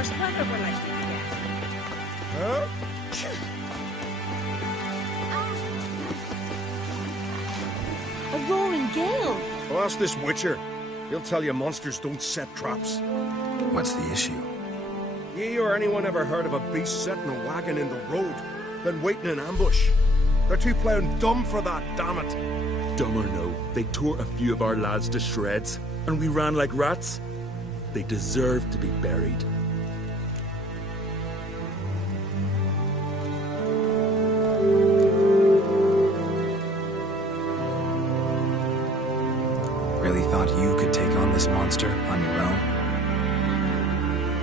worst weather we're likely to get. Huh? A roaring gale. Well, ask this Witcher. He'll tell you monsters don't set traps. What's the issue? Ye or anyone ever heard of a beast setting a wagon in the road, then waiting in ambush? They're too plowing dumb for that, damn it. Dumb or no, they tore a few of our lads to shreds, and we ran like rats. They deserve to be buried. Really thought you could take on this monster on your own?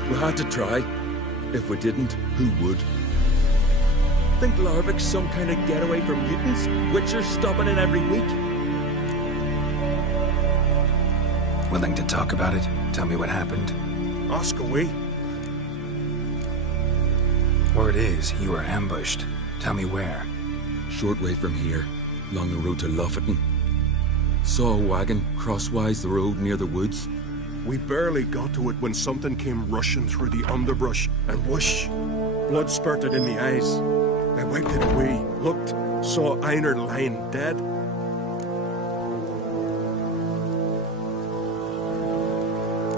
We had to try. If we didn't, who would? Think Larvik's some kind of getaway for mutants? Witchers stopping in every week? Willing to talk about it? Tell me what happened. Ask away. Word is, you were ambushed. Tell me where. Short way from here, along the road to Lofferton. Saw a wagon crosswise the road near the woods. We barely got to it when something came rushing through the underbrush, and whoosh! Blood spurted in me eyes. I wiped it away, looked, saw Einar lying dead.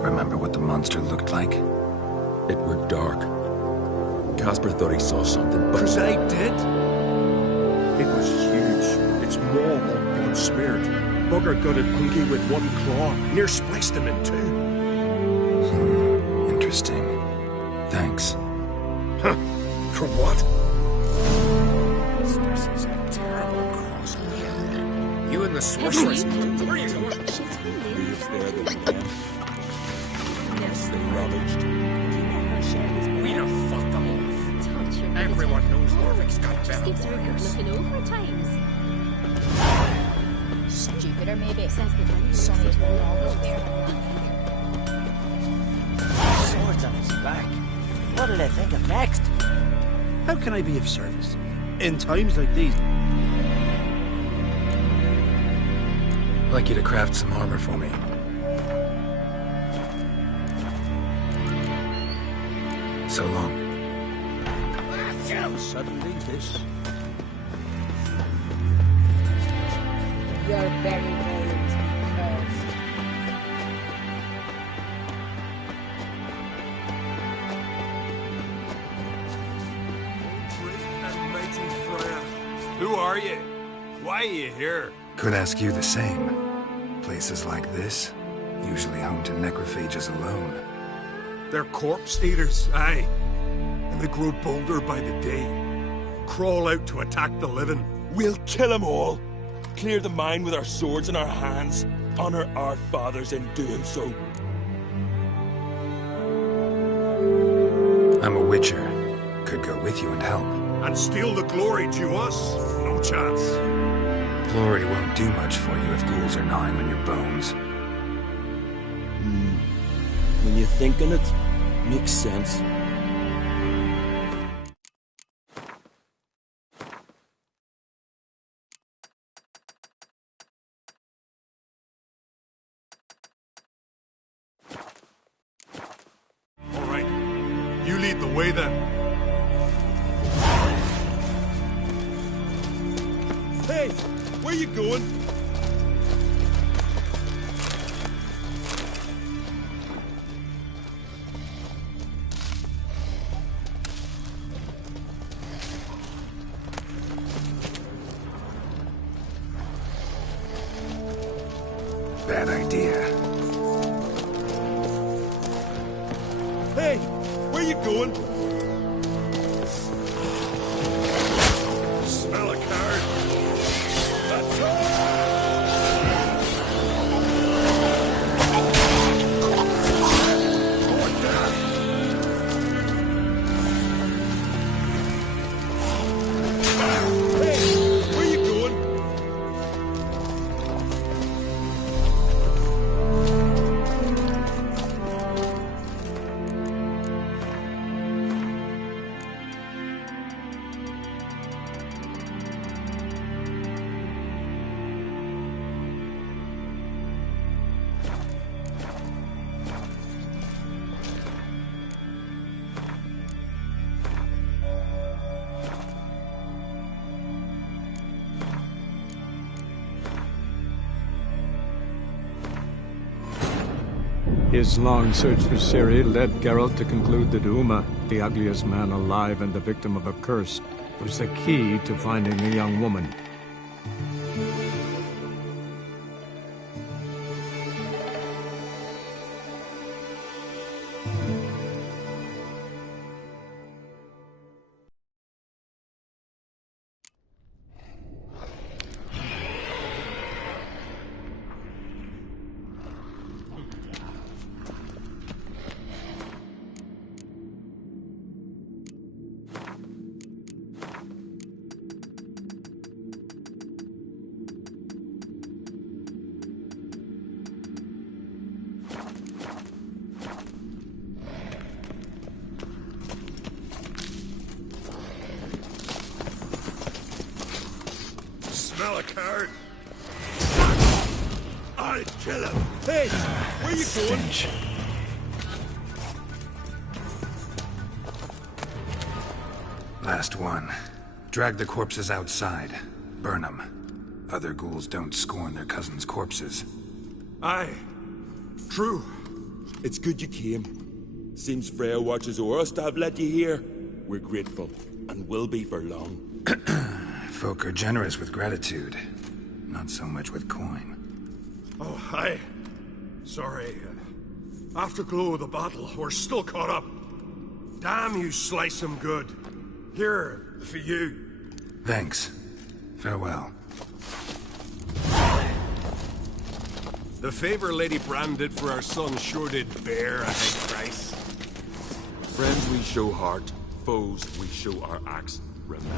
Remember what the monster looked like? It were dark. Casper thought he saw something, but... 'Cause I did! It was huge. Its maw all blood smeared. Bugger-gutted monkey with one claw, near spliced him in two. Interesting. Thanks. Huh. For what? This is a terrible crossplay. You and the sorceress. Yes, they ravaged. We'd have fucked them off. Everyone knows Larvik's got better warriors. Looking over at times. Stupider, maybe. Says the Sonny's always there. Swords on his back. What'll they think of next? How can I be of service? In times like these. I'd like you to craft some armor for me. So long. Suddenly this. Your very ways be cursed. Who are you? Why are you here? Could ask you the same. Places like this, usually home to necrophages alone. They're corpse eaters, aye. And they grow bolder by the day. Crawl out to attack the living. We'll kill them all. Clear the mine with our swords in our hands. Honor our fathers in doing so. I'm a witcher. Could go with you and help. And steal the glory to us? No chance. Glory won't do much for you if ghouls are gnawing on your bones. When you think on it, makes sense. All right. You lead the way then. Hey, where you going? Bad idea. Hey, where you going? Smell a card. His long search for Ciri led Geralt to conclude that Uma, the ugliest man alive and the victim of a curse, was the key to finding the young woman. Smell a card. I'll kill him. Hey, where you going? Stench. Last one. Drag the corpses outside. Burn them. Other ghouls don't scorn their cousins' corpses. Aye. True. It's good you came. Seems Freya watches o'er us to have led you here. We're grateful, and will be for long. Folk are generous with gratitude. Not so much with coin. Oh, aye. Sorry. Afterglow of the battle, we're still caught up. Damn, you slice 'em good. Here, for you. Thanks. Farewell. The favor Lady Brand did for our son sure did bear a high price. Friends we show heart, foes we show our axe. Remember.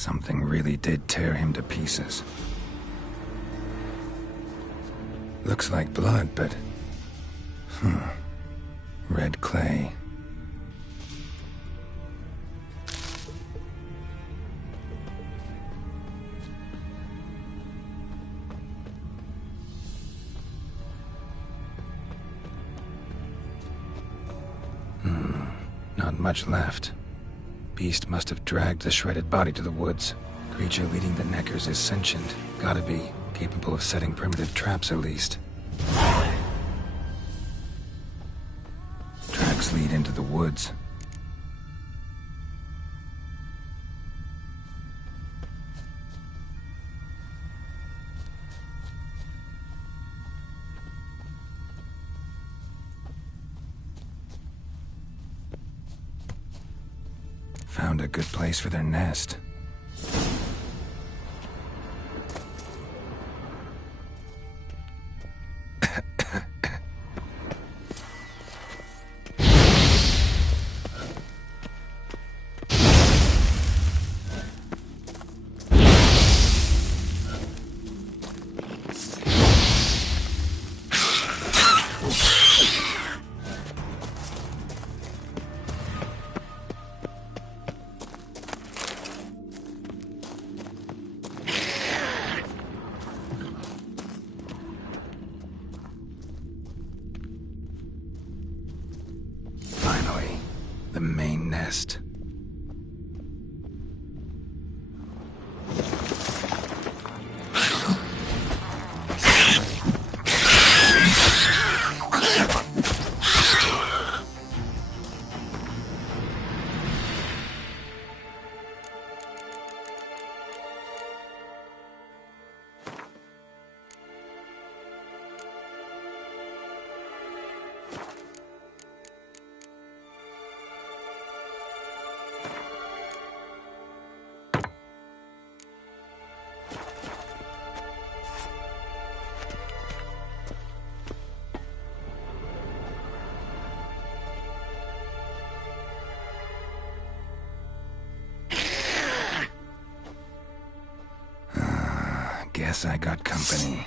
Something really did tear him to pieces. Looks like blood, but... red clay. Not much left. Beast must have dragged the shredded body to the woods. Creature leading the Neckers is sentient. Gotta be. Capable of setting primitive traps, at least. Tracks lead into the woods. Found a good place for their nest. The main nest. Guess I got company.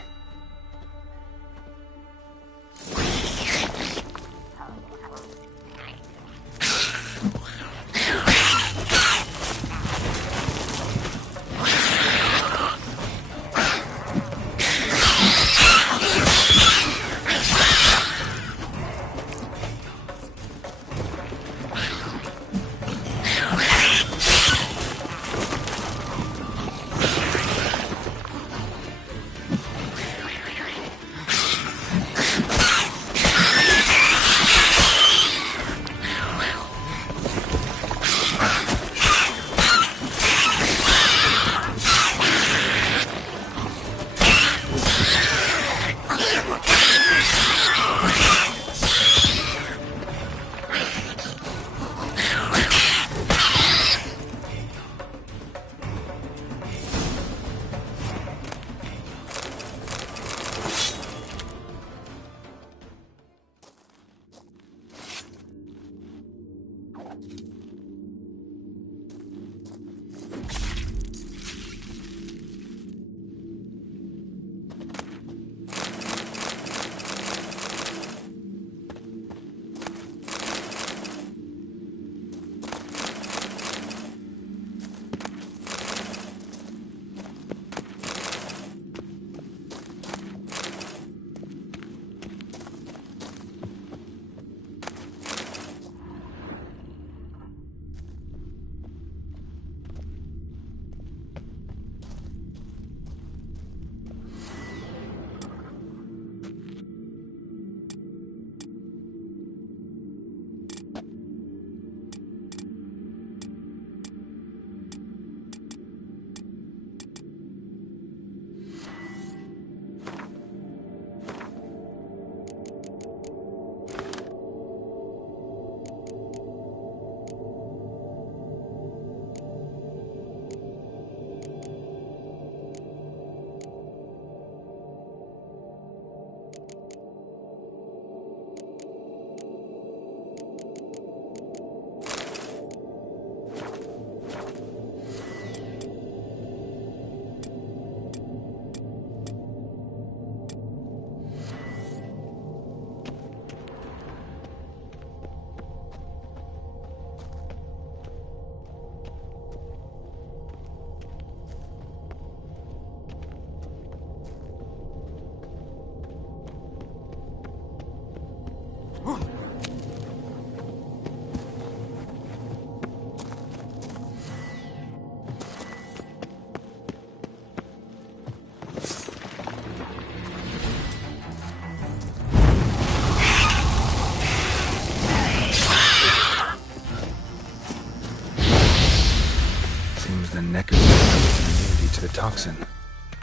Seems the neckers developed an immunity to the toxin.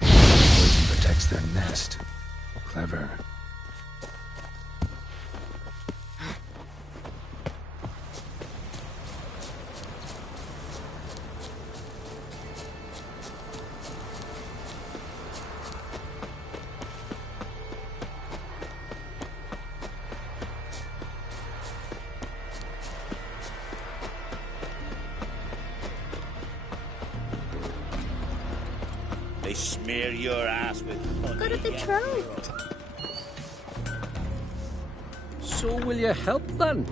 Poison protects their nest. Clever. They smear your ass with honey. Got it betrothed. So will you help then?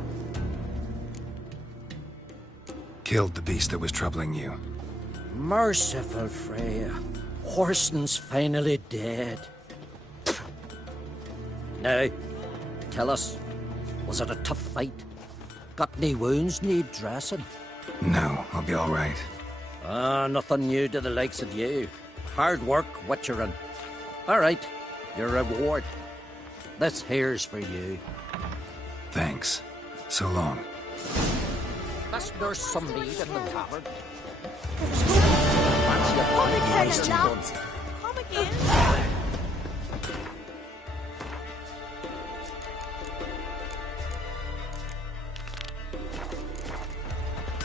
Killed the beast that was troubling you. Merciful Freya. Horston's finally dead. Now, tell us, was it a tough fight? Got any wounds need dressing? No, I'll be all right. Nothing new to the likes of you. Hard work, witcherin'. All right, your reward. This here's for you. Thanks. So long. Let's nurse some mead in the tavern. Come again.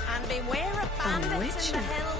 And beware of bandits in the hills.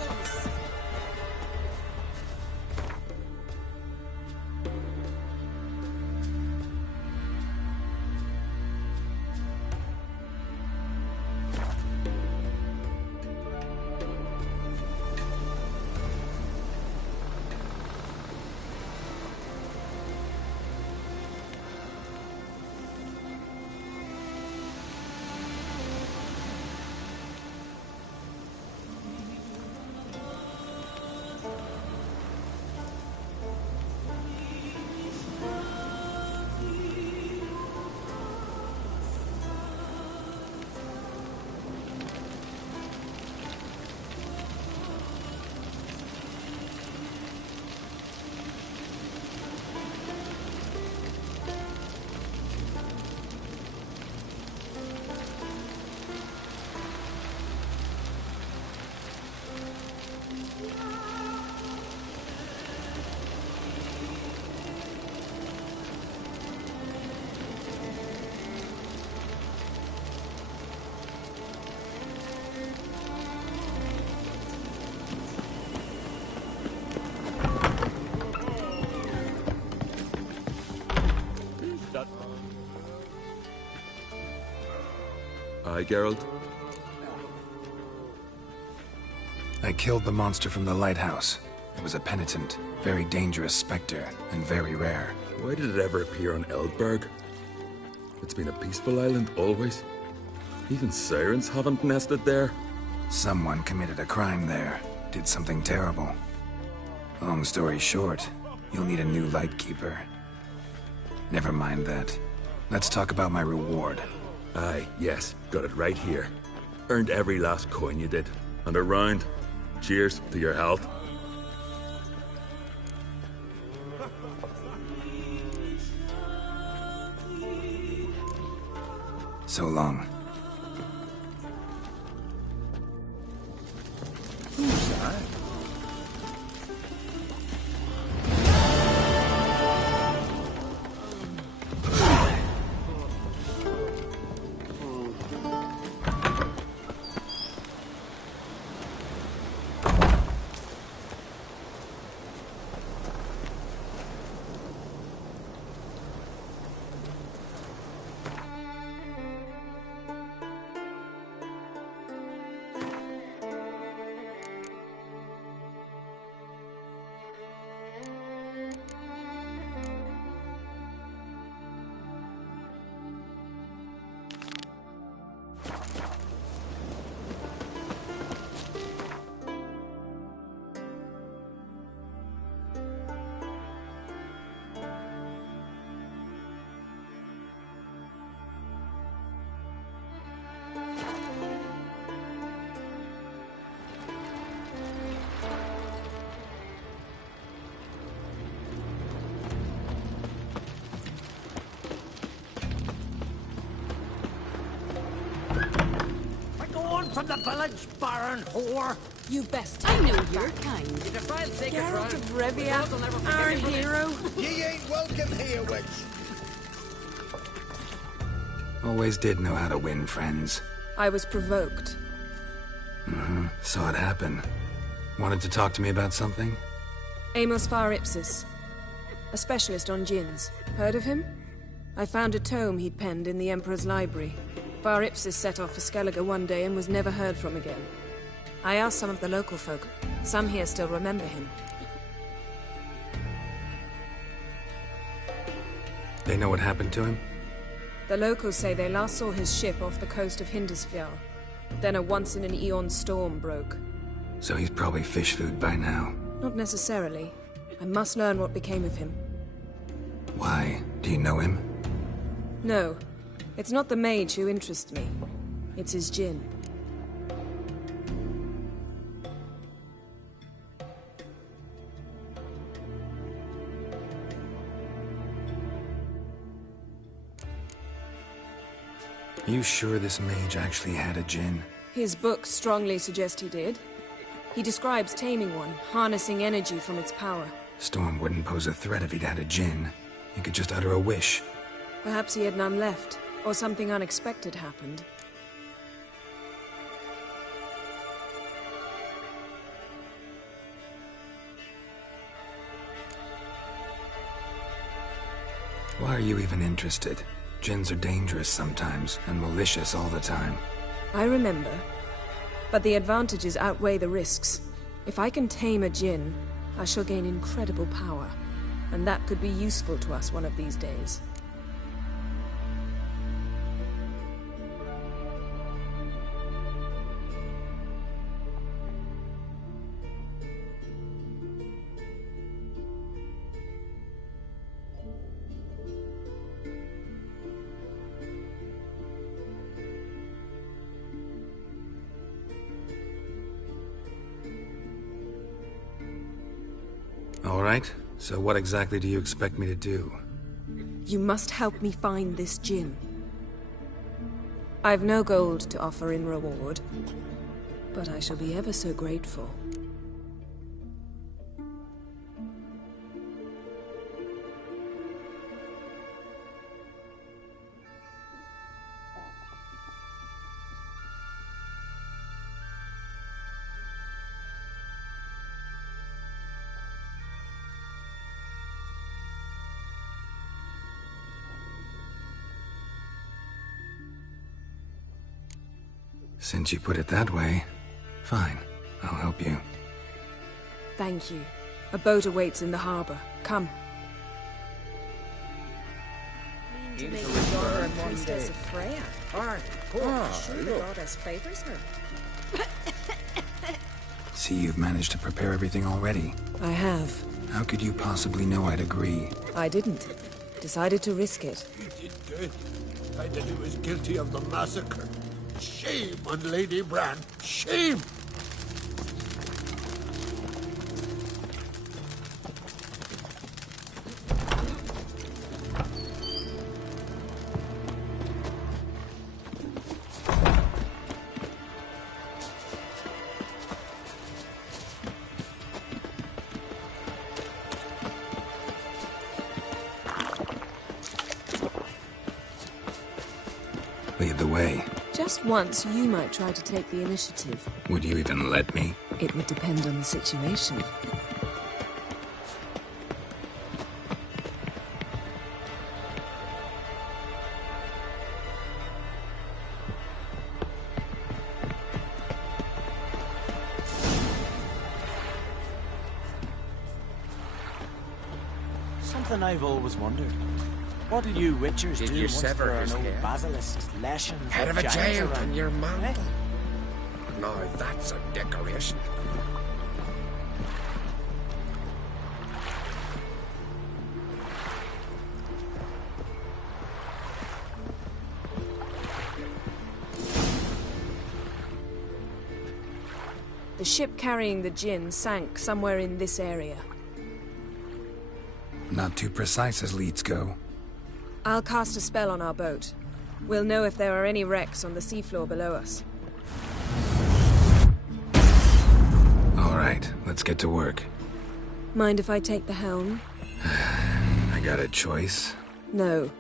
Aye, Geralt? I killed the monster from the lighthouse. It was a penitent, very dangerous specter, and very rare. Why did it ever appear on Eldberg? It's been a peaceful island, always. Even sirens haven't nested there. Someone committed a crime there. Did something terrible. Long story short, you'll need a new lightkeeper. Never mind that. Let's talk about my reward. Aye, yes, got it right here. Earned every last coin you did. And a round. Cheers to your health. So long. Who's that? the village, barren whore! You best I know your kind. Geralt of Rivia, our hero. Ye ain't welcome here, witch. Always did know how to win friends. I was provoked. Saw it happen. Wanted to talk to me about something? Amos Far Ipsis, a specialist on djinns. Heard of him? I found a tome he'd penned in the Emperor's library. Far Ipsis set off for Skellige one day and was never heard from again. I asked some of the local folk. Some here still remember him. They know what happened to him? The locals say they last saw his ship off the coast of Hindisfjall. Then a once-in-an-eon storm broke. So he's probably fish food by now. Not necessarily. I must learn what became of him. Why? Do you know him? No. It's not the mage who interests me. It's his djinn. You sure this mage actually had a djinn? His books strongly suggest he did. He describes taming one, harnessing energy from its power. Storm wouldn't pose a threat if he'd had a djinn. He could just utter a wish. Perhaps he had none left, or something unexpected happened. Why are you even interested? Djinns are dangerous sometimes, and malicious all the time. I remember. But the advantages outweigh the risks. If I can tame a djinn, I shall gain incredible power. And that could be useful to us one of these days. All right, so what exactly do you expect me to do? You must help me find this djinn. I've no gold to offer in reward, but I shall be ever so grateful. Since you put it that way, fine. I'll help you. Thank you. A boat awaits in the harbor. Come. To make a daughter and priestess of Freya. Sure the goddess favors her. See, you've managed to prepare everything already. I have. How could you possibly know I'd agree? I didn't. Decided to risk it. He did good. I that he was guilty of the massacre. Shame on Lady Bran. Shame! Lead the way. Just once, you might try to take the initiative. Would you even let me? It would depend on the situation. Something I've always wondered. What'll you witchers Did do you once sever there are his no head? basilisks, leshens, Head or of a giants giant around? in your Eh? mantle. Now that's a decoration. The ship carrying the djinn sank somewhere in this area. Not too precise as leads go. I'll cast a spell on our boat. We'll know if there are any wrecks on the seafloor below us. right, let's get to work. Mind if I take the helm? I got a choice? No.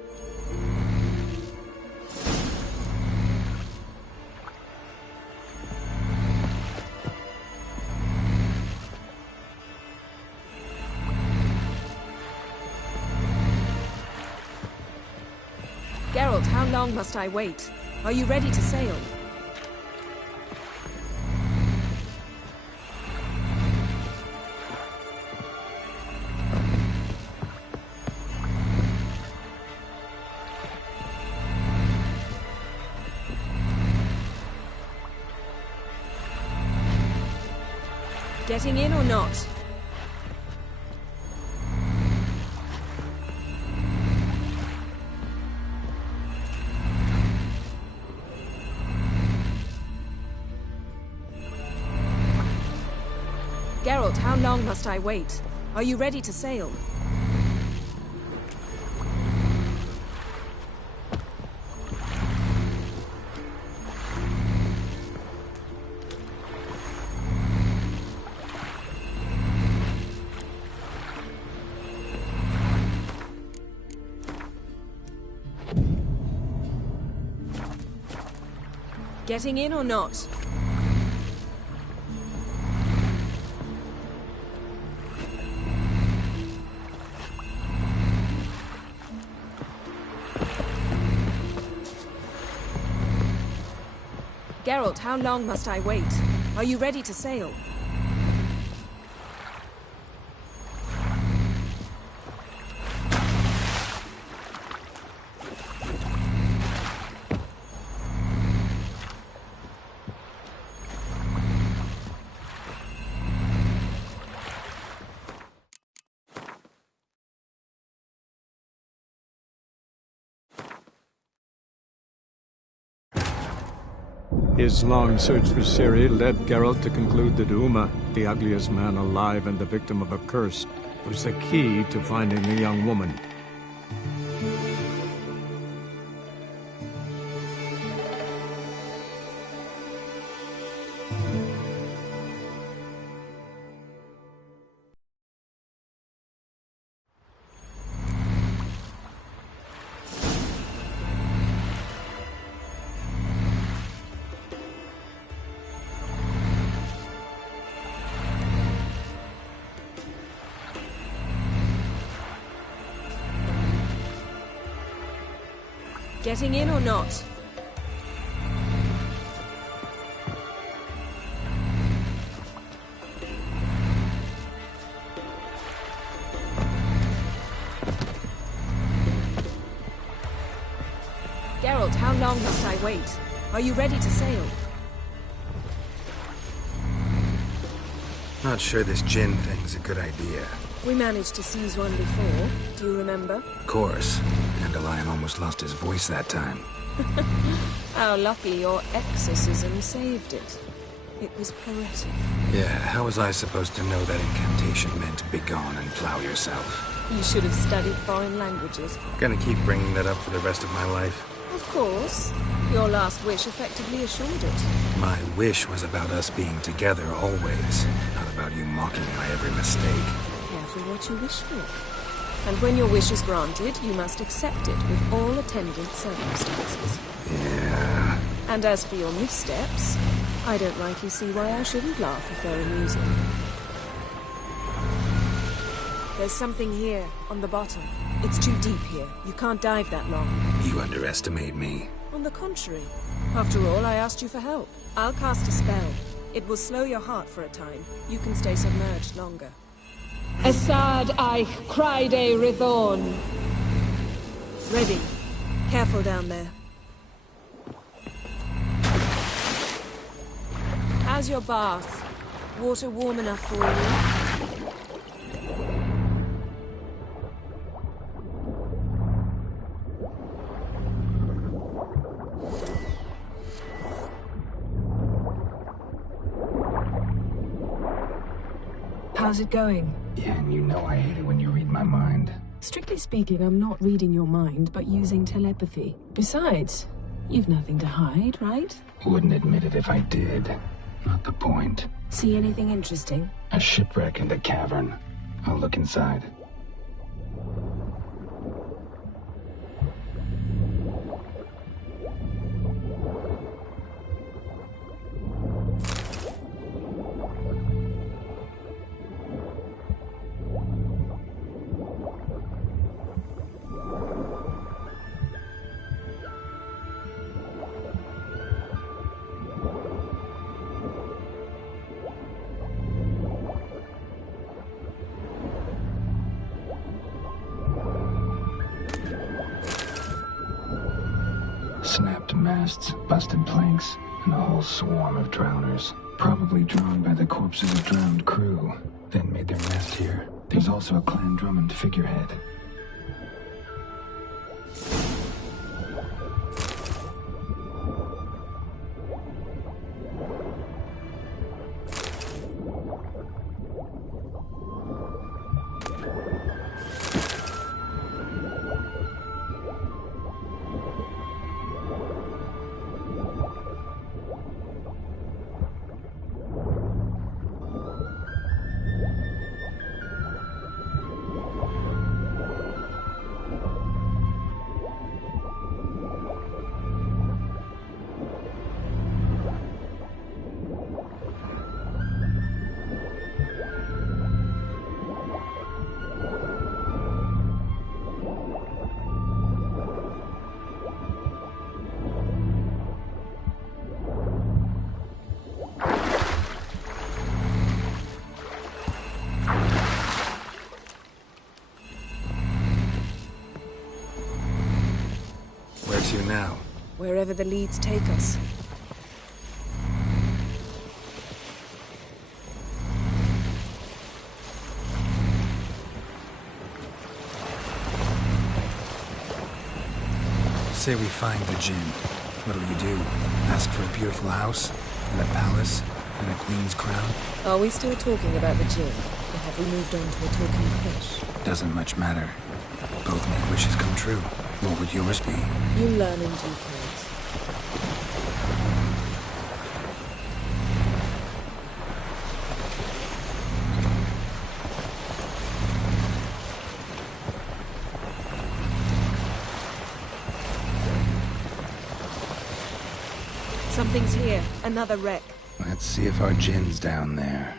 Geralt, how long must I wait? Are you ready to sail? Getting in or not? Geralt, how long must I wait? Are you ready to sail? Getting in or not? Geralt, how long must I wait? Are you ready to sail? His long search for Ciri led Geralt to conclude that Uma, the ugliest man alive and the victim of a curse, was the key to finding the young woman. Getting in or not? Geralt, how long must I wait? Are you ready to sail? Not sure this gin thing's a good idea. We managed to seize one before. Do you remember? Of course. Dandelion almost lost his voice that time. How lucky your exorcism saved it. It was poetic. Yeah, how was I supposed to know that incantation meant begone and plow yourself? You should have studied foreign languages. Gonna keep bringing that up for the rest of my life. Of course. Your last wish effectively assured it. My wish was about us being together always, not about you mocking my every mistake. Careful what you wish for. And when your wish is granted, you must accept it with all attendant circumstances. Yeah. And as for your missteps, I don't rightly see why I shouldn't laugh if they're amusing. There's something here, on the bottom. It's too deep here. You can't dive that long. You underestimate me. On the contrary. After all, I asked you for help. I'll cast a spell. It will slow your heart for a time. You can stay submerged longer. Assad I cried a Rithorn. Ready. Careful down there. How's your bath? Water warm enough for you? How's it going? Yeah, and you know I hate it when you read my mind. Strictly speaking, I'm not reading your mind, but using telepathy. Besides, you've nothing to hide, right? Wouldn't admit it if I did. Not the point. See anything interesting? A shipwreck and a cavern. I'll look inside. Snapped masts, busted planks, and a whole swarm of drowners. Probably drawn by the corpses of drowned crew, then made their nest here. There's also a Clan Drummond figurehead. Where to now? Wherever the leads take us. Say we find the Jinn. What'll you do? Ask for a beautiful house? And a palace? And a queen's crown? Are we still talking about the Jinn? Or have we moved on to a talking fish? Doesn't much matter. Both make wishes come true. What would yours be? You learn in due course. Something's here. Another wreck. Let's see if our Jinn's down there.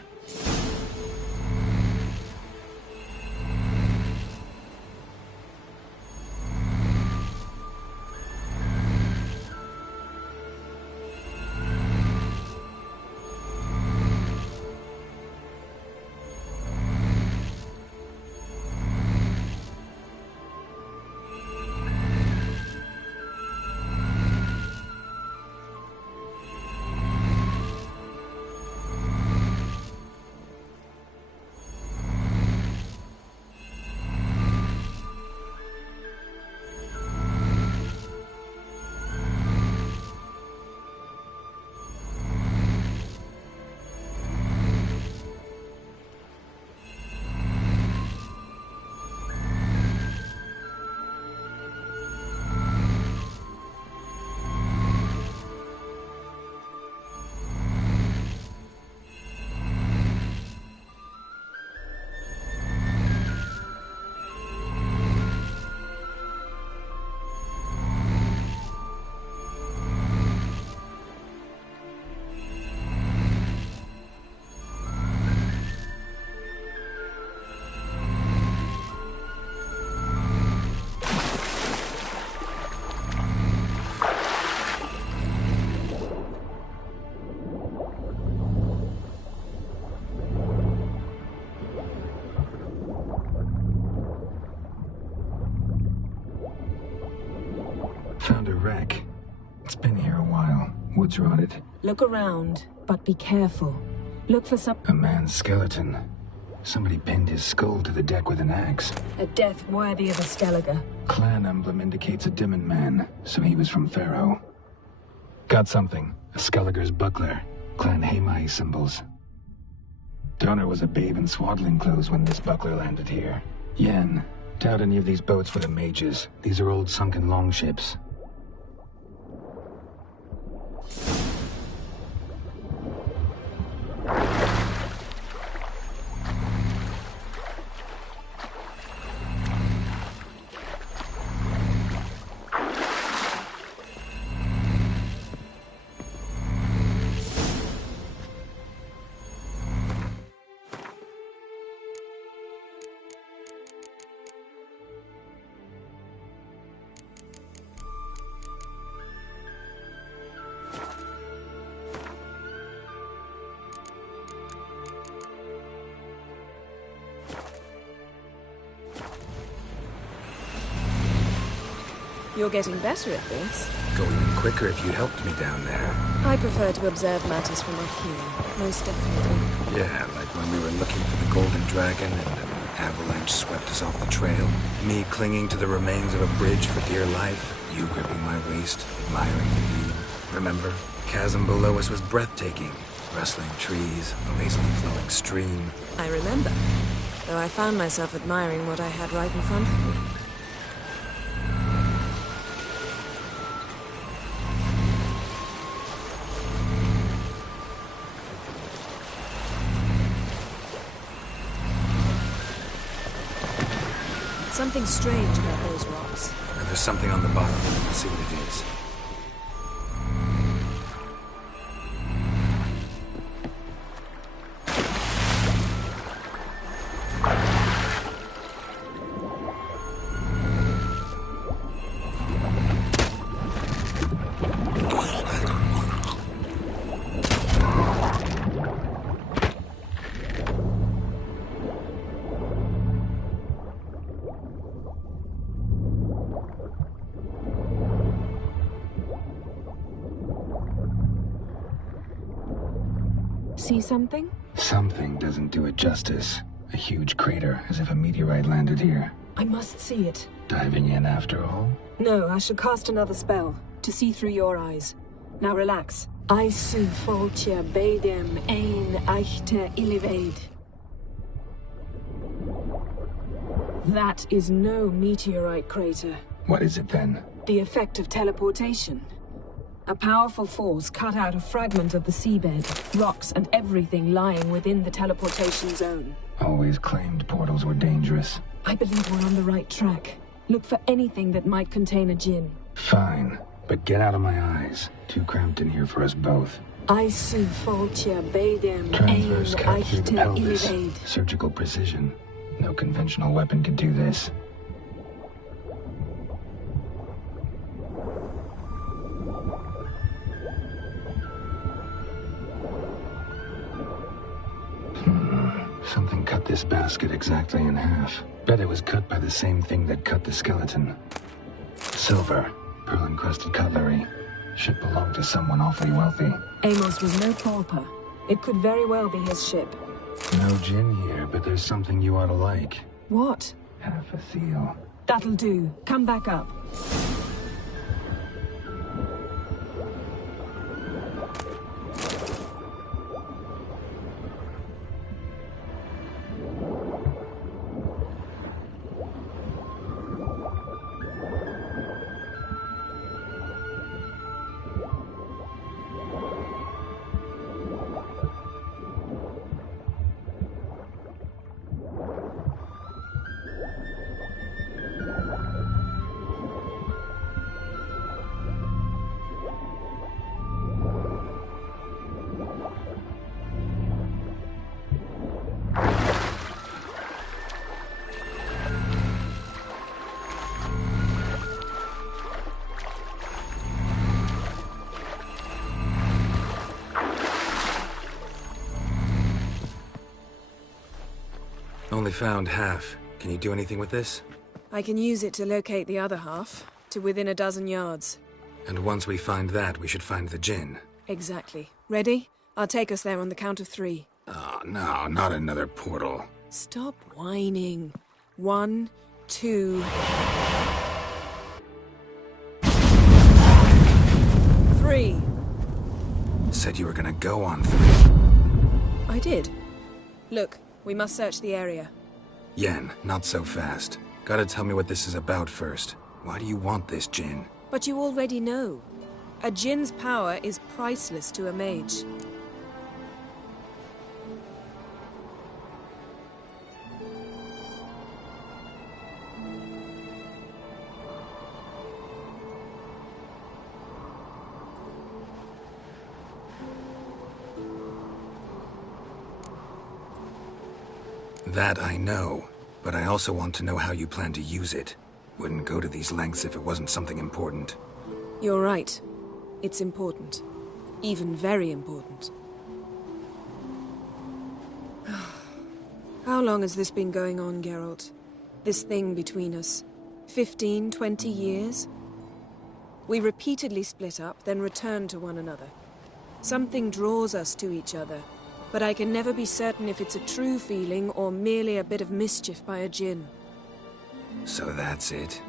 Found a wreck. It's been here a while. Wood's rotted. Look around, but be careful. Look for A man's skeleton. Somebody pinned his skull to the deck with an axe. a death worthy of a Skellige. Clan emblem indicates a Dimmen man, so he was from Pharaoh. Got something. A Skellige's buckler. Clan Hamai symbols. Donner was a babe in swaddling clothes when this buckler landed here. Yen, doubt any of these boats were the mages. These are old sunken longships. You're getting better at this. Go even quicker if you helped me down there. I prefer to observe matters from up here, most definitely. Yeah, like when we were looking for the Golden Dragon and an avalanche swept us off the trail. Me clinging to the remains of a bridge for dear life. You gripping my waist, admiring the view. Remember? Chasm below us was breathtaking. Rustling trees, a lazily flowing stream. I remember, though I found myself admiring what I had right in front of me. Something strange about those rocks. And there's something on the bottom. Let's see what it is. See something? Something doesn't do it justice. A huge crater, as if a meteorite landed here. I must see it. Diving in after all? No, I should cast another spell, to see through your eyes. Now relax. Aisu foltia beidem ein eichte illivaid. That is no meteorite crater. What is it then? The effect of teleportation. A powerful force cut out a fragment of the seabed, rocks and everything lying within the teleportation zone. Always claimed portals were dangerous. I believe we're on the right track. Look for anything that might contain a djinn. Fine, but get out of my eyes. Too cramped in here for us both. Aisu foltia beidem Transverse ein cut through the eichte pelvis. illivaid. Surgical precision. No conventional weapon could do this. Something cut this basket exactly in half. Bet it was cut by the same thing that cut the skeleton. Silver, pearl-encrusted cutlery. Ship belonged to someone awfully wealthy. Amos was no pauper. It could very well be his ship. No gin here, but there's something you ought to like. What? Half a seal. That'll do. Come back up. Only found half. Can you do anything with this? I can use it to locate the other half, to within a dozen yards. And once we find that, we should find the gin. Exactly. Ready? I'll take us there on the count of 3. Oh, no, not another portal. Stop whining. 1, 2... 3. Said you were gonna go on 3. I did. Look, we must search the area. Yen, not so fast. Gotta tell me what this is about first. Why do you want this gin? But you already know. A djinn's power is priceless to a mage. That I know, but I also want to know how you plan to use it. Wouldn't go to these lengths if it wasn't something important. You're right. It's important. Even very important. How long has this been going on, Geralt? This thing between us. 15, 20 years? We repeatedly split up, then returned to one another. Something draws us to each other, but I can never be certain if it's a true feeling or merely a bit of mischief by a djinn. So that's it?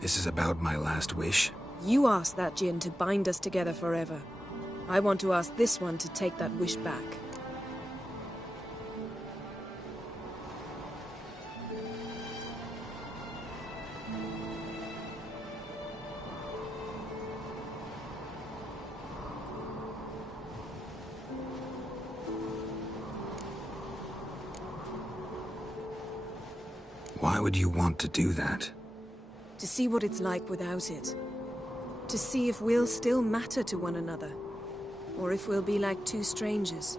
This is about my last wish? You asked that djinn to bind us together forever. I want to ask this one to take that wish back. Why would you want to do that? To see what it's like without it. To see if we'll still matter to one another. Or if we'll be like two strangers.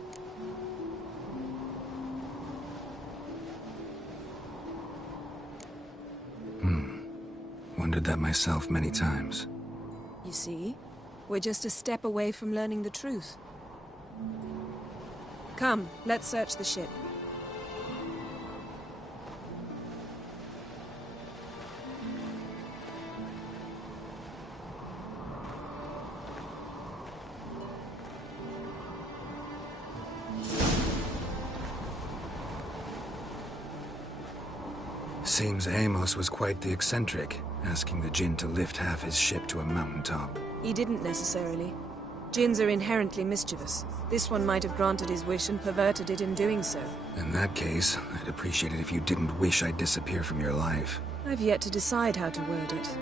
Wondered that myself many times. You see? We're just a step away from learning the truth. Come, let's search the ship. Seems Amos was quite the eccentric, asking the djinn to lift half his ship to a mountaintop. He didn't necessarily. Djinns are inherently mischievous. This one might have granted his wish and perverted it in doing so. In that case, I'd appreciate it if you didn't wish I'd disappear from your life. I've yet to decide how to word it.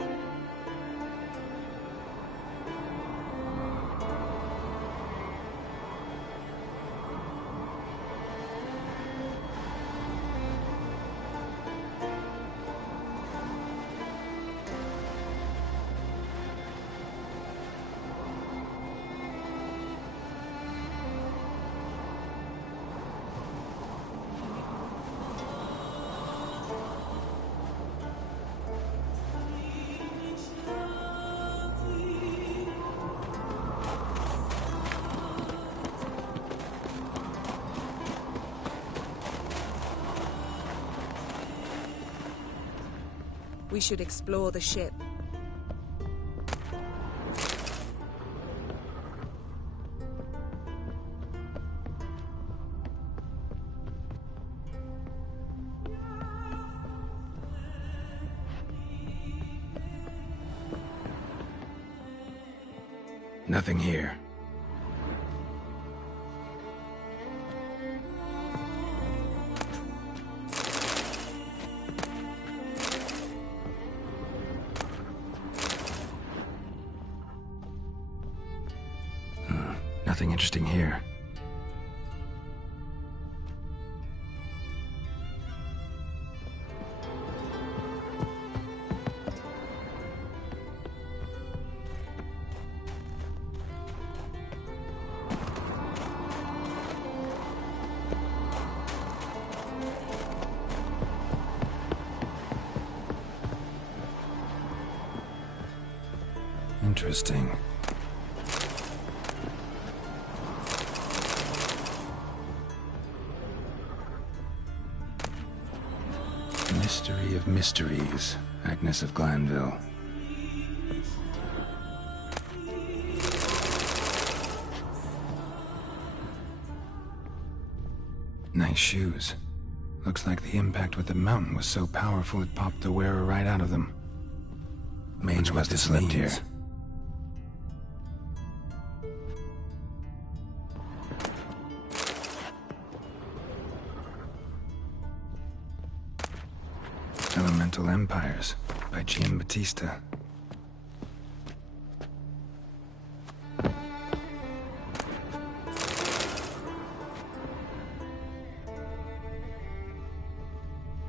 We should explore the ship. Nothing here. Nothing interesting here. Interesting. Mystery of mysteries, Agnes of Glanville. Nice shoes. Looks like the impact with the mountain was so powerful it popped the wearer right out of them. Mage must have slept here. Elemental Empires by Giambattista.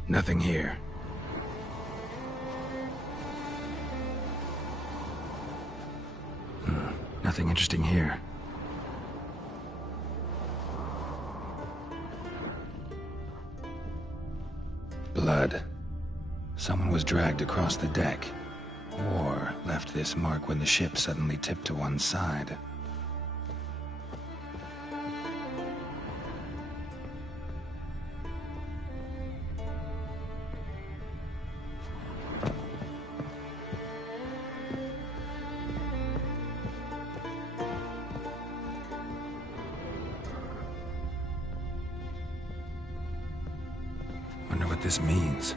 Nothing here. Nothing interesting here. Blood. Someone was dragged across the deck, or left this mark when the ship suddenly tipped to one side. this means.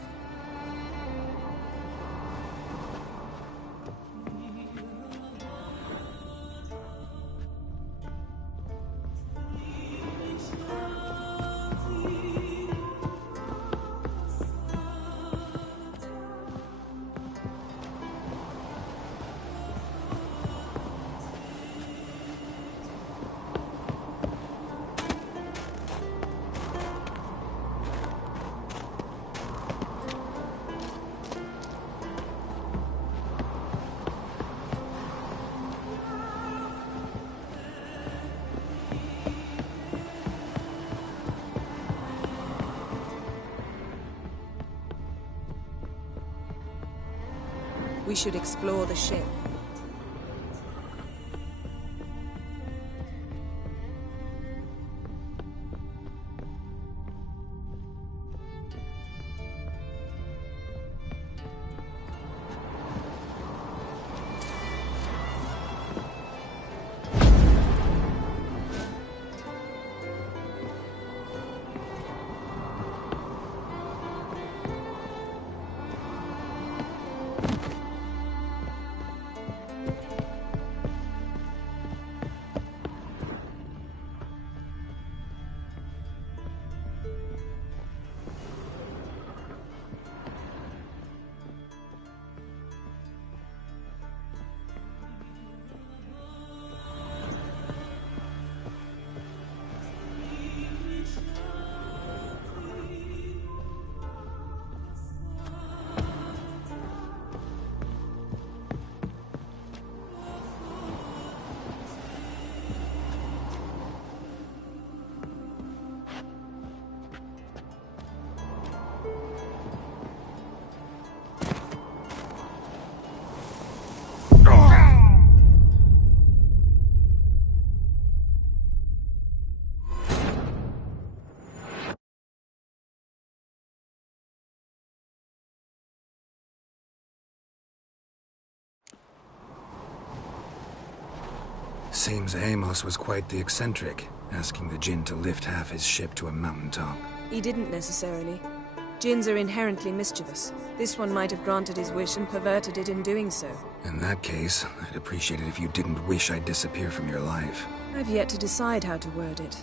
We should explore the ship. Seems Amos was quite the eccentric, asking the Jinn to lift half his ship to a mountaintop. He didn't necessarily. Jinns are inherently mischievous. This one might have granted his wish and perverted it in doing so. In that case, I'd appreciate it if you didn't wish I'd disappear from your life. I've yet to decide how to word it.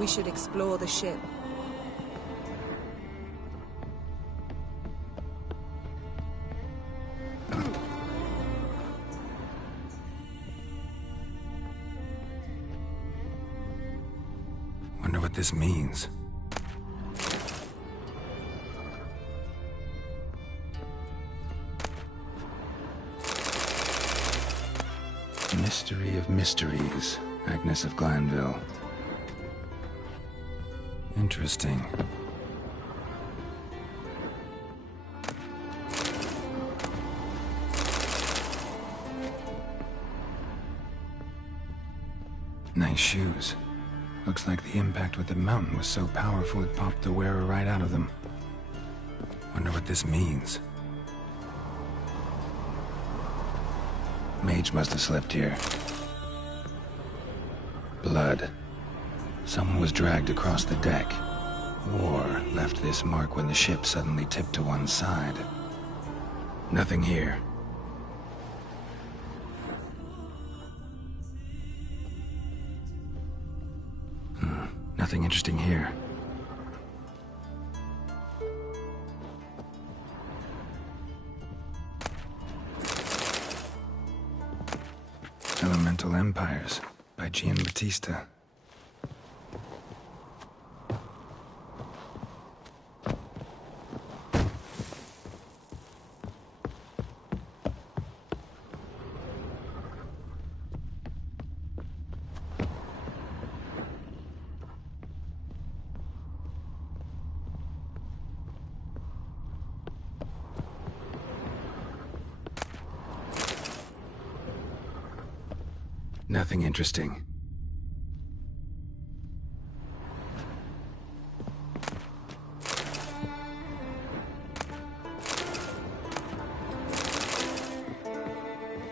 We should explore the ship. Wonder what this means. Mystery of Mysteries, Agnes of Glanville. Interesting. Nice shoes. Looks like the impact with the mountain was so powerful it popped the wearer right out of them. Wonder what this means. Mage must have slept here. Blood. Someone was dragged across the deck. War left this mark when the ship suddenly tipped to one side. Nothing here. Nothing interesting here. Elemental Empires by Giambattista. Nothing interesting.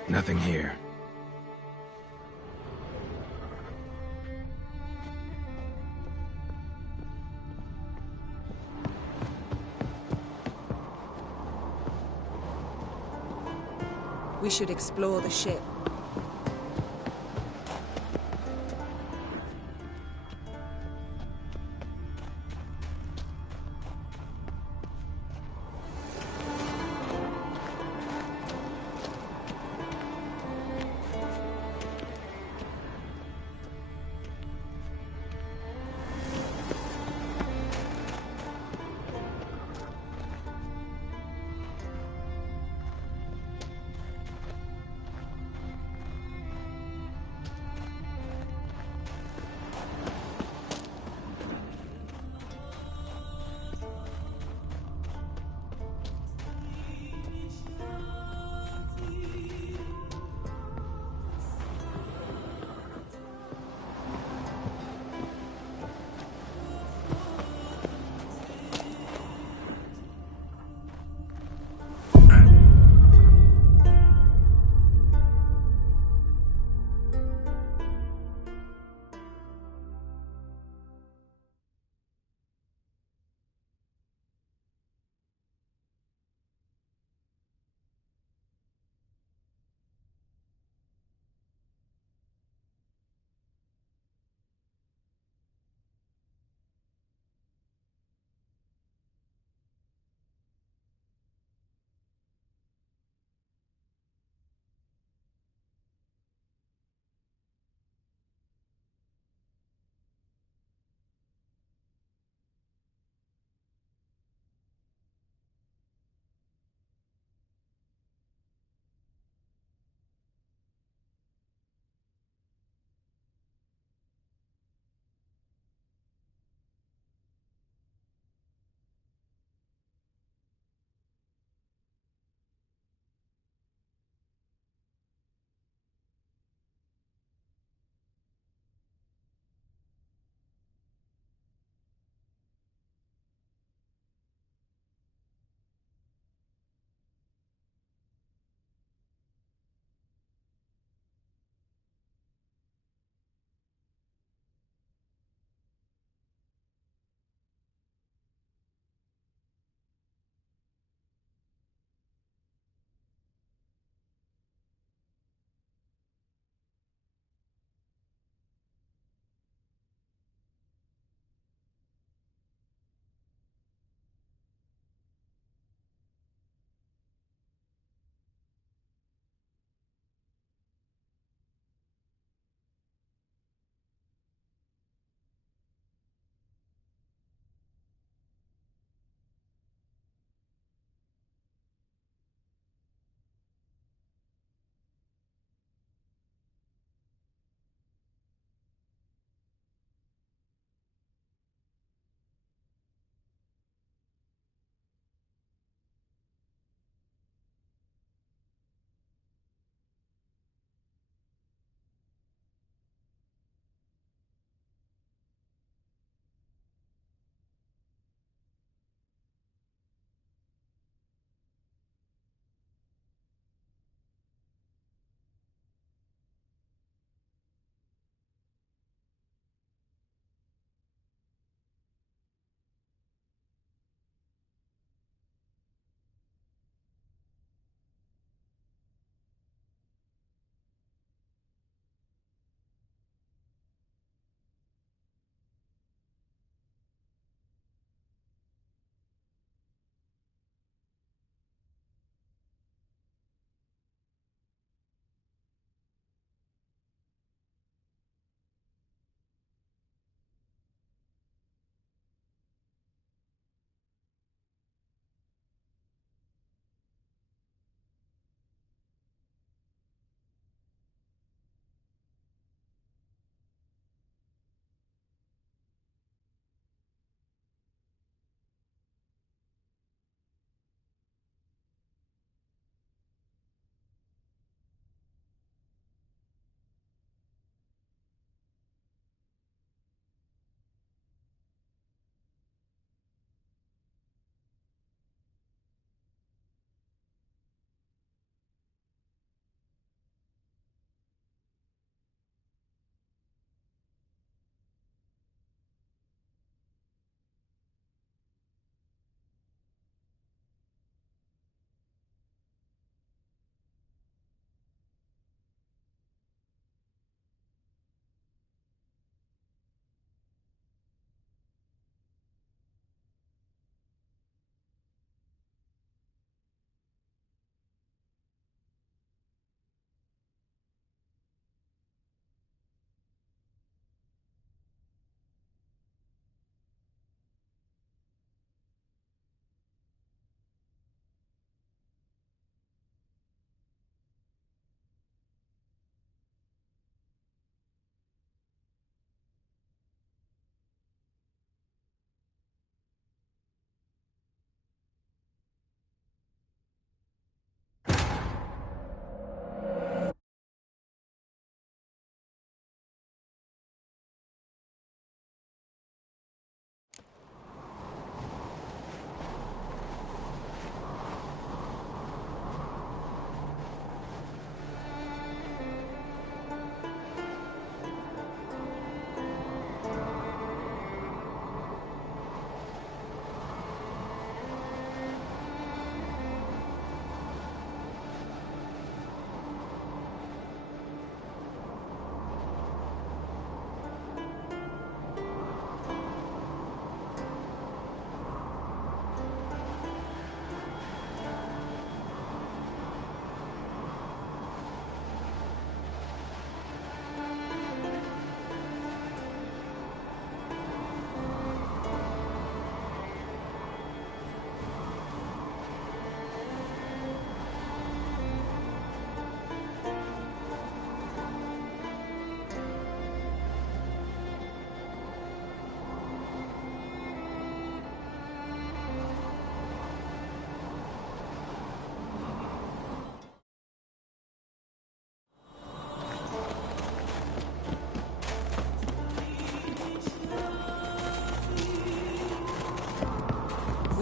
Nothing here. We should explore the ship.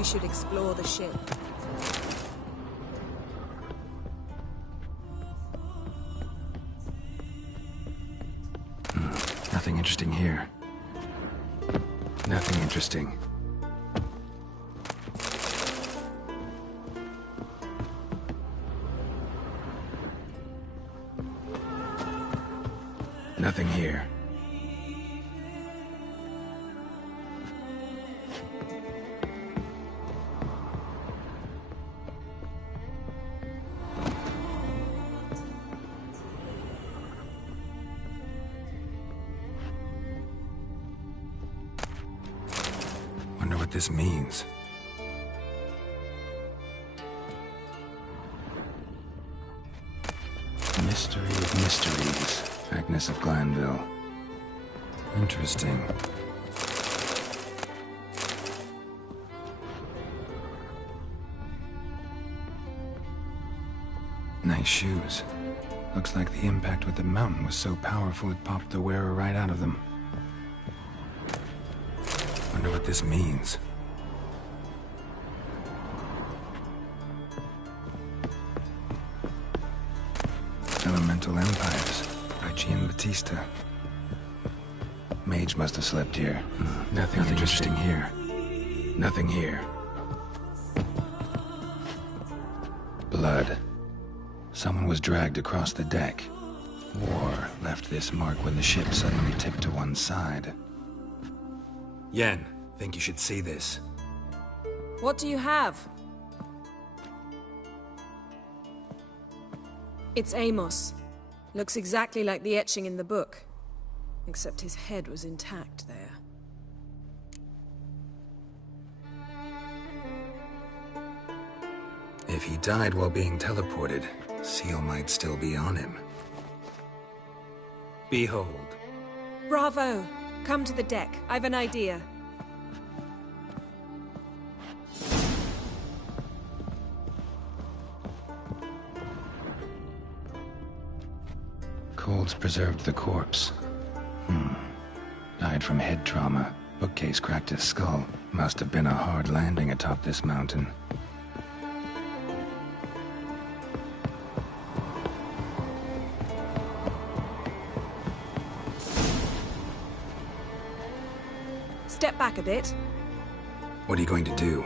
should explore the ship. Nothing interesting here. Nothing interesting. Nothing here. Wonder what this means. Mystery of mysteries. Agnes of Glanville. Interesting. Nice shoes. Looks like the impact with the mountain was so powerful it popped the wearer right out of them. Wonder what this means. Elemental Empires by Giambattista. Mage must have slept here. Nothing interesting here. Nothing here. Blood. Someone was dragged across the deck. War left this mark when the ship suddenly tipped to one side. Yen, think you should see this. What do you have? It's Amos. Looks exactly like the etching in the book. Except his head was intact there. If he died while being teleported, Seal might still be on him. Behold. Bravo! Come to the deck. I've an idea. Colds preserved the corpse. Died from head trauma. Bookcase cracked his skull. Must have been a hard landing atop this mountain. Step back a bit. What are you going to do?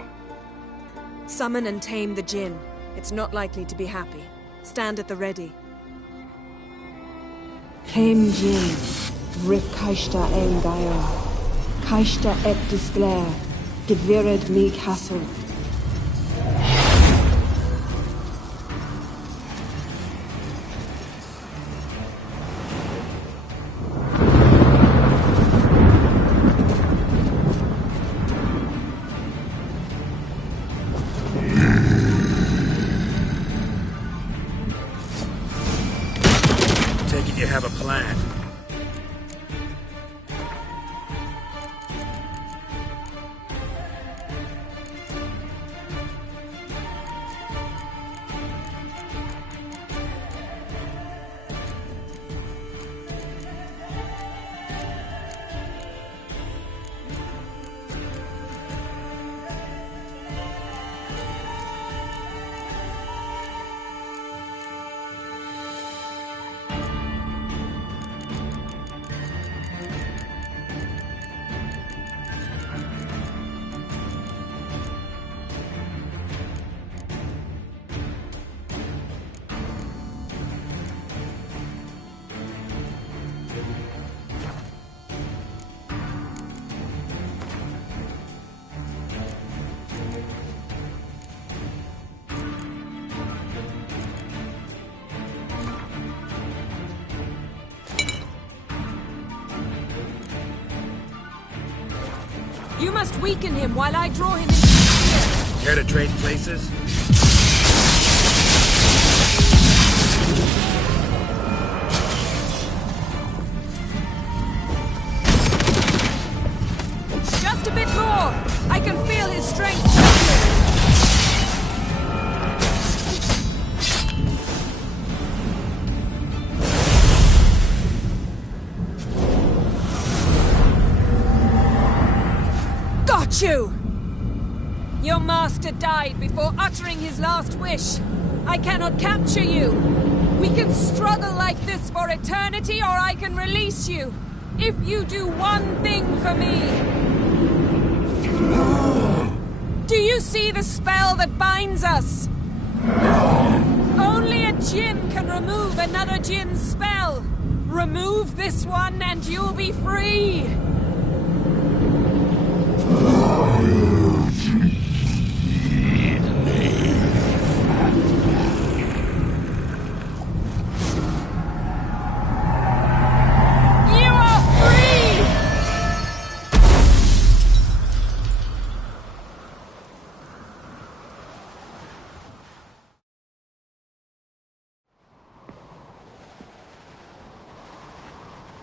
Summon and tame the djinn. It's not likely to be happy. Stand at the ready. Came Jin, Rif Kaishta ein Gaia, Kaishta et Disglair, Devired me castle. You have a plan. You must weaken him while I draw him into the sphere. Care to trade places? Just a bit more! I can feel his strength. Got you! Your master died before uttering his last wish. I cannot capture you. We can struggle like this for eternity, or I can release you. If you do one thing for me. Do you see the spell that binds us? Only a djinn can remove another djinn's spell. Remove this one and you'll be free.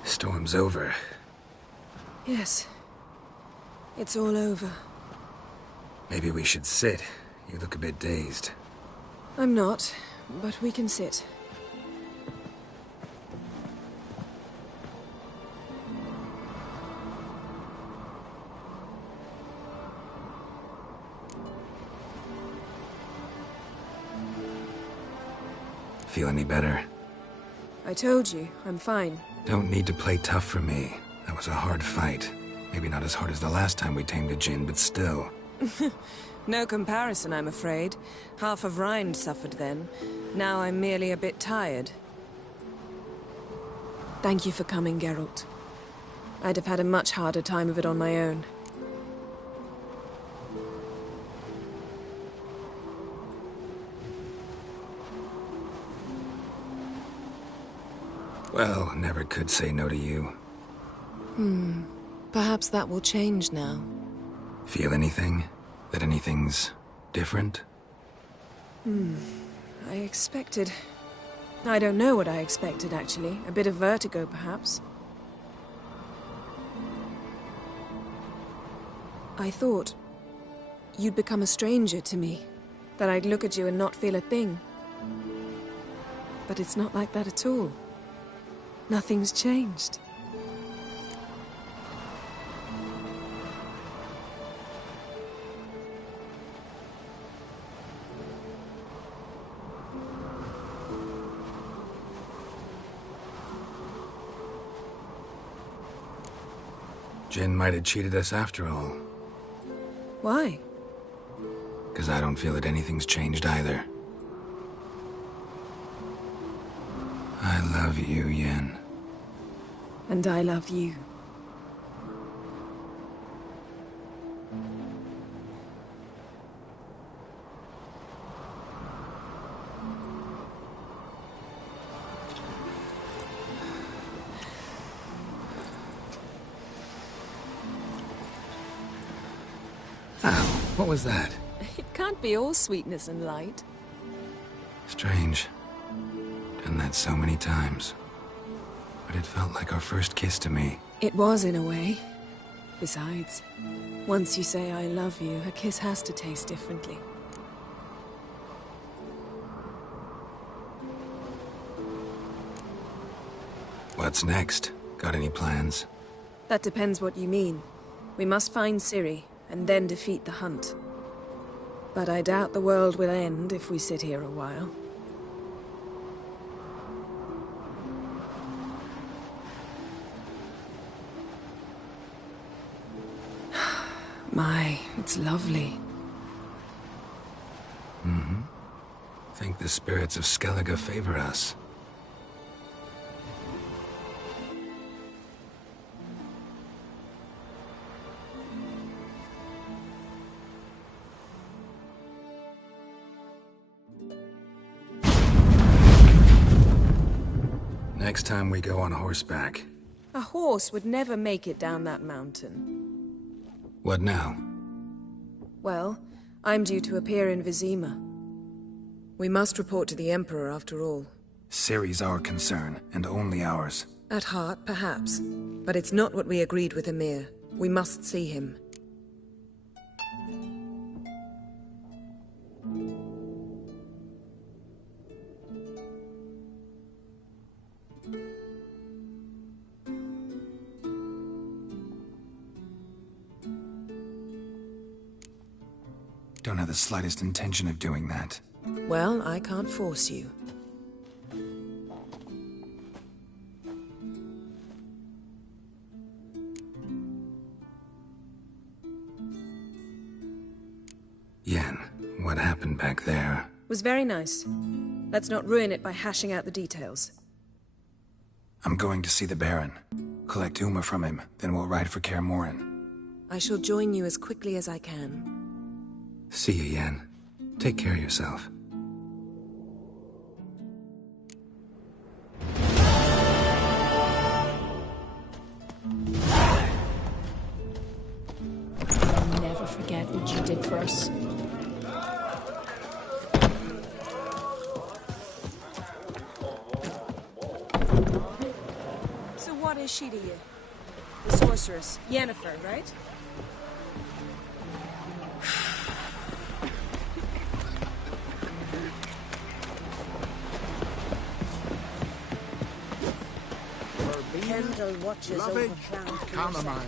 Storm's over. Yes. It's all over. Maybe we should sit. You look a bit dazed. I'm not, but we can sit. Feel any better? I told you, I'm fine. Don't need to play tough for me. That was a hard fight. Maybe not as hard as the last time we tamed a djinn, but still. No comparison, I'm afraid. Half of Rind suffered then. Now I'm merely a bit tired. Thank you for coming, Geralt. I'd have had a much harder time of it on my own. Well, never could say no to you. Perhaps that will change now. Feel anything? That anything's different? I expected... I don't know what I expected, actually. A bit of vertigo, perhaps. I thought you'd become a stranger to me. That I'd look at you and not feel a thing. But it's not like that at all. Nothing's changed. Jinn might have cheated us after all. Why? Because I don't feel that anything's changed either. I love you, Yen. And I love you. Ow, what was that? It can't be all sweetness and light. Strange. Done that so many times. But it felt like our first kiss to me. It was, in a way. Besides, once you say I love you, a kiss has to taste differently. What's next? Got any plans? That depends what you mean. We must find Ciri, and then defeat the hunt. But I doubt the world will end if we sit here a while. My, it's lovely. Mm-hmm. Think the spirits of Skellige favor us. Next time we go on horseback. A horse would never make it down that mountain. What now? Well, I'm due to appear in Vizima. We must report to the Emperor, after all. Ciri's our concern, and only ours. At heart, perhaps. But it's not what we agreed with Emir. We must see him. Don't have the slightest intention of doing that. Well, I can't force you. Yen, what happened back there? Was very nice. Let's not ruin it by hashing out the details. I'm going to see the Baron. Collect Uma from him, then we'll ride for Kaer Morhen. I shall join you as quickly as I can. See you, Yen. Take care of yourself. I'll never forget what you did for us. So what is she to you? The sorceress, Yennefer, right? Kendall watches over Cloud. Chamomile.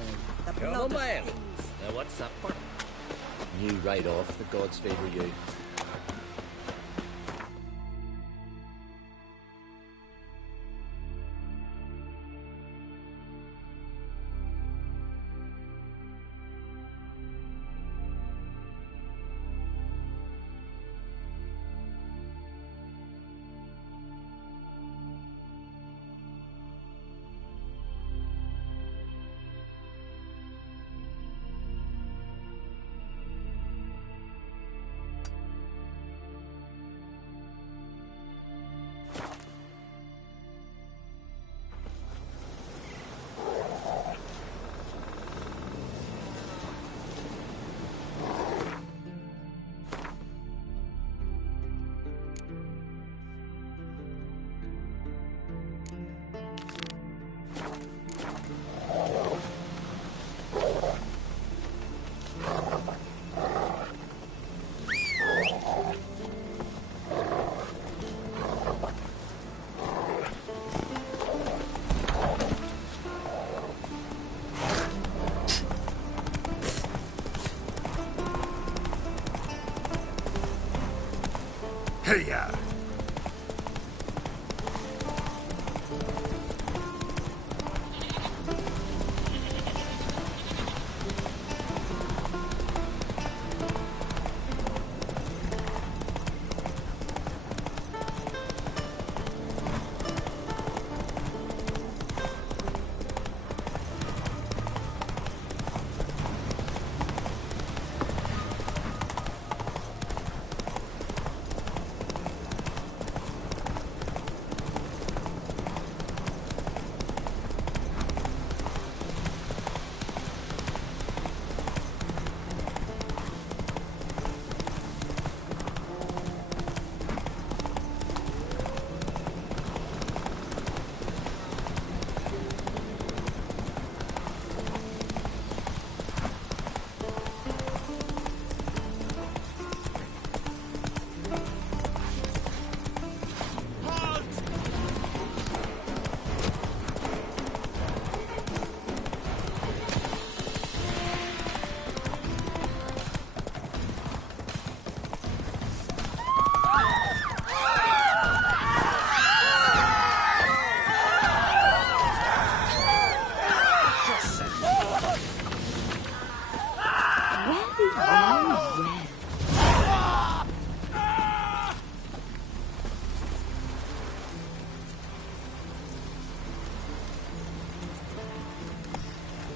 Chamomile? Now what's that for? You right off, the gods favour you. Hey-ya!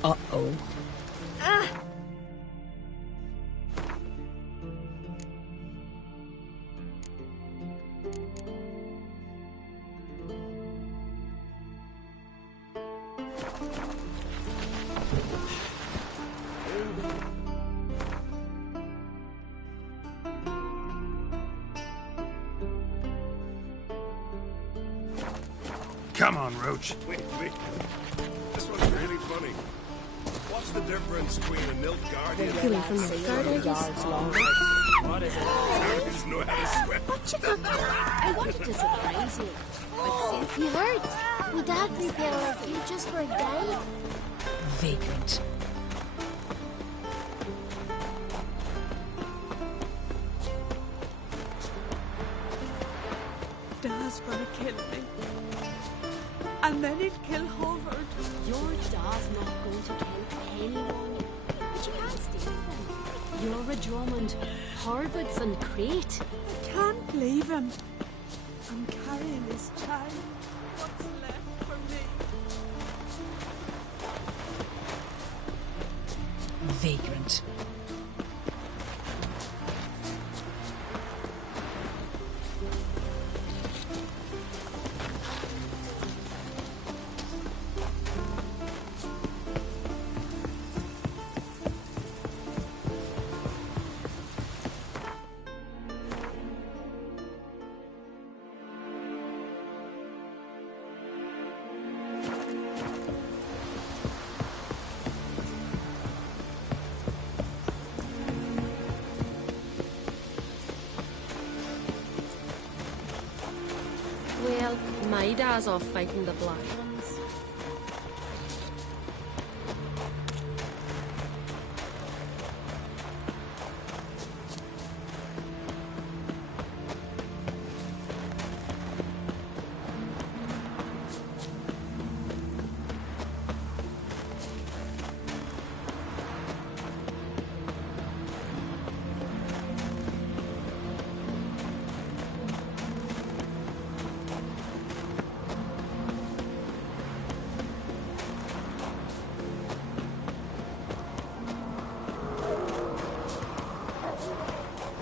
Uh-oh. Come on, Roach. Wait. This one's really funny. What's the difference between a Nilfgaard and Feeling from the third yards long. What is it? Americans know how to swim. I wanted to surprise you. But you heard? My dad prepared you just for a day. Vagrant. was gonna kill me. And then he'd kill Howard. Your dad's not going to kill anyone. But you can't steal them. You're a Drummond, Harvards and Crate. I can't leave him. I'm carrying his child. What's left for me? Vagrant. Well, my dad's off fighting the Black Ones.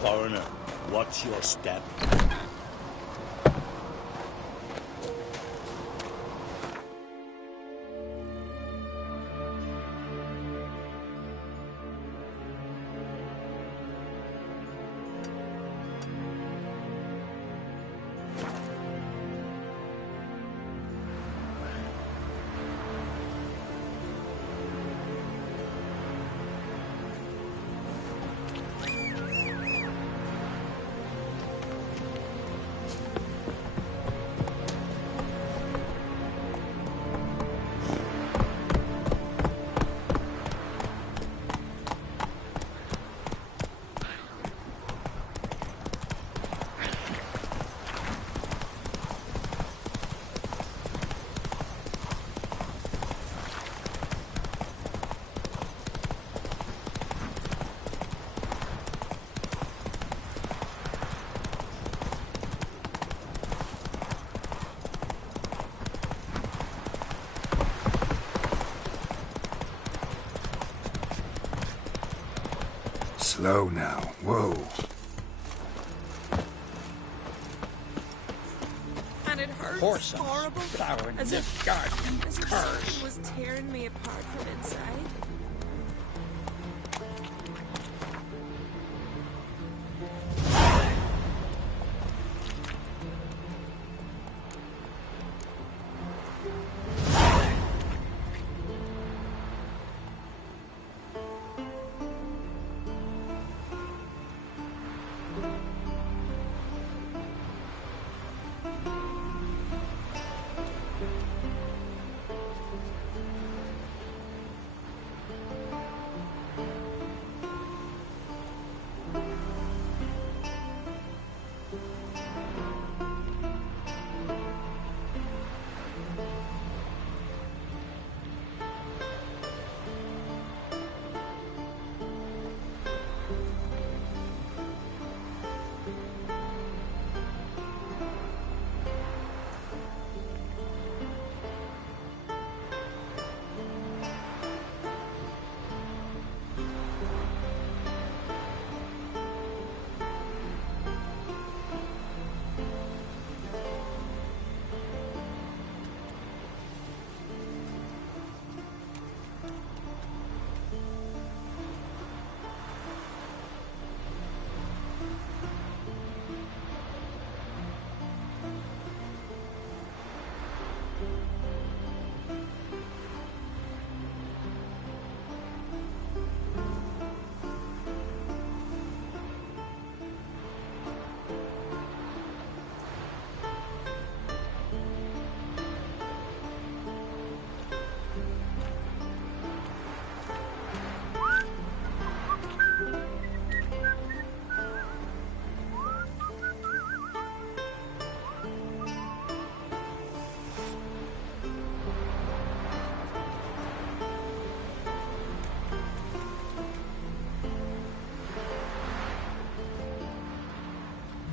Coroner, what's your step? Slow now. Whoa. And it hurts Horses horrible. plowing As the if, garden, as if curse. something was tearing me apart from inside.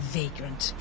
Vagrant.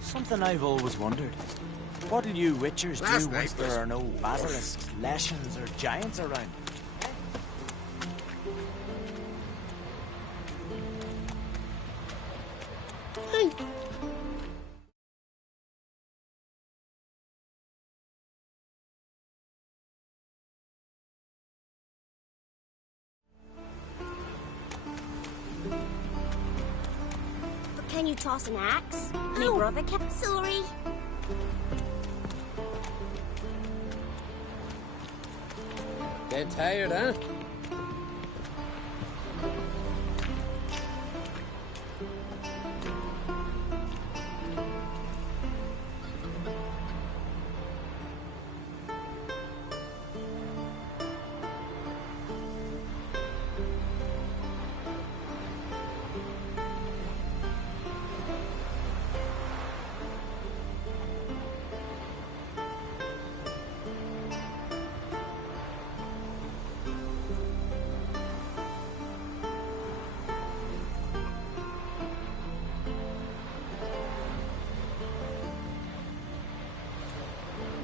Something I've always wondered. What'll you witchers do once there are no basilisks, leshens, or giants around? But can you toss an axe? My brother can. Sorry. Get tired, huh?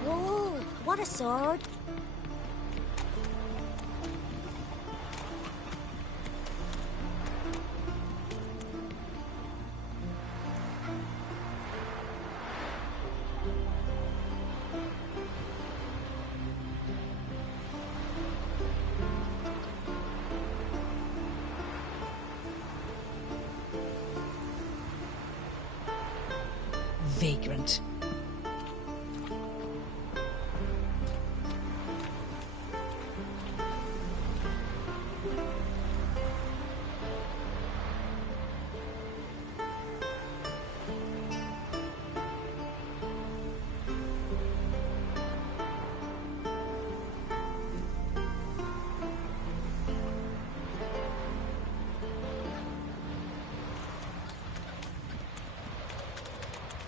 Whoa, what a sword. Vagrant.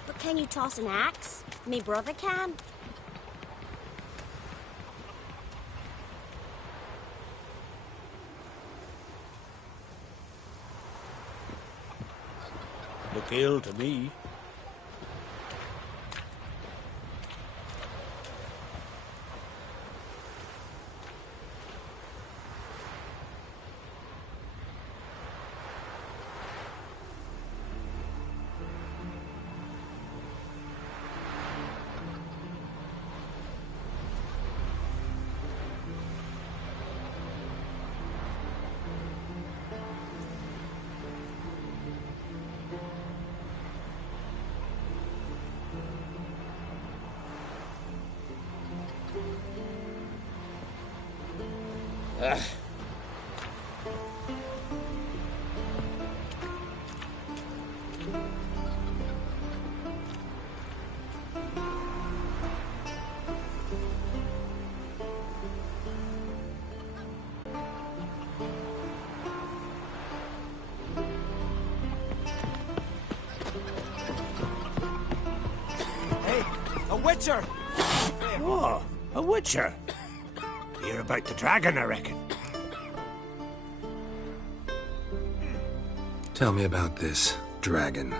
But can you toss an axe? Me brother can. Look ill to me. Hey, a witcher! Oh, a witcher. You're about the dragon, I reckon. Tell me about this dragon.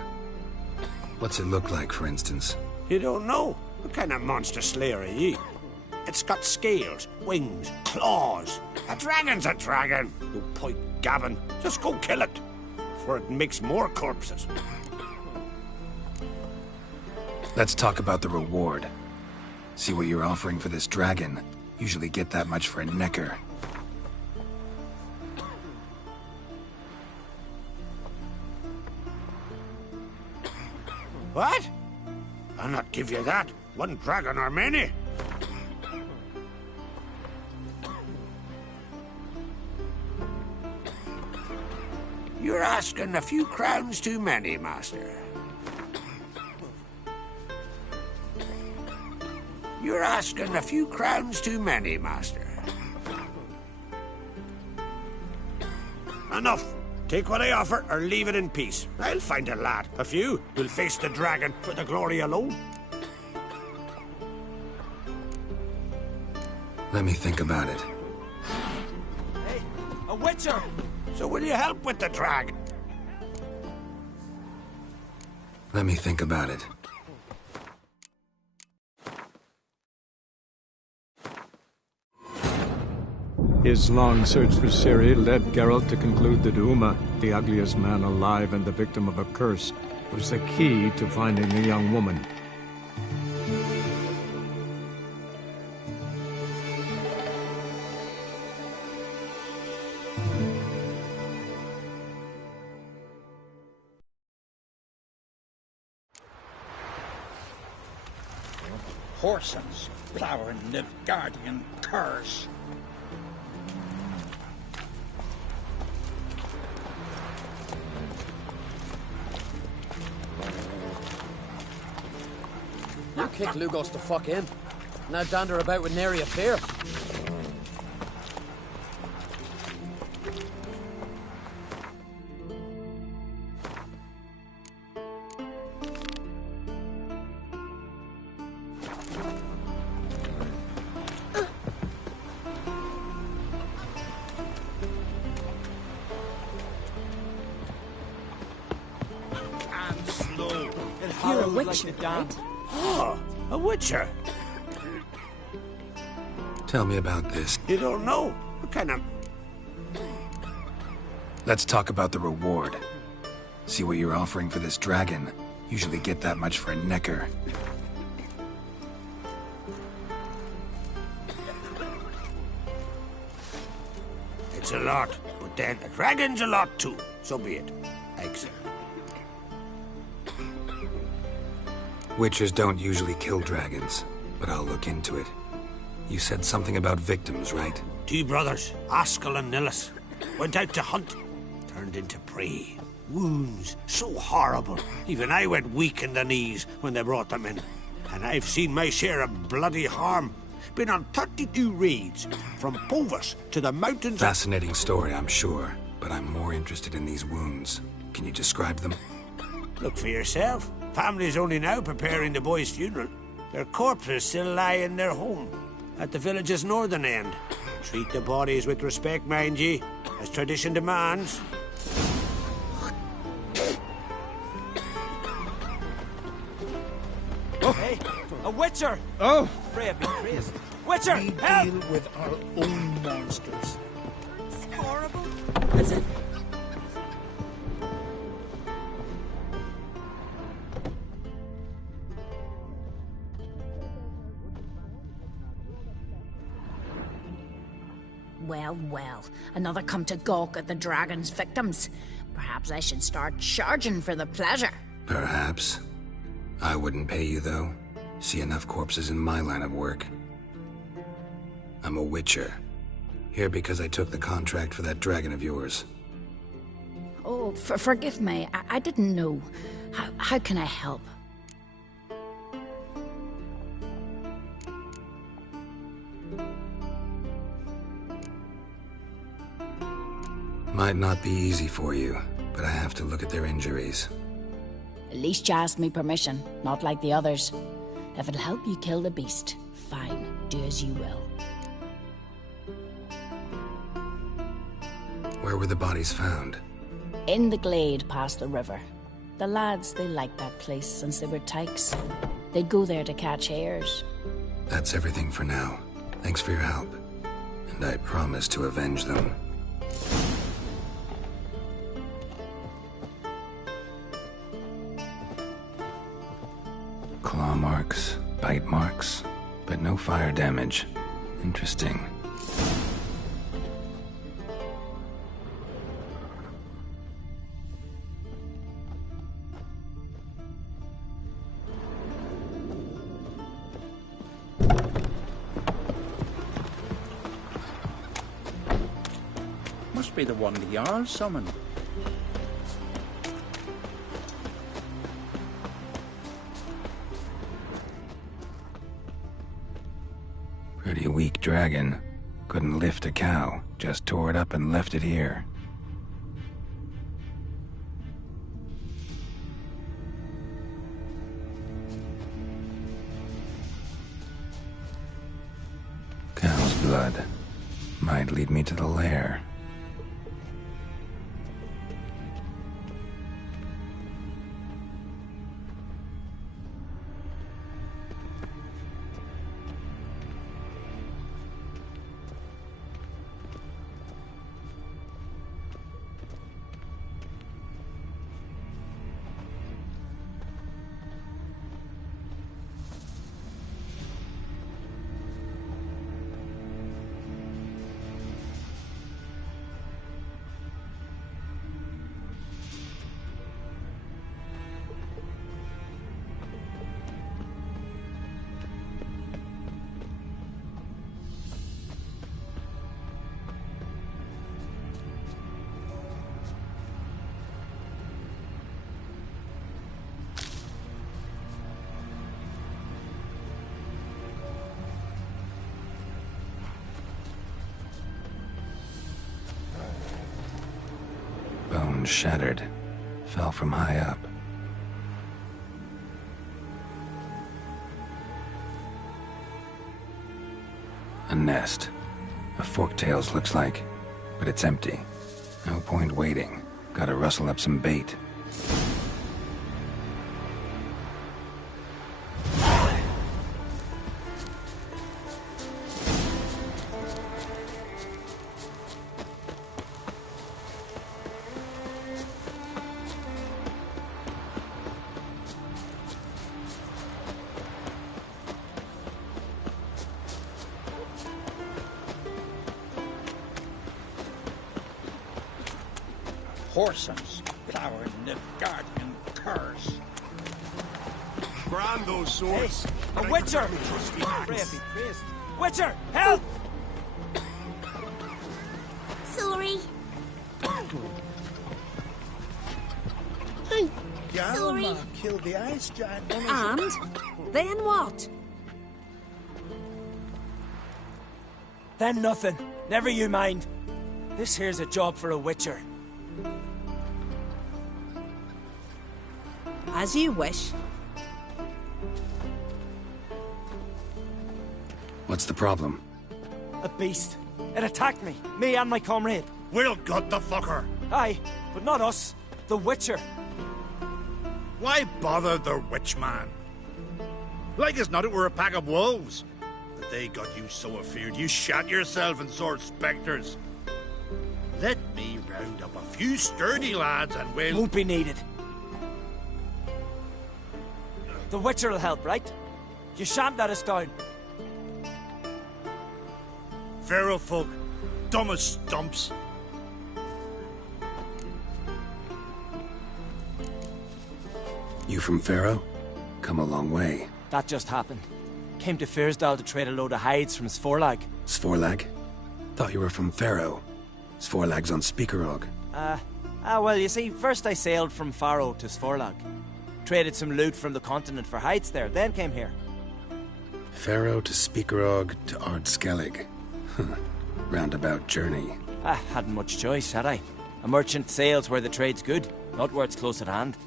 What's it look like, for instance? You don't know? What kind of monster slayer are ye? It's got scales, wings, claws. A dragon's a dragon. No point gabbing. Just go kill it, before it makes more corpses. Let's talk about the reward. See what you're offering for this dragon. Usually get that much for a necker. What? I'll not give you that. One dragon or many. You're asking a few crowns too many, master. You're asking a few crowns too many, master. Enough. Take what I offer or leave it in peace. I'll find a lad. A few will face the dragon for the glory alone. Let me think about it. Hey, a witcher! So will you help with the drag? Let me think about it. His long search for Ciri led Geralt to conclude that Uma, the ugliest man alive and the victim of a curse, was the key to finding the young woman. Horses plowing Nilfgaardian curse. You kick Lugos the fuck in. Now dander about with nary a fear. And slow. You're a witcher, right? Oh, a witcher. Tell me about this. You don't know? What kind of... Let's talk about the reward. See what you're offering for this dragon. Usually get that much for a necker. It's a lot, but then a dragon's a lot too. So be it. Accept. Witchers don't usually kill dragons, but I'll look into it. You said something about victims, right? Two brothers, Askell and Nillis, went out to hunt. Turned into prey. Wounds so horrible. Even I went weak in the knees when they brought them in. And I've seen my share of bloody harm. Been on 32 raids, from Povus to the mountains... Fascinating story, I'm sure, but I'm more interested in these wounds. Can you describe them? Look for yourself. Family's only now preparing the boy's funeral. Their corpses still lie in their home, at the village's northern end. Treat the bodies with respect, mind ye, as tradition demands. Hey, a witcher! Oh! Freya be crazy. Witcher, We help! deal with our own monsters. It's horrible. Is it? Well, well, another come to gawk at the dragon's victims. Perhaps I should start charging for the pleasure. Perhaps. I wouldn't pay you, though. See enough corpses in my line of work. I'm a witcher, Here because I took the contract for that dragon of yours. Oh, forgive me. I didn't know. How can I help? Might not be easy for you, but I have to look at their injuries. At least you asked me permission, not like the others. If it'll help you kill the beast, fine. Do as you will. Where were the bodies found? In the glade past the river. The lads, they liked that place since they were tykes. They'd go there to catch hares. That's everything for now. Thanks for your help. And I promise to avenge them. Claw marks, bite marks, but no fire damage. Interesting. Must be the one the Jarl summoned. Pretty weak dragon. Couldn't lift a cow, just tore it up and left it here. Cow's blood. Might lead me to the lair. Bone shattered. Fell from high up. A nest. A forktails looks like, but it's empty. No point waiting. Gotta rustle up some bait. Horsens plowing the guardian curse. Brand those swords. Hey, a witcher! Freya be praised. Witcher, help! Sorry. Sorry. Killed the ice giant. And? Then what? Then nothing. Never you mind. This here's a job for a witcher. As you wish. What's the problem? A beast. It attacked me. Me and my comrade. We'll gut the fucker. Aye, but not us. The witcher. Why bother the witch man? Like as not it were a pack of wolves. But they got you so afeard you shat yourself and sort spectres. Let me round up a few sturdy lads and we'll... Won't be needed. The witcher will help, right? You shan't let us down. Feral folk, dumb as stumps. You from Pharaoh? Come a long way. That just happened. Came to Fyrsdal to trade a load of hides from Svorlag. Svorlag? Thought you were from Faro. Svorlag's on Speakerog. Well, you see, first I sailed from Faro to Svorlag. Traded some loot from the continent for hides there, then came here. Faro to Speakerog to Skellige. Roundabout journey. I hadn't much choice, had I? A merchant sails where the trade's good, not where it's close at hand.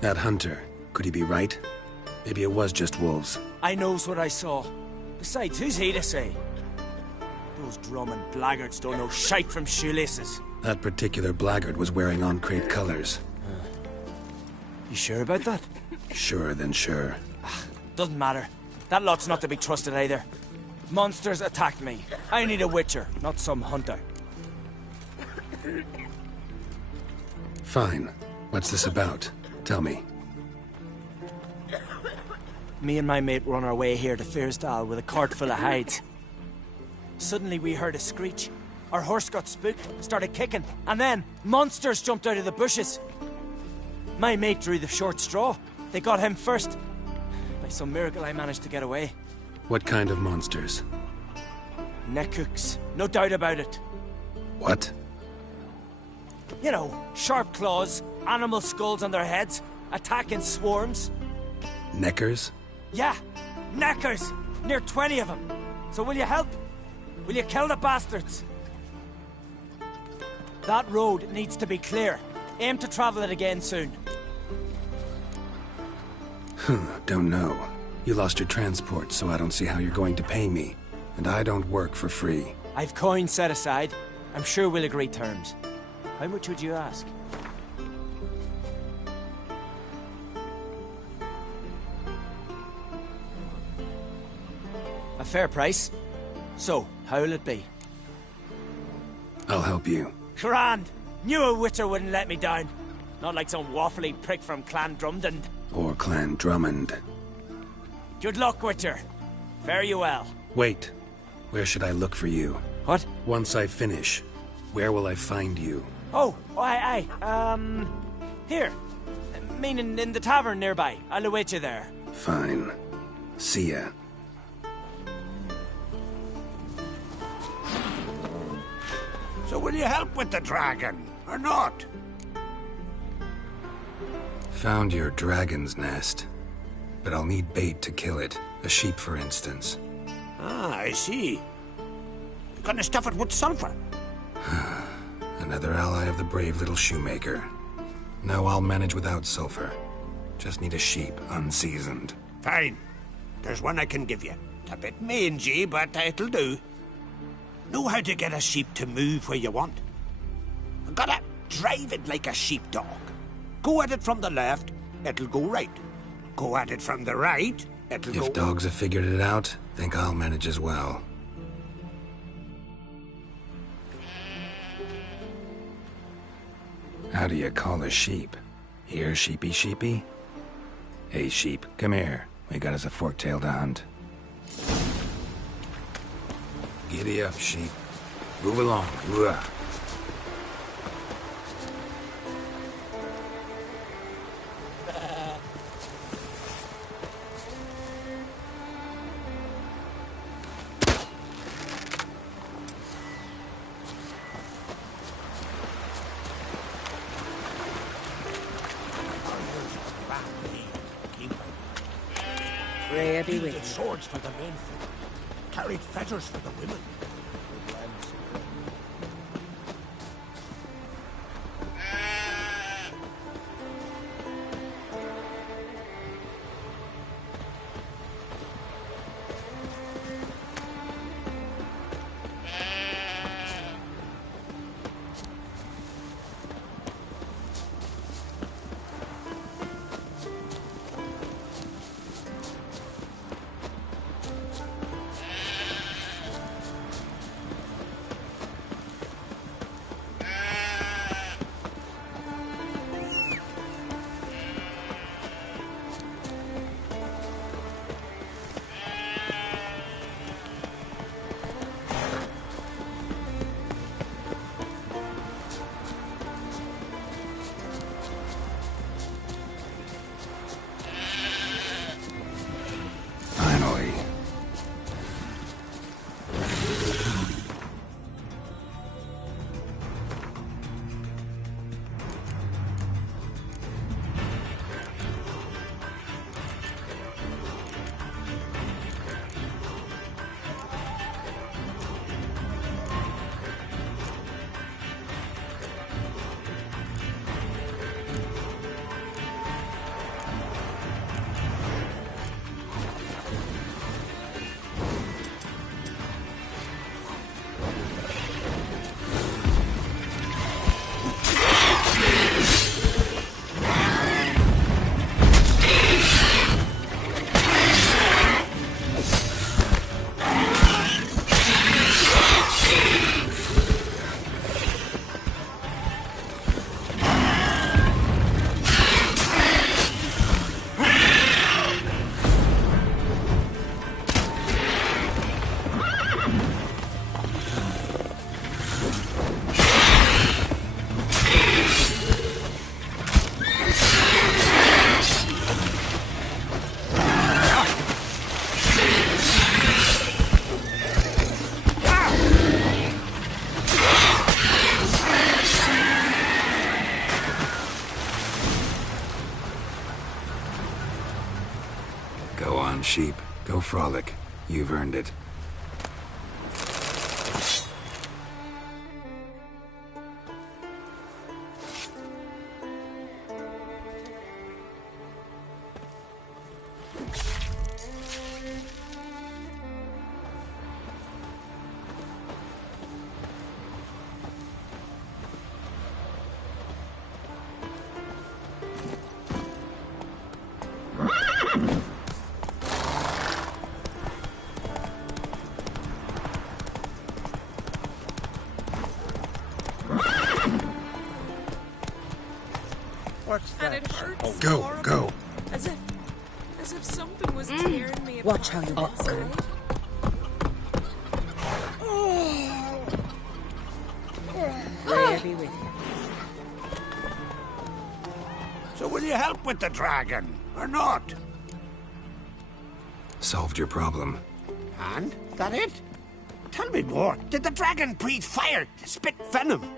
That hunter, could he be right? Maybe it was just wolves. I knows what I saw. Besides, who's he to say? Those drumming blackguards don't know shite from shoelaces. That particular blackguard was wearing on-crate colors. You sure about that? Sure than sure. Doesn't matter. That lot's not to be trusted either. Monsters attacked me. I need a witcher, not some hunter. Fine. What's this about? Tell me. Me and my mate were on our way here to Fyrsdal with a cart full of hides. Suddenly we heard a screech. Our horse got spooked, started kicking, and then monsters jumped out of the bushes. My mate drew the short straw. They got him first. By some miracle I managed to get away. What kind of monsters? Neckhooks, no doubt about it. What? You know, sharp claws, animal skulls on their heads, attack in swarms. Neckers? Yeah, neckers! Near 20 of them. So will you help? Will you kill the bastards? That road needs to be clear. Aim to travel it again soon. Don't know. You lost your transport, so I don't see how you're going to pay me. And I don't work for free. I've coin set aside. I'm sure we'll agree terms. How much would you ask? A fair price. So, how will it be? I'll help you. Grand! Knew a witcher wouldn't let me down. Not like some waffly prick from Clan Drumdund. Or Clan Drummond. Good luck, witcher. Fare you well. Wait. Where should I look for you? What? Once I finish, where will I find you? Oh, here. Meaning in the tavern nearby. I'll await you there. Fine. See ya. So will you help with the dragon, or not? Found your dragon's nest. But I'll need bait to kill it. A sheep, for instance. Ah, I see. You're gonna stuff it with sulfur. Another ally of the brave little shoemaker. No, I'll manage without sulfur. Just need a sheep, unseasoned. Fine. There's one I can give you. It's a bit mangy, but it'll do. Know how to get a sheep to move where you want. Gotta drive it like a sheepdog. Go at it from the left, it'll go right. Go at it from the right, it'll go... If dogs have figured it out, think I'll manage as well. How do you call a sheep? Here, sheepy sheepy? Hey, sheep, come here. We got us a fork-tailed hound. Giddy up, sheep. Move along. Ugh. Freya be with you. Swords for the men, carried fetters for the women. sheep. Go frolic. You've earned it. What's that? And it hurts Go, horribly, go. As if something was tearing me Watch apart how you inside. Freya be with you. So will you help with the dragon, or not? Solved your problem. And? That it? Tell me more. Did the dragon breathe fire, spit venom?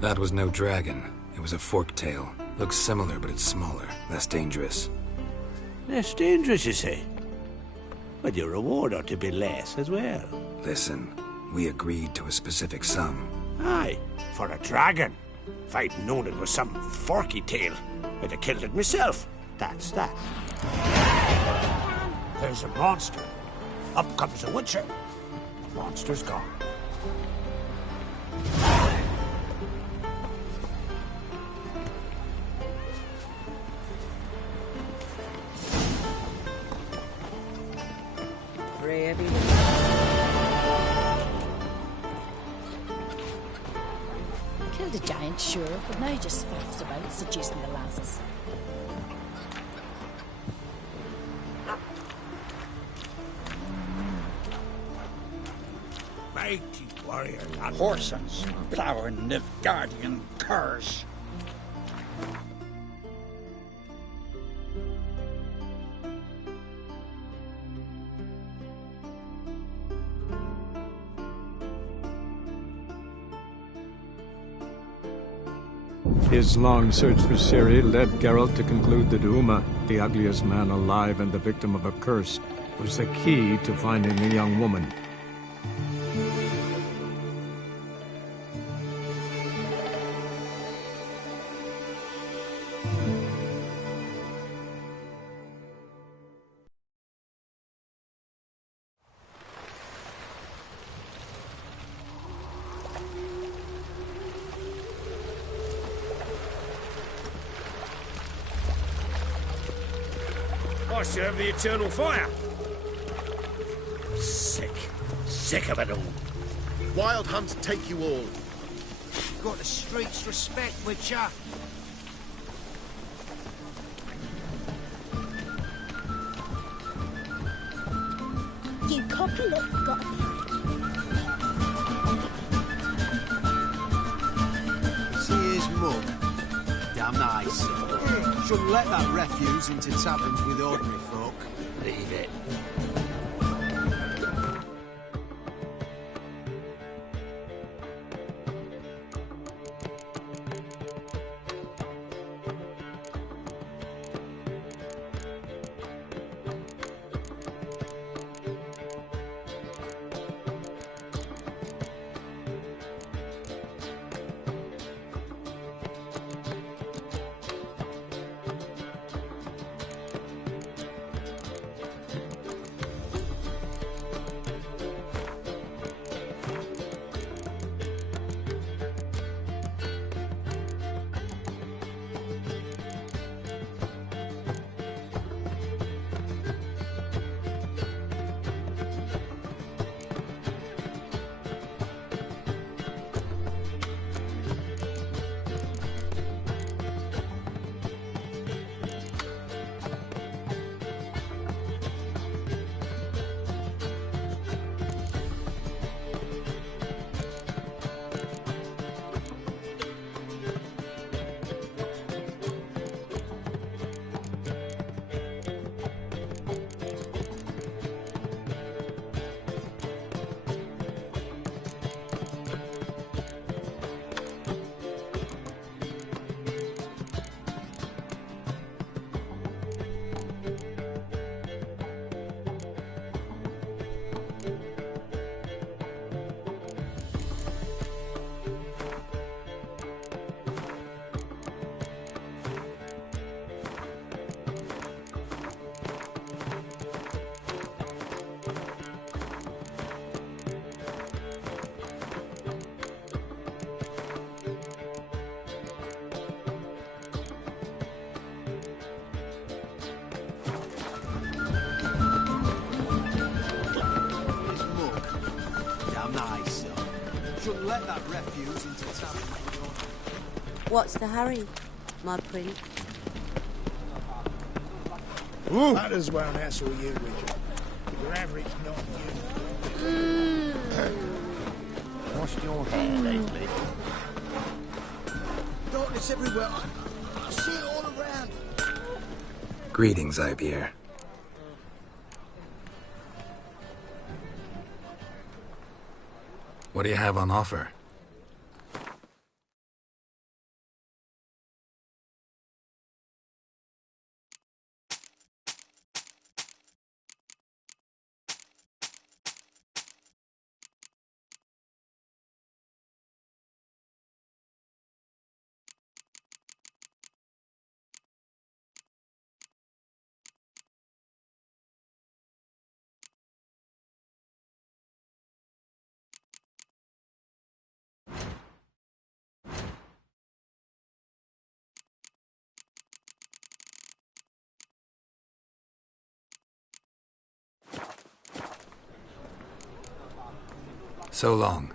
That was no dragon. It was a forked tail. Looks similar, but it's smaller, less dangerous. Less dangerous, you say? But your reward ought to be less as well. Listen, we agreed to a specific sum. Aye, for a dragon. If I'd known it was some forky tail, I'd have killed it myself. That's that. There's a monster. Up comes a witcher. The monster's gone. Freya be with you. Killed a giant, sure, but now he just faffs about, seducing the lasses. Mighty warrior. Horsens, plowing Nilfgaardian curs. His long search for Ciri led Geralt to conclude that Uma, the ugliest man alive and the victim of a curse, was the key to finding the young woman. I serve the eternal fire. Sick of it all. Wild hunts take you all. Got the streets respect, Witcher. You cock a look, got a See his mug. Damn nice. Shouldn't let that refuse into taverns with ordinary folk. Leave it. Nice, son. Shouldn't let that refuse into town. What's the hurry, my prince? Might as well hassle you, Richard. Your average not you. Washed your hair lately? Darkness everywhere. I see it all around. Greetings, Ibeer. What do you have on offer? So long.